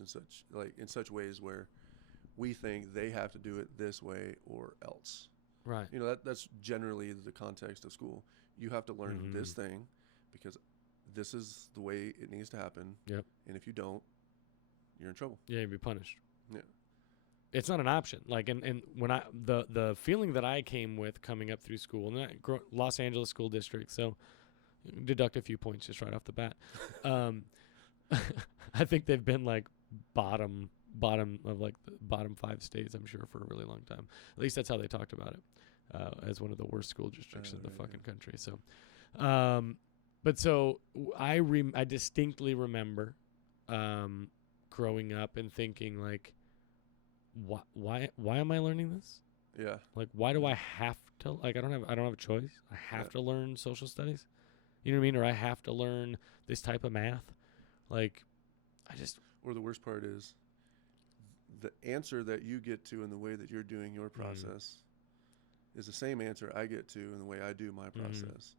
in such ways where we think they have to do it this way or else. right? You know, that's generally the context of school. You have to learn Mhm. this thing because this is the way it needs to happen. Yep. And if you don't, you're in trouble. Yeah, you'd be punished. Yeah. It's not an option. Like, and when the feeling that I came with coming up through school, and Los Angeles school district, so deduct a few points just right off the bat. I think they've been like bottom of like the bottom 5 states, I'm sure, for a really long time. At least that's how they talked about it, as one of the worst school districts in the fucking country. So, but so I distinctly remember growing up and thinking like, why am I learning this? Yeah. Like, why do I have to, like, I don't have a choice. I have to learn social studies. You know what I mean? Or I have to learn this type of math. Like, Or the worst part is the answer that you get to in the way that you're doing your process is the same answer I get to in the way I do my process.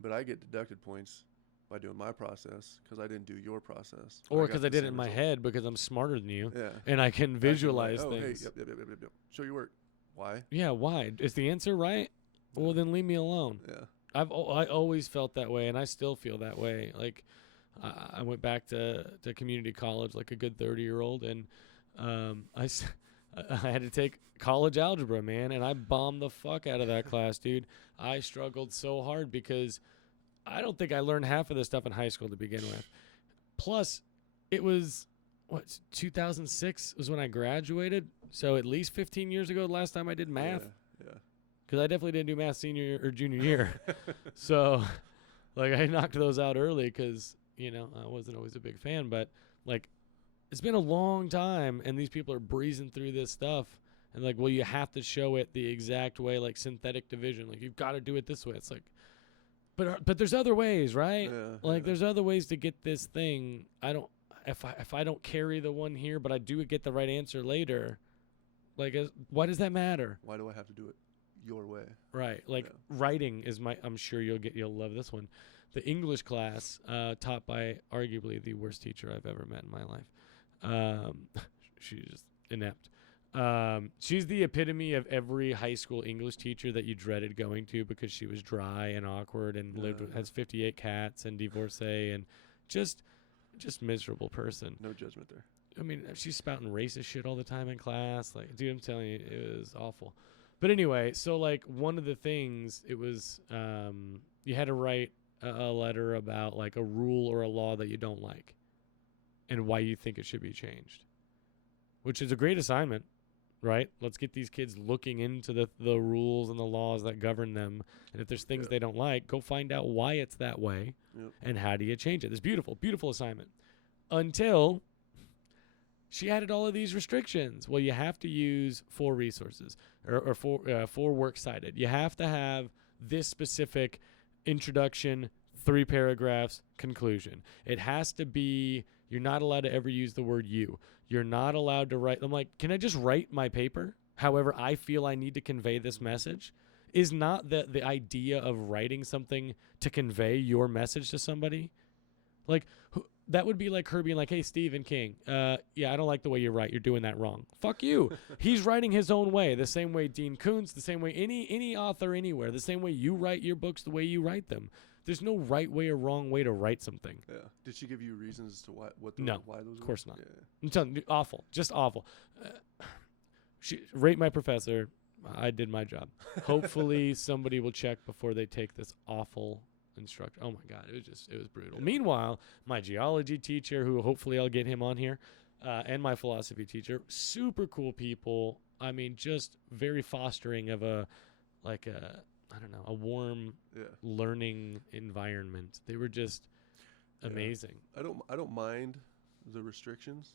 But I get deducted points by doing my process because I didn't do your process. or because I did it in my head because I'm smarter than you. Yeah. And I can visualize Like, things. Hey, yep. Show your work. Why? Yeah, why? Is the answer right? Yeah. Well, then leave me alone. Yeah. I always felt that way, and I still feel that way. Like, I went back to community college like a good 30-year-old, and I had to take college algebra, man, and I bombed the fuck out of that class, dude. I struggled so hard because I don't think I learned half of this stuff in high school to begin with. Plus, it was, 2006 was when I graduated, so at least 15 years ago the last time I did math. Yeah. Because I definitely didn't do math senior or junior year. So, like, I knocked those out early because, you know, I wasn't always a big fan. But, like, it's been a long time, and these people are breezing through this stuff. And, like, well, you have to show it the exact way, like synthetic division. Like, you've got to do it this way. It's like, but there's other ways, right? Yeah, Like, there's other ways to get this thing. If I don't carry the one here, but I do get the right answer later, like, why does that matter? Why do I have to do it your way? Right. Like, writing is I'm sure you'll love this one. The English class, taught by arguably the worst teacher I've ever met in my life. She's just inept. She's the epitome of every high school English teacher that you dreaded going to because she was dry and awkward and has 58 cats and divorcee and just miserable person. No judgment there. I mean, she's spouting racist shit all the time in class. Like, dude, I'm telling you, it was awful. But anyway, so, like, one of the things, it was, you had to write a letter about, like, a rule or a law that you don't like and why you think it should be changed, which is a great assignment, right? Let's get these kids looking into the rules and the laws that govern them. And if there's things they don't like, go find out why it's that way and how do you change it. This beautiful, beautiful assignment. Until she added all of these restrictions. Well, you have to use 4 resources or 4 works cited. You have to have this specific introduction, 3 paragraphs, conclusion. It has to be, you're not allowed to ever use the word you. You're not allowed to write. I'm like, can I just write my paper however I feel I need to convey this message? Is not the idea of writing something to convey your message to somebody? Like, that would be like her being like, hey, Stephen King, yeah, I don't like the way you write. You're doing that wrong. Fuck you. He's writing his own way, the same way Dean Koontz, the same way any author anywhere, the same way you write your books, the way you write them. There's no right way or wrong way to write something. Yeah. Did she give you reasons as to why those of course were? not. Yeah. I'm telling you, awful. Just awful. Rate my professor. I did my job. Hopefully somebody will check before they take this awful instructor. Oh my God, it was brutal. Yeah. Meanwhile, my geology teacher, who hopefully I'll get him on here, and my philosophy teacher, super cool people. I mean, just very fostering of a I don't know, a warm Yeah. learning environment. They were just amazing. I don't mind the restrictions.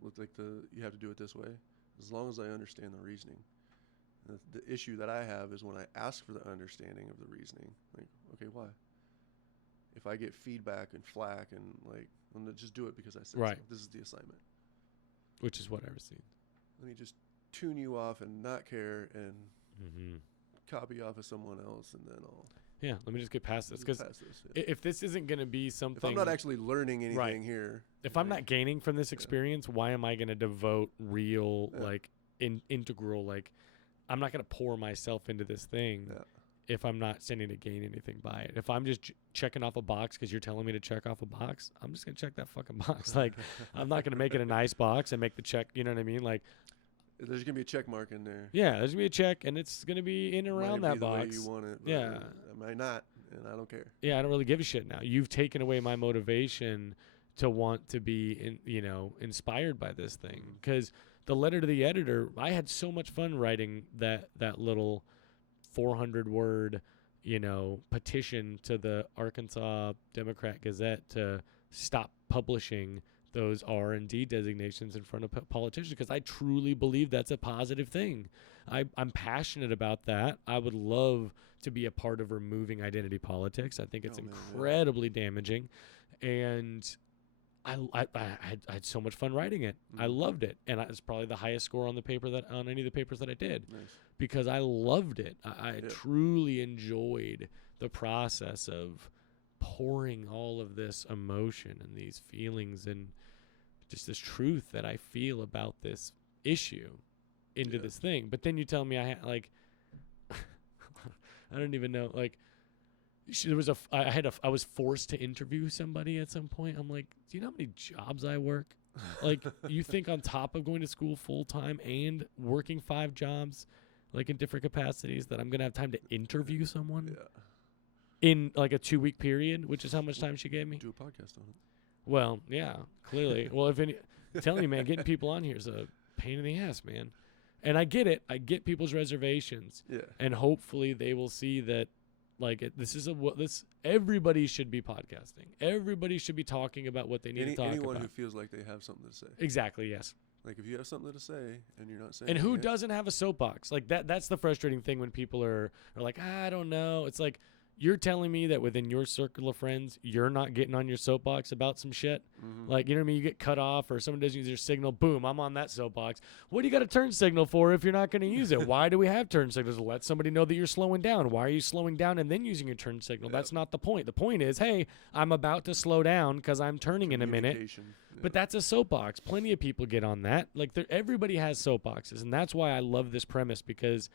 With like you have to do it this way, as long as I understand the reasoning. The issue that I have is when I ask for the understanding of the reasoning. Like, okay, why? If I get feedback and flack and like, I'm gonna just do it because I said Right. so. This is the assignment. Which is what I received. Let me just tune you off and not care and Mm-hmm. copy off of someone else, and then I'll Yeah, let me just get past this, because pass this. Yeah. if this isn't going to be something, If I'm not actually learning anything Right. here, if I'm not gaining from this experience, why am I going to devote real, like, integral, like, I'm not going to pour myself into this thing if I'm not standing to gain anything by it. If I'm just checking off a box because you're telling me to check off a box, I'm just going to check that fucking box. Like, I'm not going to make it a nice box and make the check, you know what I mean? Like, there's gonna be a check mark in there. yeah, there's going to be a check, and it's going to be in and around Might that be the box. way you want it, but Yeah. it might not, and I don't care. Yeah, I don't really give a shit now. You've taken away my motivation to want to be, inspired by this thing. Because the letter to the editor, I had so much fun writing that little 400-word, petition to the Arkansas Democrat Gazette to stop publishing those R&D designations in front of politicians, because I truly believe that's a positive thing. I'm passionate about that. I would love to be a part of removing identity politics. I think it's incredibly damaging, and I had so much fun writing it. I loved it, and it's probably the highest score on any of the papers that I did, because I loved it. I truly enjoyed the process of pouring all of this emotion and these feelings and just this truth that I feel about this issue into this thing. But then you tell me I don't even know, like, I was forced to interview somebody at some point. I'm like, do you know how many jobs I work? Like, you think on top of going to school full time and working 5 jobs, like in different capacities, that I'm going to have time to interview someone in like a 2-week period, which is how much time she gave me? Do a podcast on it. Well, yeah, clearly. Well, I'm telling you, man, getting people on here is a pain in the ass, man. And I get it. I get people's reservations. Yeah. And hopefully they will see that, like, everybody should be podcasting. Everybody should be talking about what they need to talk anyone about. who feels like they have something to say. Exactly, yes. Like, if you have something to say and you're not saying And who it, doesn't have a soapbox? Like, that's the frustrating thing when people are like, I don't know. It's like, you're telling me that within your circle of friends, you're not getting on your soapbox about some shit? Like, you know what I mean? You get cut off or someone doesn't use their signal. Boom, I'm on that soapbox. What do you got a turn signal for if you're not going to use it? Why do we have turn signals? To let somebody know that you're slowing down. Why are you slowing down and then using your turn signal? That's not the point. The point is, hey, I'm about to slow down because I'm turning in a minute. But that's a soapbox. Plenty of people get on that. Like, everybody has soapboxes, and that's why I love this premise, because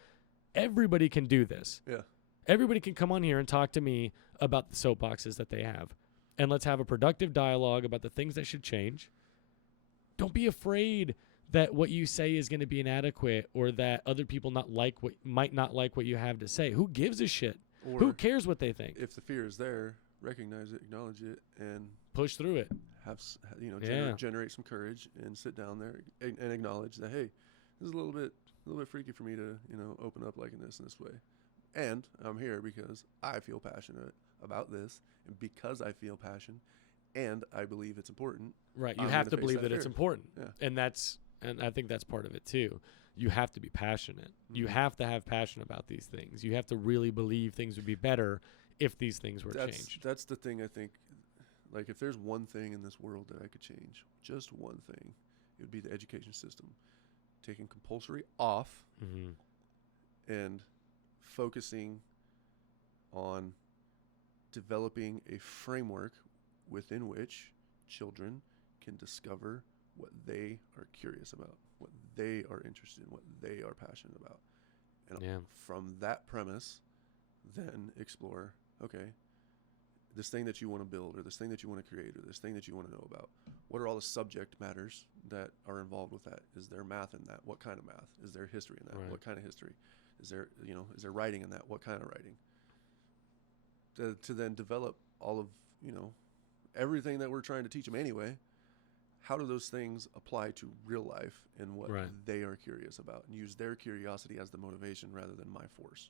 everybody can do this. Yeah. Everybody can come on here and talk to me about the soapboxes that they have. And let's have a productive dialogue about the things that should change. Don't be afraid that what you say is going to be inadequate, or that other people might not like what you have to say. Who gives a shit? Or who cares what they think? If the fear is there, recognize it, acknowledge it, and push through it. Have generate some courage and sit down there and acknowledge that, hey, this is a little bit freaky for me to open up like in this way. And I'm here because I feel passionate about this, and because I feel passion, and I believe it's important. Right, you have to believe that it's important, yeah. And I think that's part of it too. You have to be passionate. You have to have passion about these things. You have to really believe things would be better if these things were changed. That's the thing. I think, like, if there's one thing in this world that I could change, just one thing, it would be the education system, taking compulsory off, and focusing on developing a framework within which children can discover what they are curious about, what they are interested in, what they are passionate about. And from that premise, then explore, okay, this thing that you want to build, or this thing that you want to create, or this thing that you want to know about, what are all the subject matters that are involved with that? Is there math in that? What kind of math? Is there history in that? Right. What kind of history? Is there writing in that? What kind of writing? To then develop all of, everything that we're trying to teach them anyway, how do those things apply to real life and what Right. they are curious about, and use their curiosity as the motivation rather than my force.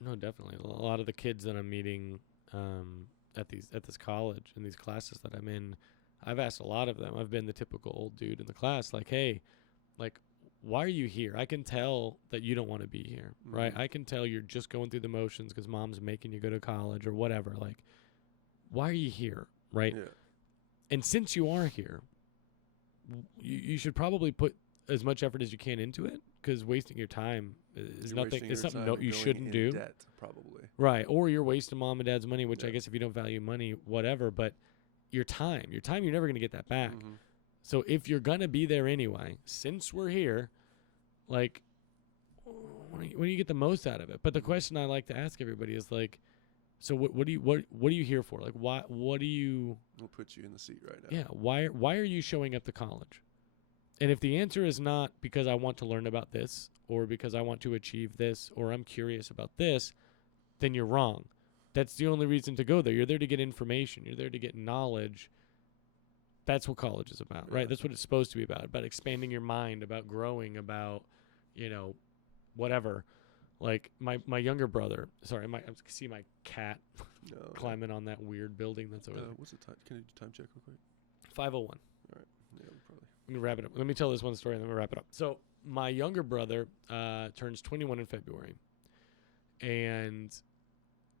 No, definitely. A lot of the kids that I'm meeting at this college and these classes that I'm in, I've asked a lot of them. I've been the typical old dude in the class, like, hey, like, why are you here? I can tell that you don't want to be here, right? Mhm. I can tell you're just going through the motions because mom's making you go to college or whatever. Like, why are you here, right? Yeah. And since you are here, you should probably put as much effort as you can into it, because wasting your time is You're nothing. wasting It's your something time and you going shouldn't in do. debt, probably. Right. Or you're wasting mom and dad's money, which I Yeah. guess if you don't value money, whatever. But your time, you're never going to get that back. Mhm. So if you're going to be there anyway, since we're here, like, when do you get the most out of it? But the question I like to ask everybody is like, so what are you here for? Like, what do you, We'll put you in the seat right now. yeah, why are you showing up to college? And if the answer is not because I want to learn about this, or because I want to achieve this, or I'm curious about this, then you're wrong. That's the only reason to go there. You're there to get information. You're there to get knowledge. That's what college is about, right? Yeah. That's what it's supposed to be about expanding your mind, about growing, about, whatever. Like my younger brother, sorry, I see my cat No, climbing on that weird building that's over there. what's the time? Can I do time check real quick? 5:01. Yeah, probably. Let me wrap it up. Let me tell this one story and then we'll wrap it up. So my younger brother turns 21 in February. And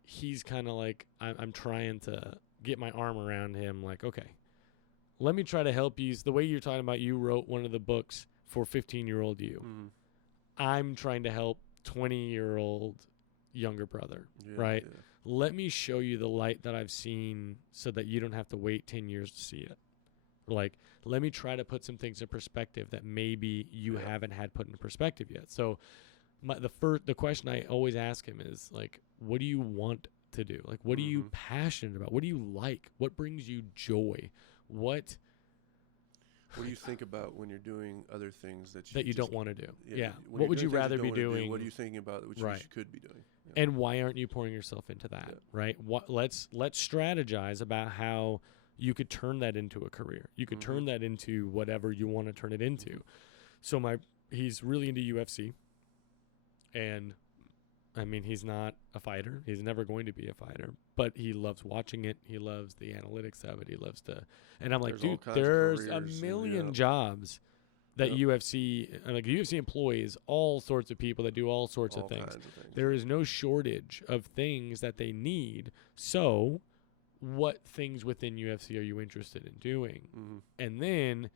he's kind of like, I'm trying to get my arm around him. Like, okay, let me try to help you. The way you're talking about, you wrote one of the books for 15-year-old you. Mhm. I'm trying to help 20-year-old younger brother, Yeah, right? Yeah. Let me show you the light that I've seen so that you don't have to wait 10 years to see it. Like, let me try to put some things in perspective that maybe you Yeah. haven't had put into perspective yet. So the question I always ask him is, like, what do you want to do? Like, what are you Mhm. passionate about? What do you like? What brings you joy? What What do you think about when you're doing other things that you just don't want to do? Yeah. when What you're would you doing things rather don't be wanna do, doing? what are you thinking about which Right. you could be doing? Yeah. And why aren't you pouring yourself into that? Yeah. Right? Let's strategize about how you could turn that into a career. You could turn Mhm. that into whatever you want to turn it into. So he's really into UFC, and I mean, he's not a fighter. He's never going to be a fighter, but he loves watching it. He loves the analytics of it. He loves to, and I'm like, There's all dude, kinds of there's a careers and, million yeah. jobs that Yep. UFC employs all sorts of people that do all sorts All of things. kinds of things. There is no shortage of things that they need. So, what things within UFC are you interested in doing? Mhm. And then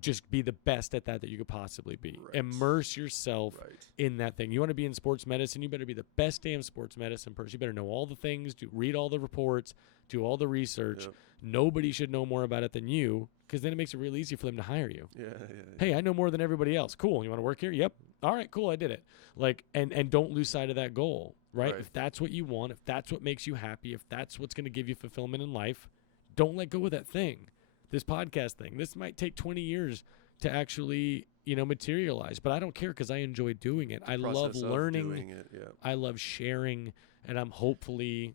just be the best at that you could possibly be. Right. Immerse yourself Right. in that thing. You want to be in sports medicine, you better be the best damn sports medicine person. You better know all the things, read all the reports, do all the research. Yep. Nobody should know more about it than you, because then it makes it real easy for them to hire you. Yeah. Hey, I know more than everybody else. Cool. You want to work here? Yep. All right, cool. I did it. Like, and don't lose sight of that goal, right? Right. If that's what you want, if that's what makes you happy, if that's what's going to give you fulfillment in life, don't let go of that thing. This podcast thing. This might take 20 years to actually, materialize, but I don't care because I enjoy doing it. I love Process of learning. doing it, yeah. I love sharing, and I'm hopefully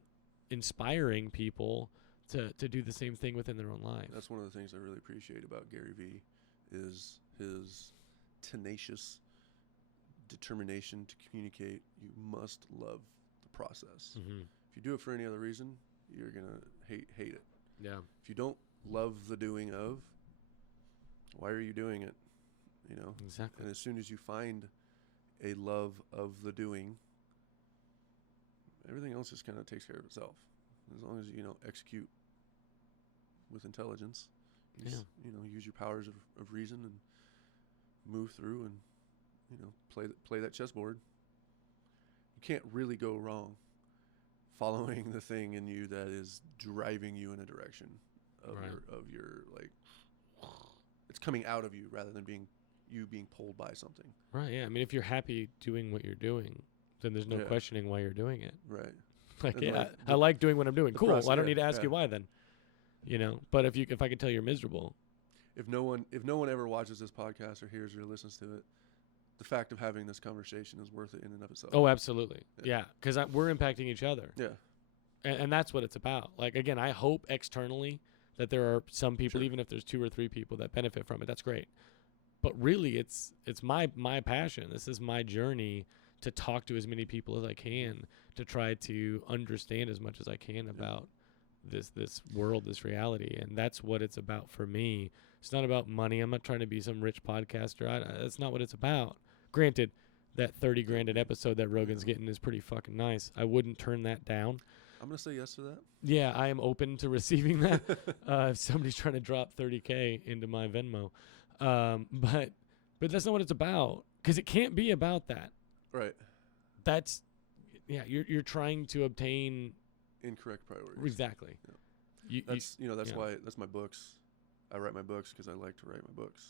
inspiring people to do the same thing within their own life. That's one of the things I really appreciate about Gary Vee is his tenacious determination to communicate. You must love the process. Mm-hmm. If you do it for any other reason, you're gonna hate it. Yeah. If you don't love the doing of, why are you doing it? Exactly. And as soon as you find a love of the doing, everything else just kind of takes care of itself. As long as you execute with intelligence, use your powers of reason and move through and play that chessboard. You can't really go wrong following the thing in you that is driving you in a direction of Right. your like it's coming out of you rather than being pulled by something. Right, yeah. I mean, if you're happy doing what you're doing, then there's no Yeah. questioning why you're doing it. Right. Like, And yeah, like I like doing what I'm doing. the Cool. process, I don't yeah, need to ask you yeah. why then. But if I could tell you're miserable, If no one ever watches this podcast or hears or listens to it, the fact of having this conversation is worth it in and of itself. oh, absolutely, Yeah. yeah, because we're impacting each other, Yeah. and that's what it's about. Like, again, I hope externally that there are some people, Sure. even if there's 2 or 3 people that benefit from it, that's great. But really, it's my passion. This is my journey to talk to as many people as I can, to try to understand as much as I can about this world, this reality. And that's what it's about for me. It's not about money. I'm not trying to be some rich podcaster. That's not what it's about. Granted, that 30 grand an episode that Rogan's getting is pretty fucking nice. I wouldn't turn that down. I'm going to say yes to that. Yeah, I am open to receiving that. If somebody's trying to drop 30K into my Venmo. But that's not what it's about, because it can't be about that. Right. That's, you're trying to obtain Incorrect priorities. exactly. Yeah. That's yeah. why that's my books. I write my books because I like to write my books.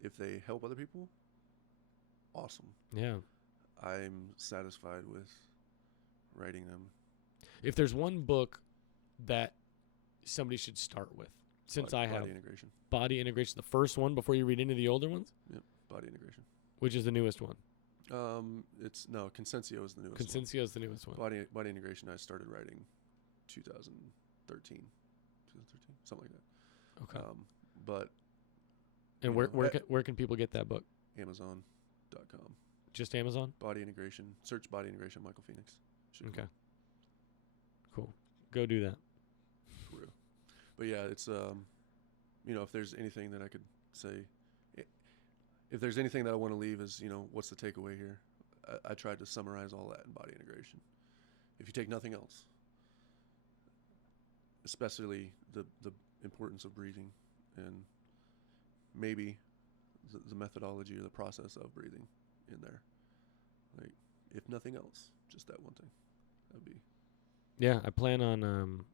If they help other people, awesome. Yeah. I'm satisfied with writing them. If there's one book that somebody should start with, since I have Body Integration. Body Integration, the first one before you read into the older ones, Yep. Body Integration. which is the newest one. Consensio is the newest. Consensio is the newest one. Body Integration. I started writing 2013, something like that. Okay. But And where can people get that book? Amazon.com. Just Amazon? Body Integration. Search Body Integration. Michael Phoenix. Okay. Cool. Go do that. For real. But yeah, it's if there's anything that I could say, if there's anything that I want to leave is, what's the takeaway here? I tried to summarize all that in Body Integration. If you take nothing else, especially the importance of breathing, and maybe the methodology or the process of breathing in there, like, if nothing else, just that one thing. That'd be. Yeah, I plan on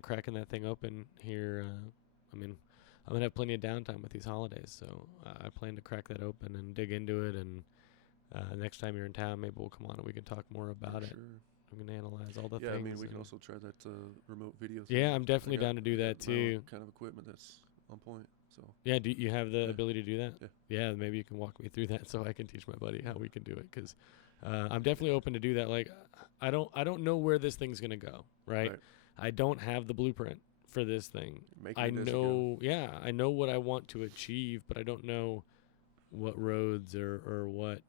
cracking that thing open here. I'm gonna have plenty of downtime with these holidays, so I plan to crack that open and dig into it. And next time you're in town, maybe we'll come on and we can talk more about it. Sure. I'm gonna analyze all the Yeah, things. we can also try that remote video thing. Yeah, I'm definitely I got down to do that my own too. kind of equipment that's on point. So Yeah, do you have the ability to do that? Yeah. Yeah, maybe you can walk me through that so I can teach my buddy how we can do it. Because I'm definitely open to do that. Like, I don't know where this thing's gonna go. Right? I don't have the blueprint for this thing. I know what I want to achieve, but I don't know what roads or what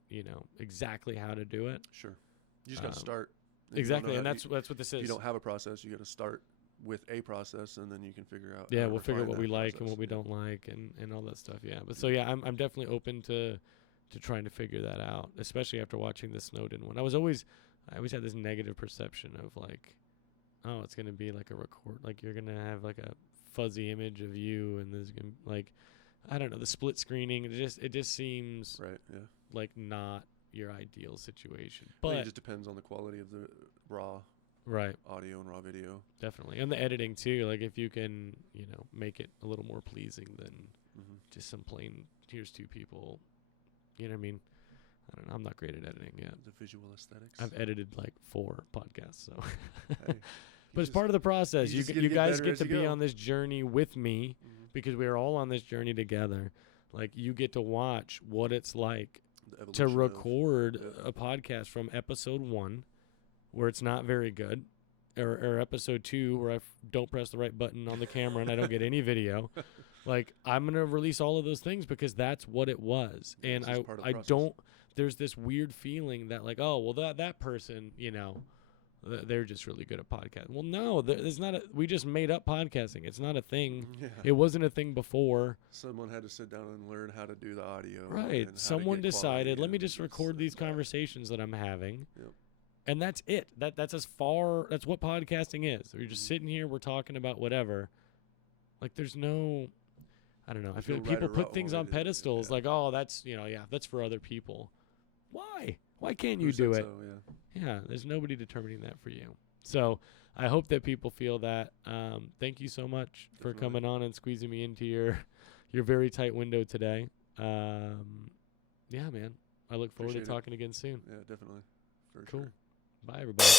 exactly how to do it. Sure. You just got to start. Exactly, and that's what this is. If you don't have a process, you got to start with a process, and then you can figure out. Yeah, we'll figure out what we like and what we don't like, and all that stuff. Yeah, but so yeah, I'm definitely open to trying to figure that out, especially after watching the Snowden one. I always had this negative perception of like, oh, it's gonna be like a record, like you're gonna have like a fuzzy image of you, and there's gonna like, I don't know, the split screening. It just seems right. Yeah. Like not your ideal situation, I think but it just depends on the quality of the raw audio and raw video. Definitely, and the editing too. Like if you can, make it a little more pleasing than just some plain here's 2 people. You know what I mean? I don't know. I'm not great at editing yet. The visual aesthetics. I've edited like 4 podcasts, so. Hey, but it's part of the process. You guys get to be go. on this journey with me because we are all on this journey together. Like you get to watch what it's like to record a podcast from episode 1, where it's not very good, or episode 2, where I don't press the right button on the camera and I don't get any video. Like I'm gonna release all of those things because that's what it was, and I don't. There's this weird feeling that like, oh well, that person, they're just really good at podcasting. Well, no, there's not. We just made up podcasting. It's not a thing. Yeah. It wasn't a thing before. Someone had to sit down and learn how to do the audio. Right. Someone decided, let me just record these conversations that I'm having. Yep. And that's it. That's as far. That's what podcasting is. We're just sitting here. We're talking about whatever. Like there's no. I don't know. I feel like people put things on pedestals. Like, oh, that's that's for other people. Why? Why can't you do it? Yeah, there's nobody determining that for you. So I hope that people feel that. Thank you so much for coming on and squeezing me into your very tight window today. Yeah, man. I look forward to talking again soon. Yeah, definitely. For cool. Sure. Bye, everybody.